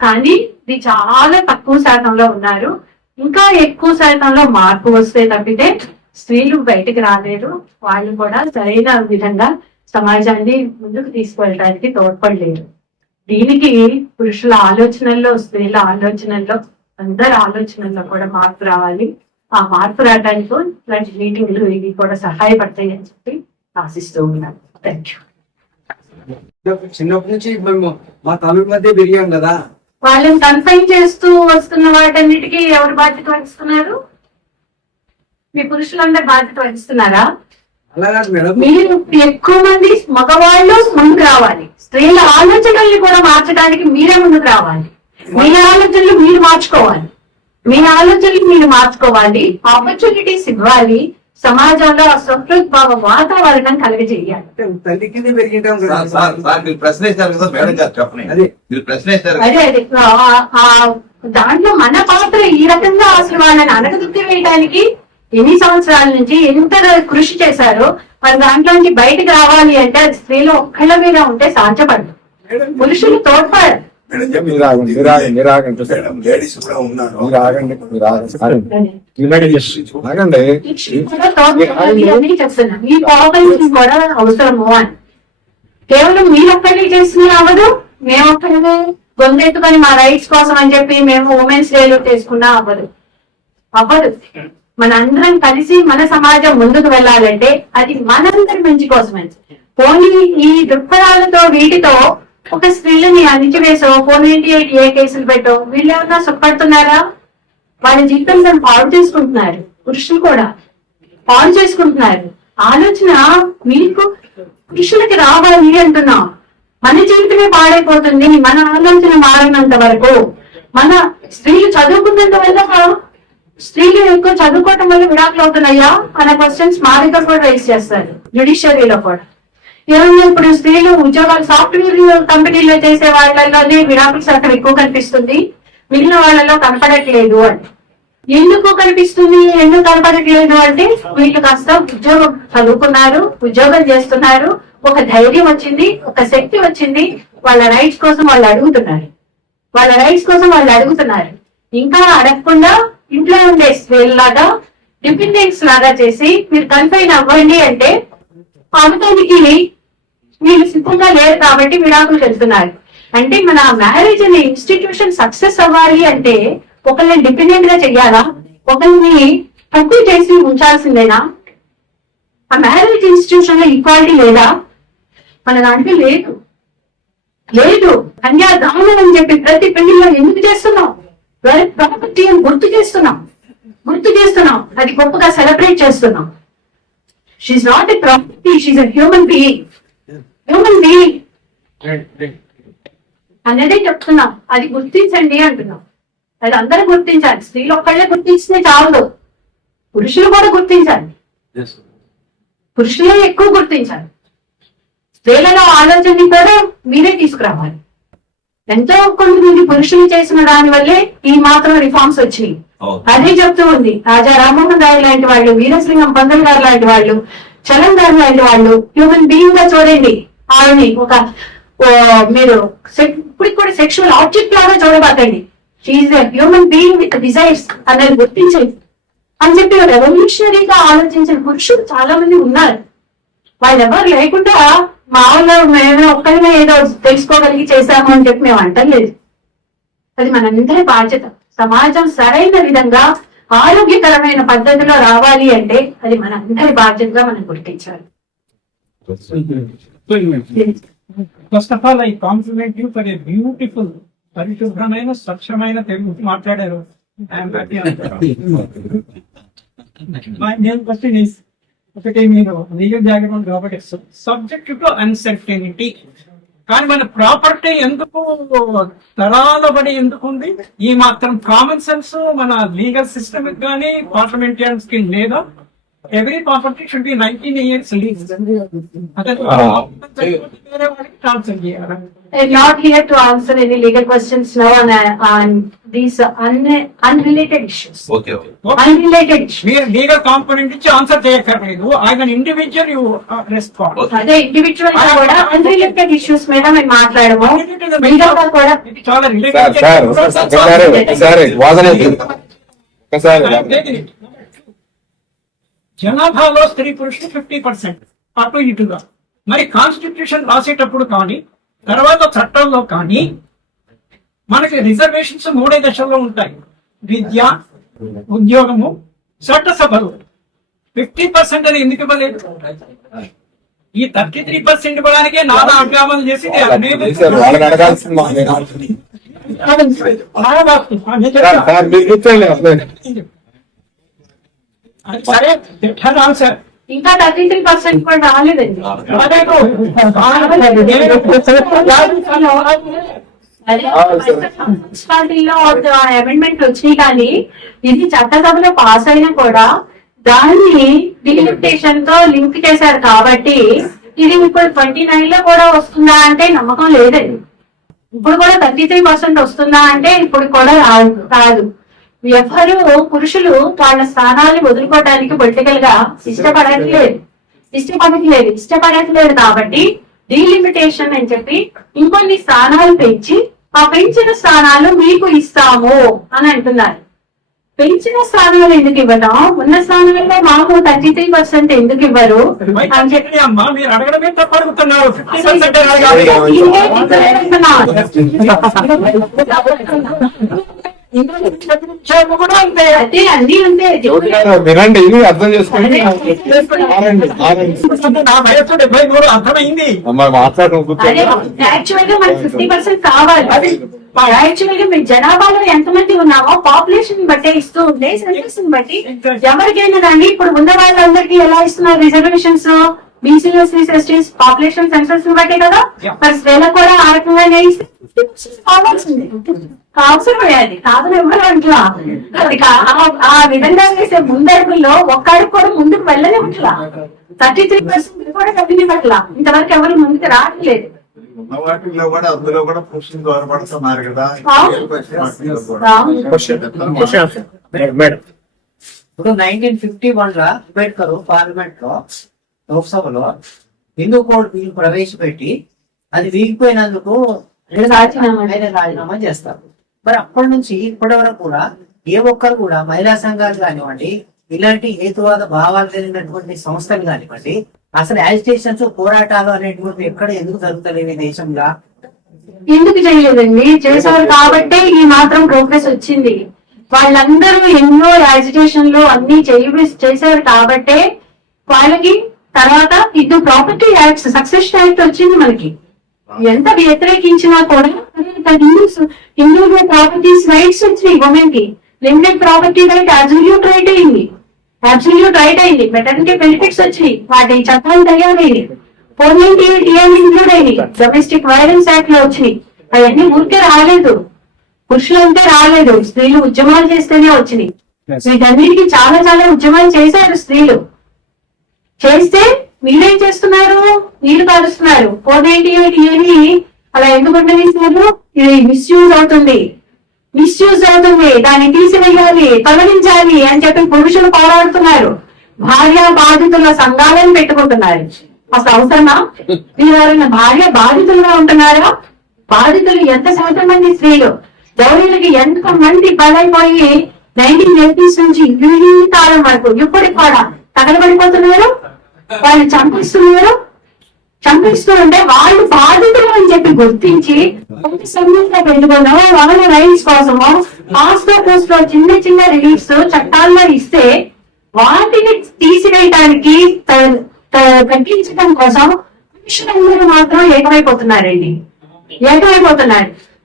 కానీ ఇది చాలా తక్కువ శాతంలో ఉన్నారు. ఇంకా ఎక్కువ శాతంలో మార్పు వస్తే తప్పితే స్త్రీలు బయటికి రాలేరు. వాళ్ళు కూడా సరైన విధంగా సమాజాన్ని ముందుకు తీసుకువెళ్ళడానికి తోడ్పడలేరు. దీనికి పురుషుల ఆలోచనల్లో, స్త్రీల ఆలోచనల్లో, అందరి ఆలోచనల్లో కూడా మార్పు రావాలి. ఆ మార్పు రావడానికి ఇలాంటి మీటింగ్లు ఇవి కూడా సహాయపడతాయి అని చెప్పి ఆశిస్తూ ఉన్నాను. Thank you. చిన్నప్పటి నుంచి మేము మా తమిళ మధ్య పెరిగాం కదా, వాళ్ళని కన్ఫైన్ చేస్తూ వస్తున్న వాటన్నిటికీ ఎవరు బాధ్యత వహిస్తున్నారు? మీ పురుషులందరూ బాధ్యత వహిస్తున్నారా? మీరు ఎక్కువ మంది మగవాళ్ళు ముందుకు రావాలి. స్త్రీల ఆలోచనల్ని కూడా మార్చడానికి మీరే ముందుకు రావాలి. మీ ఆలోచనలు మీరు మార్చుకోవాలి. మీ ఆలోచనలు మీరు మార్చుకోవాలి. ఆపర్చునిటీస్ ఇవ్వాలి. సమాజంలో సౌహృద్భావ వాతావరణం కలిగజేయాలి. మీరు ప్రశ్న వేశారు కదా మేడం గారు, చెప్పండి. మీరు ప్రశ్న వేశారు. అదే దాంట్లో మన పాత్ర ఈ రకంగా అసలు వాళ్ళని అనగదొక్కి వేయడానికి ఎన్ని సంవత్సరాల నుంచి ఎంత కృషి చేశారో మరి దాంట్లో నుంచి బయటకు రావాలి అంటే అది స్త్రీలు ఒక్కళ్ళ మీద ఉంటే సాధ్యపడదు. పురుషులు తోడ్పడరు. చెప్తున్నా మీ కోఆపరేషన్ కూడా అవసరము అని. కేవలం మీరొక్కడే చేస్తున్నా అవ్వదు. మేమొక్కడే గొంతెత్తుకొని మా రైట్స్ కోసం అని చెప్పి మేము ఉమెన్స్ డేలో చేసుకున్నా అవ్వదు. మనందరం కలిసి మన సమాజం ముందుకు వెళ్ళాలంటే అది మనందరి మంచి కోసమే. పోనీ ఈ దృక్పథాలతో వీటితో ఒక స్త్రీలని అణిచివేసో 498A కేసులు పెట్టో వీళ్ళు ఏమన్నా సుఖపడుతున్నారా? వాళ్ళ జీవితం పాడు చేసుకుంటున్నారు. పురుషులు కూడా పాడు చేసుకుంటున్నారు. ఆలోచన మీకు పురుషులకి రావాలి అంటున్నాం. మన జీవితమే పాడైపోతుంది మన ఆలోచన మారినంత వరకు. మన స్త్రీలు చదువుకున్నంత వల్ల స్త్రీలు ఎక్కువ చదువుకోవటం వల్ల విడాకులు అవుతున్నాయా అనే క్వశ్చన్స్ మా దగ్గర కూడా రైజ్ చేస్తారు. జ్యుడిషియరీలో కూడా ఏమన్నా ఇప్పుడు స్త్రీలు ఉద్యోగాలు సాఫ్ట్వేర్ కంపెనీలో చేసే వాళ్ళలోనే విడాకుల శాతం ఎక్కువ కనిపిస్తుంది, మిగిలిన వాళ్ళలో కనపడట్లేదు అని. ఎందుకు కనిపిస్తుంది, ఎందుకు కనపడట్లేదు అంటే వీళ్ళు కాస్త ఉద్యోగం చదువుకున్నారు, ఉద్యోగం చేస్తున్నారు, ఒక ధైర్యం వచ్చింది, ఒక శక్తి వచ్చింది. వాళ్ళ రైట్స్ కోసం వాళ్ళు అడుగుతున్నారు. ఇంకా అడగకుండా ఇంట్లో ఉండే స్త్రీలాగా డిపెండెన్స్ లాగా చేసి మీరు కన్ఫైన్ అవ్వండి అంటే అమతానికి వీళ్ళు సిద్ధంగా లేరు కాబట్టి విడాకులు వెళ్తున్నారు. అంటే మన మ్యారేజ్ అనే ఇన్స్టిట్యూషన్ సక్సెస్ అవ్వాలి అంటే ఒకళ్ళని డిపెండెంట్ గా చెయ్యాలా, ఒకరిని తక్కువ చేసి ఉంచాల్సిందేనా? ఆ మ్యారేజ్ ఇన్స్టిట్యూషన్ లో ఈక్వాలిటీ లేదా? మన దాంట్లో లేదు. కన్యాదానం అని చెప్పి ప్రతి పెళ్లిలో ఎందుకు చేస్తున్నాం? ప్రాపర్టీ అని గుర్తు చేస్తున్నాం. అది గొప్పగా సెలబ్రేట్ చేస్తున్నాం. She's not a property, she's a human being అనేదే చెప్తున్నాం. అది గుర్తించండి అంటున్నాం. అది అందరూ గుర్తించాలి. స్త్రీలు ఒక్కళ్ళే గుర్తించితే చాలు, పురుషులు కూడా గుర్తించాలి. పురుషులే ఎక్కువ గుర్తించాలి. స్త్రీలలో ఆలోచనని కూడా మీరే తీసుకురావాలి. ఎంతో కొంతమంది పురుషులు చేసిన దాని వల్లే ఈ మాత్రం రిఫార్మ్స్ వచ్చినాయి. అదే చెప్తూ ఉంది రాజా రామ్మోహన్ రాయ్ లాంటి వాళ్ళు, వీరసింగం పంతులు గారు లాంటి వాళ్ళు, చలం గారు లాంటి వాళ్ళు హ్యూమన్ బీయింగ్ గా చూడండి. ఆవిడని ఒక మీరు ఇప్పటికి కూడా సెక్షువల్ ఆబ్జెక్ట్ లాగా చూడబాకండి. She's a human being with desires అనేది గుర్తించండి అని చెప్పి రెవల్యూషనరీగా ఆలోచించిన పురుషులు చాలా మంది ఉన్నారు. వాళ్ళు ఎవరు లేకుండా మామూలుగా మేము ఒక్కరిమే ఏదో తెలుసుకోగలిగి చేశాము అని చెప్పి మేము అంటలేదు. అది మనందరి బాధ్యత. సమాజం సరైన విధంగా ఆరోగ్యకరమైన పద్ధతిలో రావాలి అంటే అది మనందరి బాధ్యతగా మనం గుర్తించాలి. First of all I complement you for a beautiful పరిశుభ్రమైన స్వచ్ఛమైన తెలుగు మాట్లాడారు. ఒకటి మీరు లీగల్ బ్యాక్గ్రౌండ్ కాబట్టి సబ్జెక్ట్ టు అన్సర్టెనిటీ. కానీ మన ప్రాపర్టీ ఎందుకు తరాల బడి ఎందుకు ఉంది? ఈ మాత్రం కామన్ సెన్స్ మన లీగల్ సిస్టమ్ కానీ పార్లమెంటేరియన్స్ కి లేదా? Every property should be 19 years lease. అదే వేరే వాడికి ట్రాన్స్ఫర్ చేయాలి. I'm not here to answer any legal questions now on these unrelated issues. Okay. Unrelated issues. మీరు లీగల్ కాంపోనెంట్ ఇచ్చి ఆన్సర్ చేయక్కర్లేదు. ఆయన ఇండివిజువల్ యూ రెస్పాండ్. అదే ఇండివిజువల్ గా కూడా అన్రిలేటెడ్ ఇష్యూస్ మీద మేము మాట్లాడము. మీతో కూడా చాలా జనాభాలో స్త్రీ పురుషులు 50% అటు ఇటుగా. మరి కాన్స్టిట్యూషన్ రాసేటప్పుడు కానీ తర్వాత చట్టంలో కానీ మనకి రిజర్వేషన్స్ 3 దశల్లో ఉంటాయి. విద్య, ఉద్యోగము, చట్టసభలు. 50% అని ఎందుకు ఇవ్వలేదు? ఈ 33% ఇవ్వడానికే నానా అభ్యామాలు చేసి సార్ మీరు కూర్చోండి అసలు. సరే ఆన్సర్ ఇంకా 33% కూడా రాలేదండి. మున్సిపాలిటీలో అమెండ్మెంట్ వచ్చినాయి కానీ ఇది చట్టసభలో పాస్ అయినా కూడా దాన్ని డిలిమిటేషన్ తో లింక్ చేశారు కాబట్టి ఇది ఇప్పుడు 29 లో కూడా వస్తుందా అంటే నమ్మకం లేదండి. ఇప్పుడు కూడా 33% వస్తుందా అంటే ఇప్పుడు కూడా రాదు. ఎవరు పురుషులు వాళ్ళ స్థానాన్ని వదులుకోవడానికి పొలిటికల్ గా ఇష్టపడట్లేదు కాబట్టి డీలిమిటేషన్ అని చెప్పి ఇంకొన్ని స్థానాలు పెంచి ఆ పెంచిన స్థానాలు మీకు ఇస్తాము అని అంటున్నారు. పెంచిన స్థానాలు ఎందుకు ఇవ్వడం, ఉన్న స్థానాల్లో మాకు 33% ఎందుకు ఇవ్వరు అని చెప్పి అమ్మా మీరు అడగడమే తప్ప అడుగుతున్నారు. కూడా అంతే. అదే అన్ని అంతే. వినండి, ఇది అర్థం చేసుకోండి. నా వయసు 73 అర్థమైంది. అదే యాక్చువల్ గా మనకి 50% కావాలి. యాక్చువల్ గా మీరు జనాభాలో ఎంతమంది ఉన్నామో పాపులేషన్ బట్టే ఇస్తూ ఉంటే సెన్సస్ బట్టి ఎవరికైనా కానీ ఇప్పుడు ఉన్న వాళ్ళందరికీ ఎలా ఇస్తున్నారు రిజర్వేషన్స్, బీసీలు ఎస్టీస్ పాపులేషన్ సెన్సస్ బట్టే కదా. మరి స్త్రీలకు కూడా ఆ రకంగానే ఇస్తే కావాల్సింది అవసరమయ్యాది కాదని ఎవరు అంటున్నా. అది ఆ విధంగా వేసే ముందడుగుల్లో ఒక్కడికి కూడా ముందుకు వెళ్ళనే ఉంటలా. 33% కూడా రెవెన్యూ పట్ల ఇంతవరకు ఎవరు ముందుకు రావట్లేదు. ఉన్న వాటిల్లో కూడా అందులో కూడా పురుషులు దూరపడుతున్నారు కదా. ఇప్పుడు 1951 లో అంబేద్కర్ పార్లమెంట్ లో లోక్సభలో హిందూ కోడ్ బిల్ ప్రవేశపెట్టి అది వీగిపోయినందుకు ఆయన రాజీనామా చేస్తారు. మరి అప్పటి నుంచి ఇప్పటి వరకు కూడా ఏ ఒక్కరు కూడా మహిళా సంఘాలు కానివ్వండి, ఇలాంటి హేతువాద భావాలు కలిగినటువంటి సంస్థలు కానివ్వండి, అసలు యాజిటేషన్స్ పోరాటాలు అనేటువంటి ఎక్కడ ఎందుకు జరుగుతలేవు దేశంగా? ఎందుకు చేయలేదండి? చేశారు కాబట్టే ఈ మాత్రం ప్రోగ్రెస్ వచ్చింది. వాళ్ళందరూ ఎన్నో యాజిటేషన్లు అన్ని చేశారు కాబట్టే వాళ్ళకి తర్వాత ఇది ప్రాపర్టీ యాక్ట్, సక్సెషన్ యాక్ట్ వచ్చింది. మనకి ఎంత వ్యతిరేకించినా కూడా హిందూ ప్రాపర్టీస్ రైట్స్ వచ్చినాయి. ఉమెన్ కి limited property right absolute right అయింది. మెటర్నిటీ బెనిఫిట్స్ వచ్చినాయి. వాటి చట్టాలు తయారైంది. 498 ఇంక్లూడ్ అయింది. డొమెస్టిక్ వైలెన్స్ యాక్ట్ లో వచ్చినాయి. అవన్నీ ఊరికే రాలేదు, పురుషులంటే రాలేదు, స్త్రీలు ఉద్యమాలు చేస్తేనే వచ్చినాయి. వీటన్నిటికీ చాలా చాలా ఉద్యమాలు చేశారు స్త్రీలు. చేస్తే మీరేం చేస్తున్నారు? నీళ్లు కాలుస్తున్నారు. 498 అలా ఎందుకు ఉండనిస్తున్నారు? ఇది మిస్యూజ్ అవుతుంది. దాన్ని తీసివేయాలి, తొలగించాలి అని చెప్పి పురుషులు పోరాడుతున్నారు. భార్య బాధితుల సంఘాలను పెట్టుకుంటున్నారు. అసలు అవసరమా? మీరు భార్య బాధితులుగా ఉంటున్నారా? బాధితులు ఎంత శాతం మంది స్త్రీలు, గౌరీలకి ఎంత మంది బలైపోయి 1980s నుంచి ఈ కాలం వరకు ఇప్పటికి కూడా తగలబడిపోతున్నారు. వాళ్ళు చంపిస్తూ ఉంటే వాళ్ళు బాధితులు అని చెప్పి గుర్తించి సమయంలో పెట్టుకున్నాం. వాళ్ళ రైట్స్ కోసము హాస్పిటల్స్ లో చిన్న చిన్న రిలీఫ్స్ చట్టాల్లో ఇస్తే వాటిని తీసివేయడానికి తగ్గించడం కోసం పురుషులందరూ మాత్రం ఏకమైపోతున్నారు.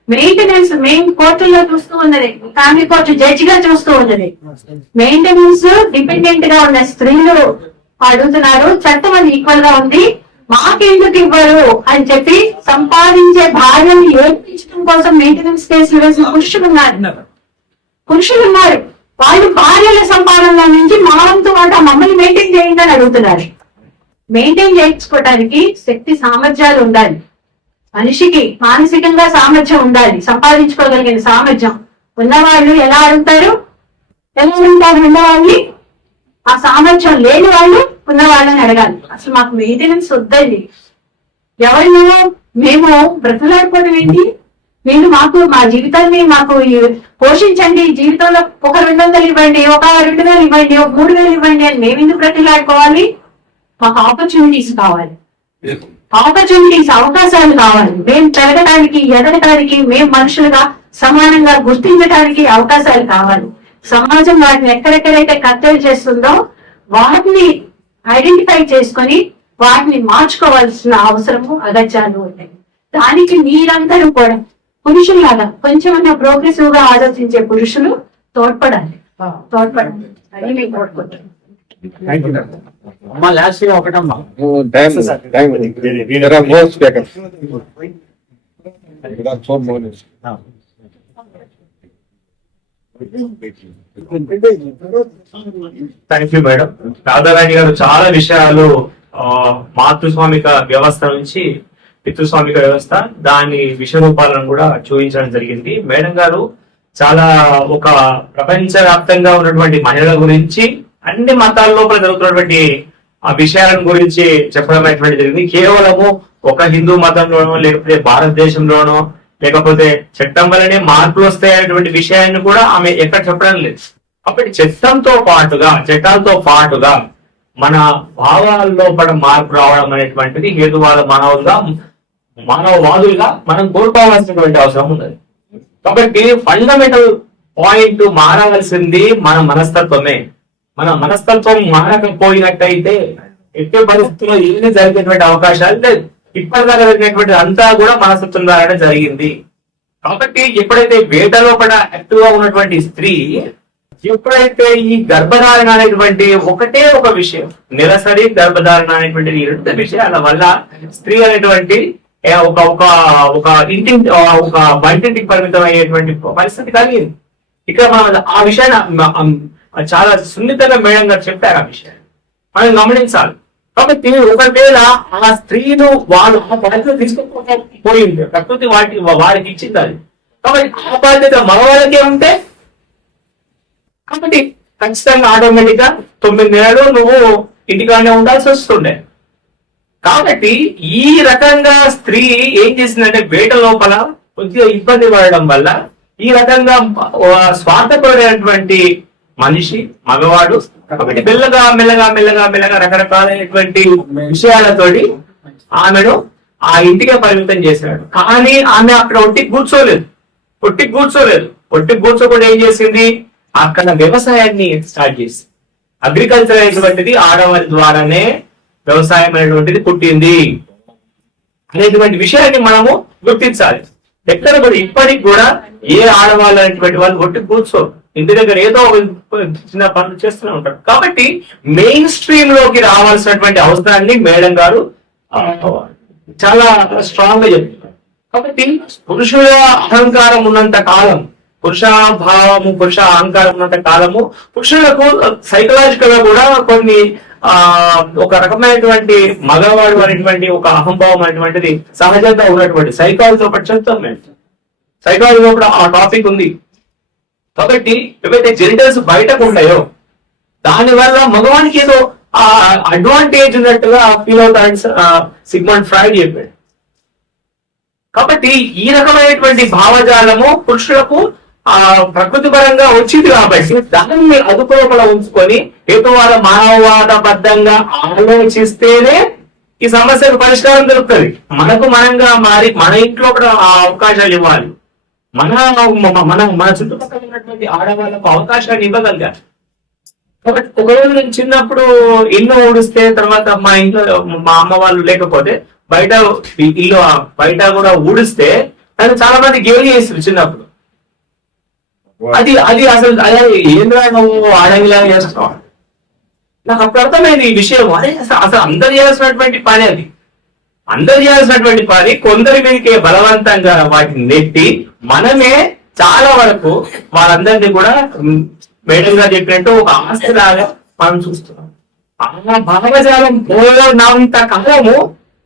మెయింటెనెన్స్ మెయిన్ కోర్టుల్లో చూస్తూ ఉన్నది, ఫ్యామిలీ కోర్టు జడ్జి గా చూస్తూ ఉన్నది. మెయింటెనెన్స్ డిపెండెంట్ గా ఉన్న స్త్రీలు అడుగుతున్నారు. చట్టం అది ఈక్వల్ గా ఉంది, మాకెందుకు ఇవ్వరు అని చెప్పి సంపాదించే భార్యను ఏర్పించడం కోసం మెయింటెనెన్స్ కేసులు వేసిన పురుషులు ఉన్నారు. వాళ్ళు భార్యల సంపాదనలో నుంచి మావంతో మమ్మల్ని మెయింటైన్ చేయండి అని అడుగుతున్నారు. మెయింటైన్ చేసుకోవడానికి శక్తి సామర్థ్యాలు ఉండాలి. మనిషికి మానసికంగా సామర్థ్యం ఉండాలి, సంపాదించుకోగలిగిన సామర్థ్యం ఉన్నవాళ్ళు ఎలా అడుగుతారు? ఉన్నవాళ్ళని ఆ సామర్థ్యం లేని వాళ్ళు ఉన్న వాళ్ళని అడగాలి. అసలు మాకు మెయింటెనెన్స్ వద్దండి. ఎవరినో మేము బ్రతలాడుకోవడం ఏంటి? మా జీవితాన్ని మాకు పోషించండి, జీవితంలో ఒక 200 ఇవ్వండి, ఒక 2000 ఇవ్వండి, ఒక 3000 ఇవ్వండి అని మేము ఎందుకు బ్రతలాడుకోవాలి? మాకు ఆపర్చునిటీస్ కావాలి, అవకాశాలు కావాలి. మేము పెరగడానికి, ఎదగడానికి, మేము మనుషులుగా సమానంగా గుర్తించడానికి అవకాశాలు కావాలి. సమాజం వాటిని ఎక్కడెక్కడైతే కట్టడి చేస్తుందో వాటిని ఐడెంటిఫై చేసుకొని వాటిని మార్చుకోవాల్సిన అవసరము అగత్యాలు ఉన్నాయి. దానికి మీరందరూ కూడా పురుషుల్లాగా కొంచెం ప్రోగ్రెసివ్ గా ఆలోచించే పురుషులు తోడ్పడాలి. అది నేను కోరుకుంటున్నాను. అమ్మా లాస్ట్ ఒకటమ్మా. Thank you madam. రాధారాణి గారు చాలా విషయాలు మాతృస్వామిక వ్యవస్థ నుంచి పితృస్వామిక వ్యవస్థ దాని విషయరూపాలను కూడా చూపించడం జరిగింది. మేడం గారు చాలా ఒక ప్రపంచవ్యాప్తంగా ఉన్నటువంటి మహిళల గురించి అన్ని మతాల లోపల జరుగుతున్నటువంటి ఆ విషయాలను గురించి చెప్పడం అనేటువంటి జరిగింది. కేవలము ఒక హిందూ మతంలోనో లేకపోతే భారతదేశంలోనో లేకపోతే చట్టం వల్లనే మార్పులు వస్తాయనేటువంటి విషయాన్ని కూడా ఆమె ఎక్కడ చెప్పడం లేదు. కాబట్టి చట్టాలతో పాటుగా మన భావాల్లో పడ మార్పు రావడం అనేటువంటిది హేతువాద మానవవాదులుగా మనం కోరుకోవాల్సినటువంటి అవసరం ఉన్నది. కాబట్టి ఫండమెంటల్ పాయింట్ మారవలసింది మన మనస్తత్వమే. మన మనస్తత్వం మారకపోయినట్టయితే ఎట్టి పరిస్థితుల్లో ఏమి జరిగేటువంటి అవకాశాలు లేదు. ఇప్పటిదాకా జరిగినటువంటి అంతా కూడా మనస్తత్వం ద్వారానే జరిగింది. కాబట్టి ఎప్పుడైతే వేటలో పడ యాక్టివ్ గా ఉన్నటువంటి స్త్రీ ఎప్పుడైతే ఈ గర్భధారణ అనేటువంటి ఒకటే ఒక విషయం, నెలసరి గర్భధారణ అనేటువంటి ఈ రెండు విషయాల వల్ల స్త్రీ అనేటువంటి ఒక వంటింటికి పరిమితం అయ్యేటువంటి పరిస్థితి కలిగింది. ఇక్కడ మనం ఆ విషయాన్ని చాలా సున్నితంగా మేడం గారు చెప్పారు. ఆ విషయాన్ని మనం గమనించాలి. కాబట్టి ఒకవేళ ఆ స్త్రీలు వాళ్ళు ఆ బాధ్యత తీసుకోకపోయింది, ప్రకృతి వారికి ఇచ్చింది అది. కాబట్టి ఆ బాధ్యత మగవాళ్ళకే ఉంటే కాబట్టి ఖచ్చితంగా ఆటోమేటిక్ గా 9 నెలలు నువ్వు ఇంటికానే ఉండాల్సి వస్తుండే. కాబట్టి ఈ రకంగా స్త్రీ ఏం చేసిందంటే వేట లోపల కొద్దిగా ఇబ్బంది పడడం వల్ల ఈ రకంగా స్వార్థపడేటువంటి మనిషి మగవాడు కాబట్టి మెల్లగా రకరకాలైనటువంటి విషయాలతోటి ఆమెను ఆ ఇంటికే పరిమితం చేశాడు. కానీ ఆమె అక్కడ ఒట్టి కూర్చోకుండా ఏం చేసింది, అక్కడ వ్యవసాయాన్ని స్టార్ట్ చేసి అగ్రికల్చర్ అనేటువంటిది ఆడవారి ద్వారానే వ్యవసాయం అనేటువంటిది పుట్టింది అనేటువంటి విషయాన్ని మనము గుర్తించాలి. ఎక్కడ కూడా ఇప్పటికి కూడా ఏ ఆడవాళ్ళు అనేటువంటి వాళ్ళు ఒట్టి కూర్చోరు, ఇంటి దగ్గర ఏదో చిన్న పనులు చేస్తూనే ఉంటారు. కాబట్టి మెయిన్ స్ట్రీమ్ లోకి రావాల్సినటువంటి అవసరాన్ని మేడం గారు చాలా స్ట్రాంగ్ గా చెప్తున్నారు. కాబట్టి పురుషుల అహంకారం ఉన్నంత కాలం, పురుష అహంకారం ఉన్నంత కాలము పురుషులకు సైకలాజికల్ గా కూడా కొన్ని ఒక రకమైనటువంటి మగవాడు అనేటువంటి ఒక అహంభావం అనేటువంటిది సహజంగా ఉన్నటువంటి సైకాలజీలో పాటు చెప్తాం మేము. సైకాలజీలో కూడా ఆ టాపిక్ ఉంది. కాబట్టి ఏవైతే జెండర్స్ బయటకు ఉంటాయో దానివల్ల మగవానికి ఏదో అడ్వాంటేజ్ ఉన్నట్టుగా ఫీల్ అవుతారని సిగ్మండ్ ఫ్రాయిడ్ చెప్పాడు. కాబట్టి ఈ రకమైనటువంటి భావజాలము పురుషులకు ప్రకృతి పరంగా వచ్చింది. కాబట్టి దాన్ని అదుపులోపల ఉంచుకొని హేతువాద మానవవాదబద్ధంగా ఆలోచిస్తేనే ఈ సమస్యకు పరిష్కారం దొరుకుతుంది. మనంగా మారి మన ఇంట్లో కూడా ఆ అవకాశాలు ఇవ్వాలి. మన చుట్టుపక్కల ఉన్నటువంటి ఆడవాళ్ళకు అవకాశాన్ని ఇవ్వగలిగారు. కాబట్టి ఒకరోజు నేను చిన్నప్పుడు ఇల్లు ఊడిస్తే తర్వాత మా ఇంట్లో మా అమ్మ వాళ్ళు లేకపోతే ఇల్లు బయట కూడా ఊడిస్తే దాన్ని చాలా మంది గేలి చేస్తారు చిన్నప్పుడు. అది అసలు ఏంద్రా నువ్వు ఆడవిలా చేస్తావు. నాకు అప్పుడు అర్థమైంది ఈ విషయం. అదే అసలు అందరు చేయాల్సినటువంటి పని అది. అందరు చేయాల్సినటువంటి పని కొందరి మీదకి బలవంతంగా వాటిని నెట్టి మనమే చాలా వరకు వాళ్ళందరినీ కూడా మేడం గారు చెప్పినట్టు ఒక ఆస్తి లాగా మనం చూస్తున్నాం. ఆ భావజాలం పోయినంత కాలము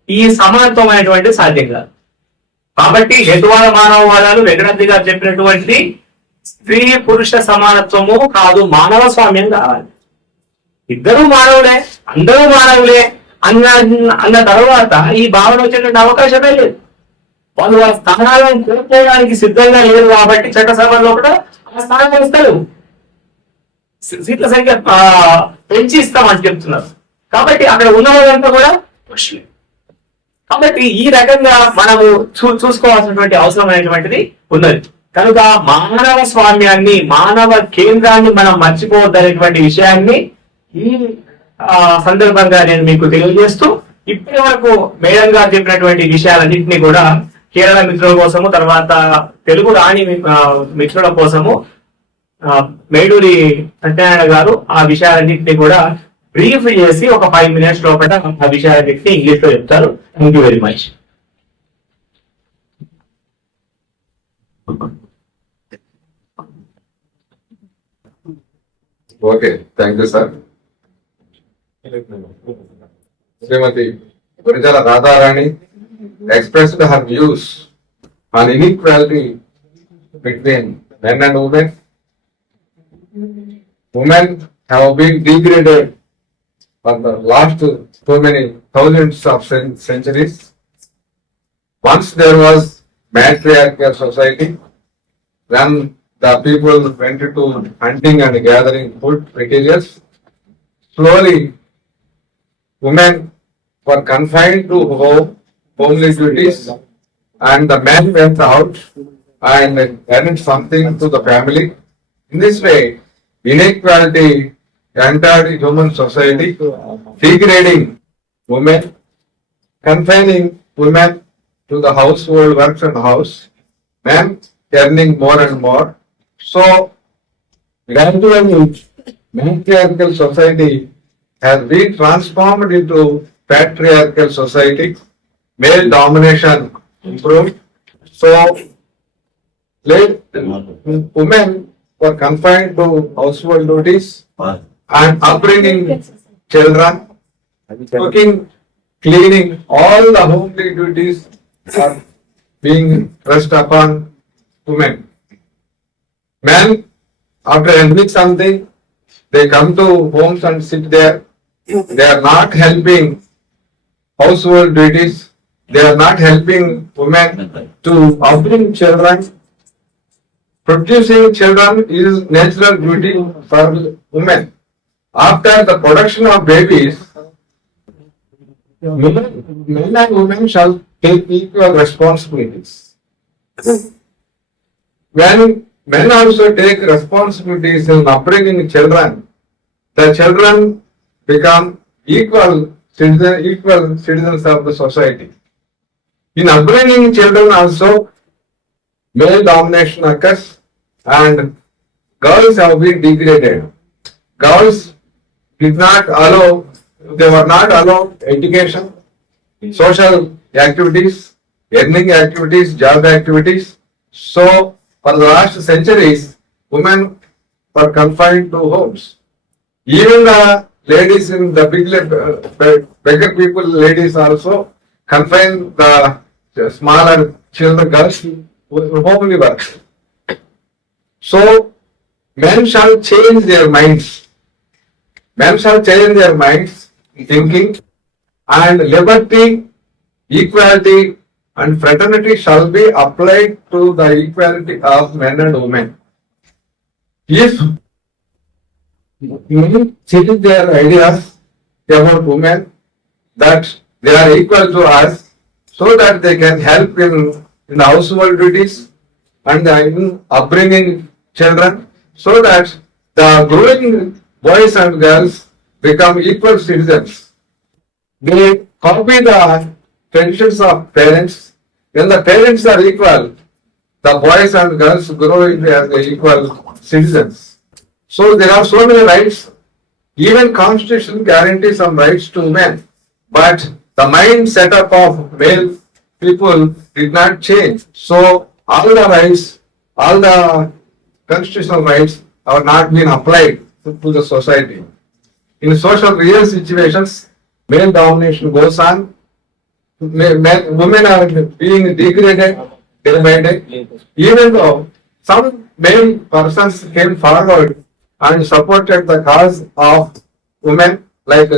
ఈ సమానత్వం అనేటువంటి సాధ్యం కాదు. కాబట్టి హేతువాద మానవవాదాలు వెంకటరెడ్డి గారు చెప్పినటువంటి స్త్రీ పురుష సమానత్వము కాదు, మానవ స్వామ్యం కావాలి. ఇద్దరు మానవులే, అందరూ మానవులే అన్న తర్వాత ఈ భావన వచ్చేటువంటి అవకాశమే లేదు. వాళ్ళు వాళ్ళ స్థానాలను కోల్పోవడానికి సిద్ధంగా లేదు. కాబట్టి చట్టసభలో కూడా ఆ స్థానం ఇస్తారు, సీట్ల సంఖ్య పెంచి ఇస్తామని చెప్తున్నారు. కాబట్టి అక్కడ ఉన్న వాళ్ళంతా కూడా పురుషులే. కాబట్టి ఈ రకంగా మనము చూసుకోవాల్సినటువంటి అవసరం అనేటువంటిది ఉన్నది. కనుక మానవ స్వామ్యాన్ని, మానవ కేంద్రాన్ని మనం మర్చిపోవద్దనేటువంటి విషయాన్ని ఈ సందర్భంగా నేను మీకు తెలియజేస్తూ ఇప్పటి వరకు మేడం గారు చెప్పినటువంటి విషయాలన్నింటినీ కూడా కేరళ మిత్రుల కోసము, తర్వాత తెలుగు రాని మిత్రుల కోసము మేడూరి సత్యనారాయణ గారు ఆ విషయాలన్నింటినీ కూడా బ్రీఫ్ చేసి ఒక 5 minutes లోపల ఆ విషయాలన్నింటినీ ఇంగ్లీష్ లో చెప్తారు. Thank you very much. Okay, thank you sir. Shrimati Gurijala Radharani expressed her views on inequality between men and women. Women have been degraded for the last so many thousands of centuries. Once there was matriarchal society, when the people went to hunting and gathering food materials. Slowly, women were confined to homely duties, and the men went out and earned something to the family. In this way, inequality entered human society, degrading women, confining women to the household works and house, men earning more and more. So, gradually, matriarchal society has been transformed into patriarchal society. Male domination improved. So, women were confined to household duties and upbringing children, cooking, cleaning, all the homely duties are being pressed upon women. Men, after earning something, they come to homes and sit there. They are not helping household duties. They are not helping women to upbring children. Producing children is natural duty for women. After the production of babies, men and women shall take equal responsibilities. When men also take responsibilities in upbringing children, the children become equal citizens of the society. In upbringing children also, male domination occurs and girls have been degraded. Girls they were not allowed education, social activities, earning activities, job activities. So, for the last centuries, women were confined to homes. Even the ladies in the beggar people, ladies also confine the smaller children, girls, with homely work. So, men shall change their minds. Men shall change their minds, thinking, and liberty, equality, and fraternity shall be applied to the equality of men and women. If men change their ideas about women, that they are equal to us, so that they can help in the household duties and in upbringing children, so that the growing boys and girls become equal citizens. They copy the traditions of parents. When the parents are equal, the boys and girls grow as equal citizens. So there are so many rights. Even Constitution guarantees some rights to men, but the mind setup of male people did not change. So all the rights, all the constitutional rights have not been applied to the society. In social real situations, male domination goes on. Women are being degraded day by day. Even though some male persons came forward and supported the cause of women, like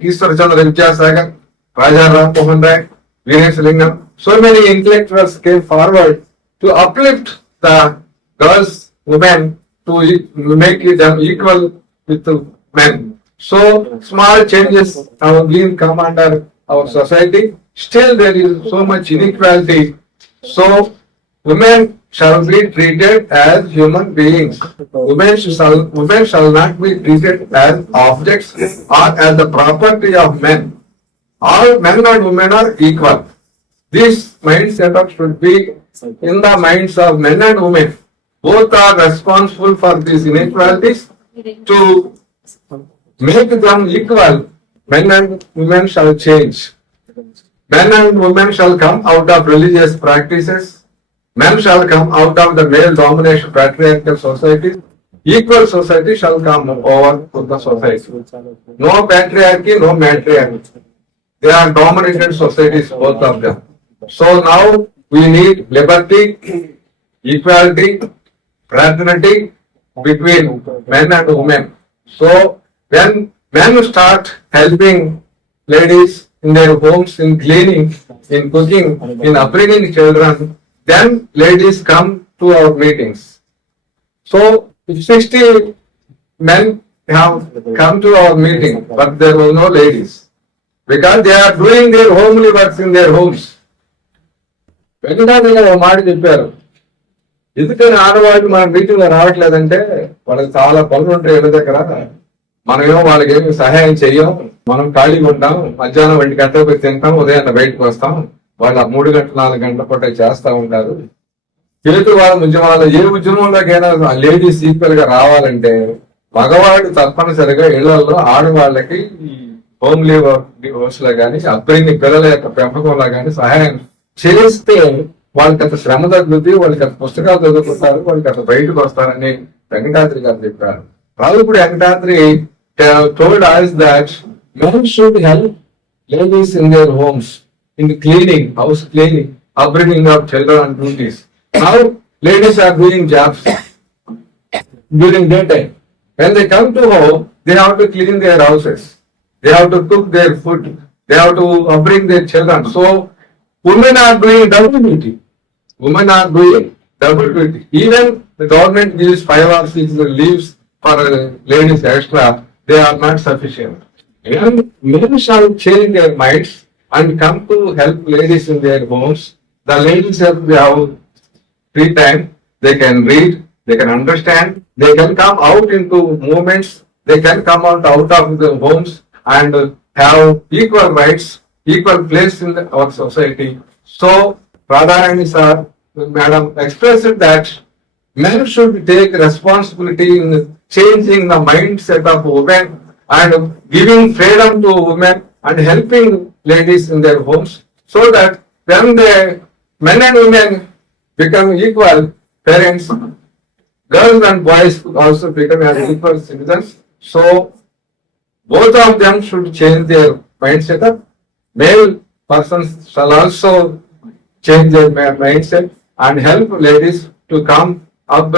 Ishwar Chandra Vidyasagar, Raja Ram Mohan Rai, Veeresh Lingam. So many intellectuals came forward to uplift the girls, women, to make them equal with the men. So small changes have been come under our society. Still there is so much inequality. So women shall be treated as human beings. Women shall not be treated as objects or as the property of men. All men and women are equal. This mind setup should be in the minds of men and women. Both are responsible for these inequalities. To make them equal, men and women shall change. Men and women shall come out of religious practices. Men shall come out of the male domination patriarchal society. Equal society shall come over to the society. No patriarchy, no matriarchy. They are dominated societies, both of them. So now we need liberty, equality, fraternity between men and women. So when men start helping ladies in their homes, in cleaning, in cooking, in upbringing children, then ladies come to our meetings. So 60 men have come to our meeting, but there were no ladies. Because they are doing their homely works in their homes. Venkatadri గారు ఒక మాట చెప్పారు, ఎందుకని ఆడవాళ్ళు మన meeting లో రావట్లేదంటే వాళ్ళకి చాలా పనులు ఉంటాయి ఇళ్ళ దగ్గర, మనమేమో వాళ్ళకి ఏమి సహాయం చెయ్యం, మనం ఖాళీగా ఉంటాం, మధ్యాహ్నం 2 గంటలకు పోయి తింటాం, ఉదయాన్నే బయటకు వస్తాం, వాళ్ళు 3 గంటలు 4 గంటల పాటు చేస్తా ఉంటారు. హేతువాద ఉద్యమాలు ఏ ఉద్యమంలోకైనా లేడీస్ ఈక్వల్ గా రావాలంటే మగవాడు తప్పనిసరిగా ఇళ్లలో ఆడవాళ్ళకి ఈ హోమ్లీ వర్క్స్ లో కానీ అబ్బాయిని పిల్లల యొక్క పెంపకంలో కానీ సహాయం చేస్తే వాళ్ళకి అంత శ్రమ తగ్గుతుంది, వాళ్ళకి అంత పుస్తకాలు చదువుకుంటారు, వాళ్ళకి అంత బయటకు వస్తారని వెంకటాద్రి గారు చెప్పారు. Ravipudi Venkatadri told us that men should help ladies in their homes in cleaning, house cleaning, upbringing of children and duties. Now ladies are doing jobs during daytime. When they come to home, they have to clean their houses. They have to cook their food. They have to upbring their children. So women are doing double duty. Women are doing double duty. Even the government gives 5 or 6 leaves for ladies extra. They are not sufficient. And men shall change their minds and come to help ladies in their homes. The ladies have free time. They can read. They can understand. They can come out into movements. They can come out of the homes and have equal rights, equal place in our society. So, Radharani sir, madam expressed that men should take responsibility in changing the mindset of women and giving freedom to women and helping ladies in their homes, so that when the men and women become equal parents, girls and boys also become as equal citizens. So both of them should change their mindset. Male persons shall also change their mindset and help ladies to come up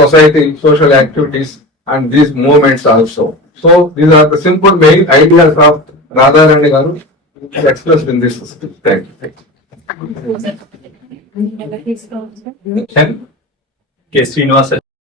society, social activities and these movements also. So these are the simple main ideas of Radharani Garu expressed in this speech. Thank you. K. Srinivasa.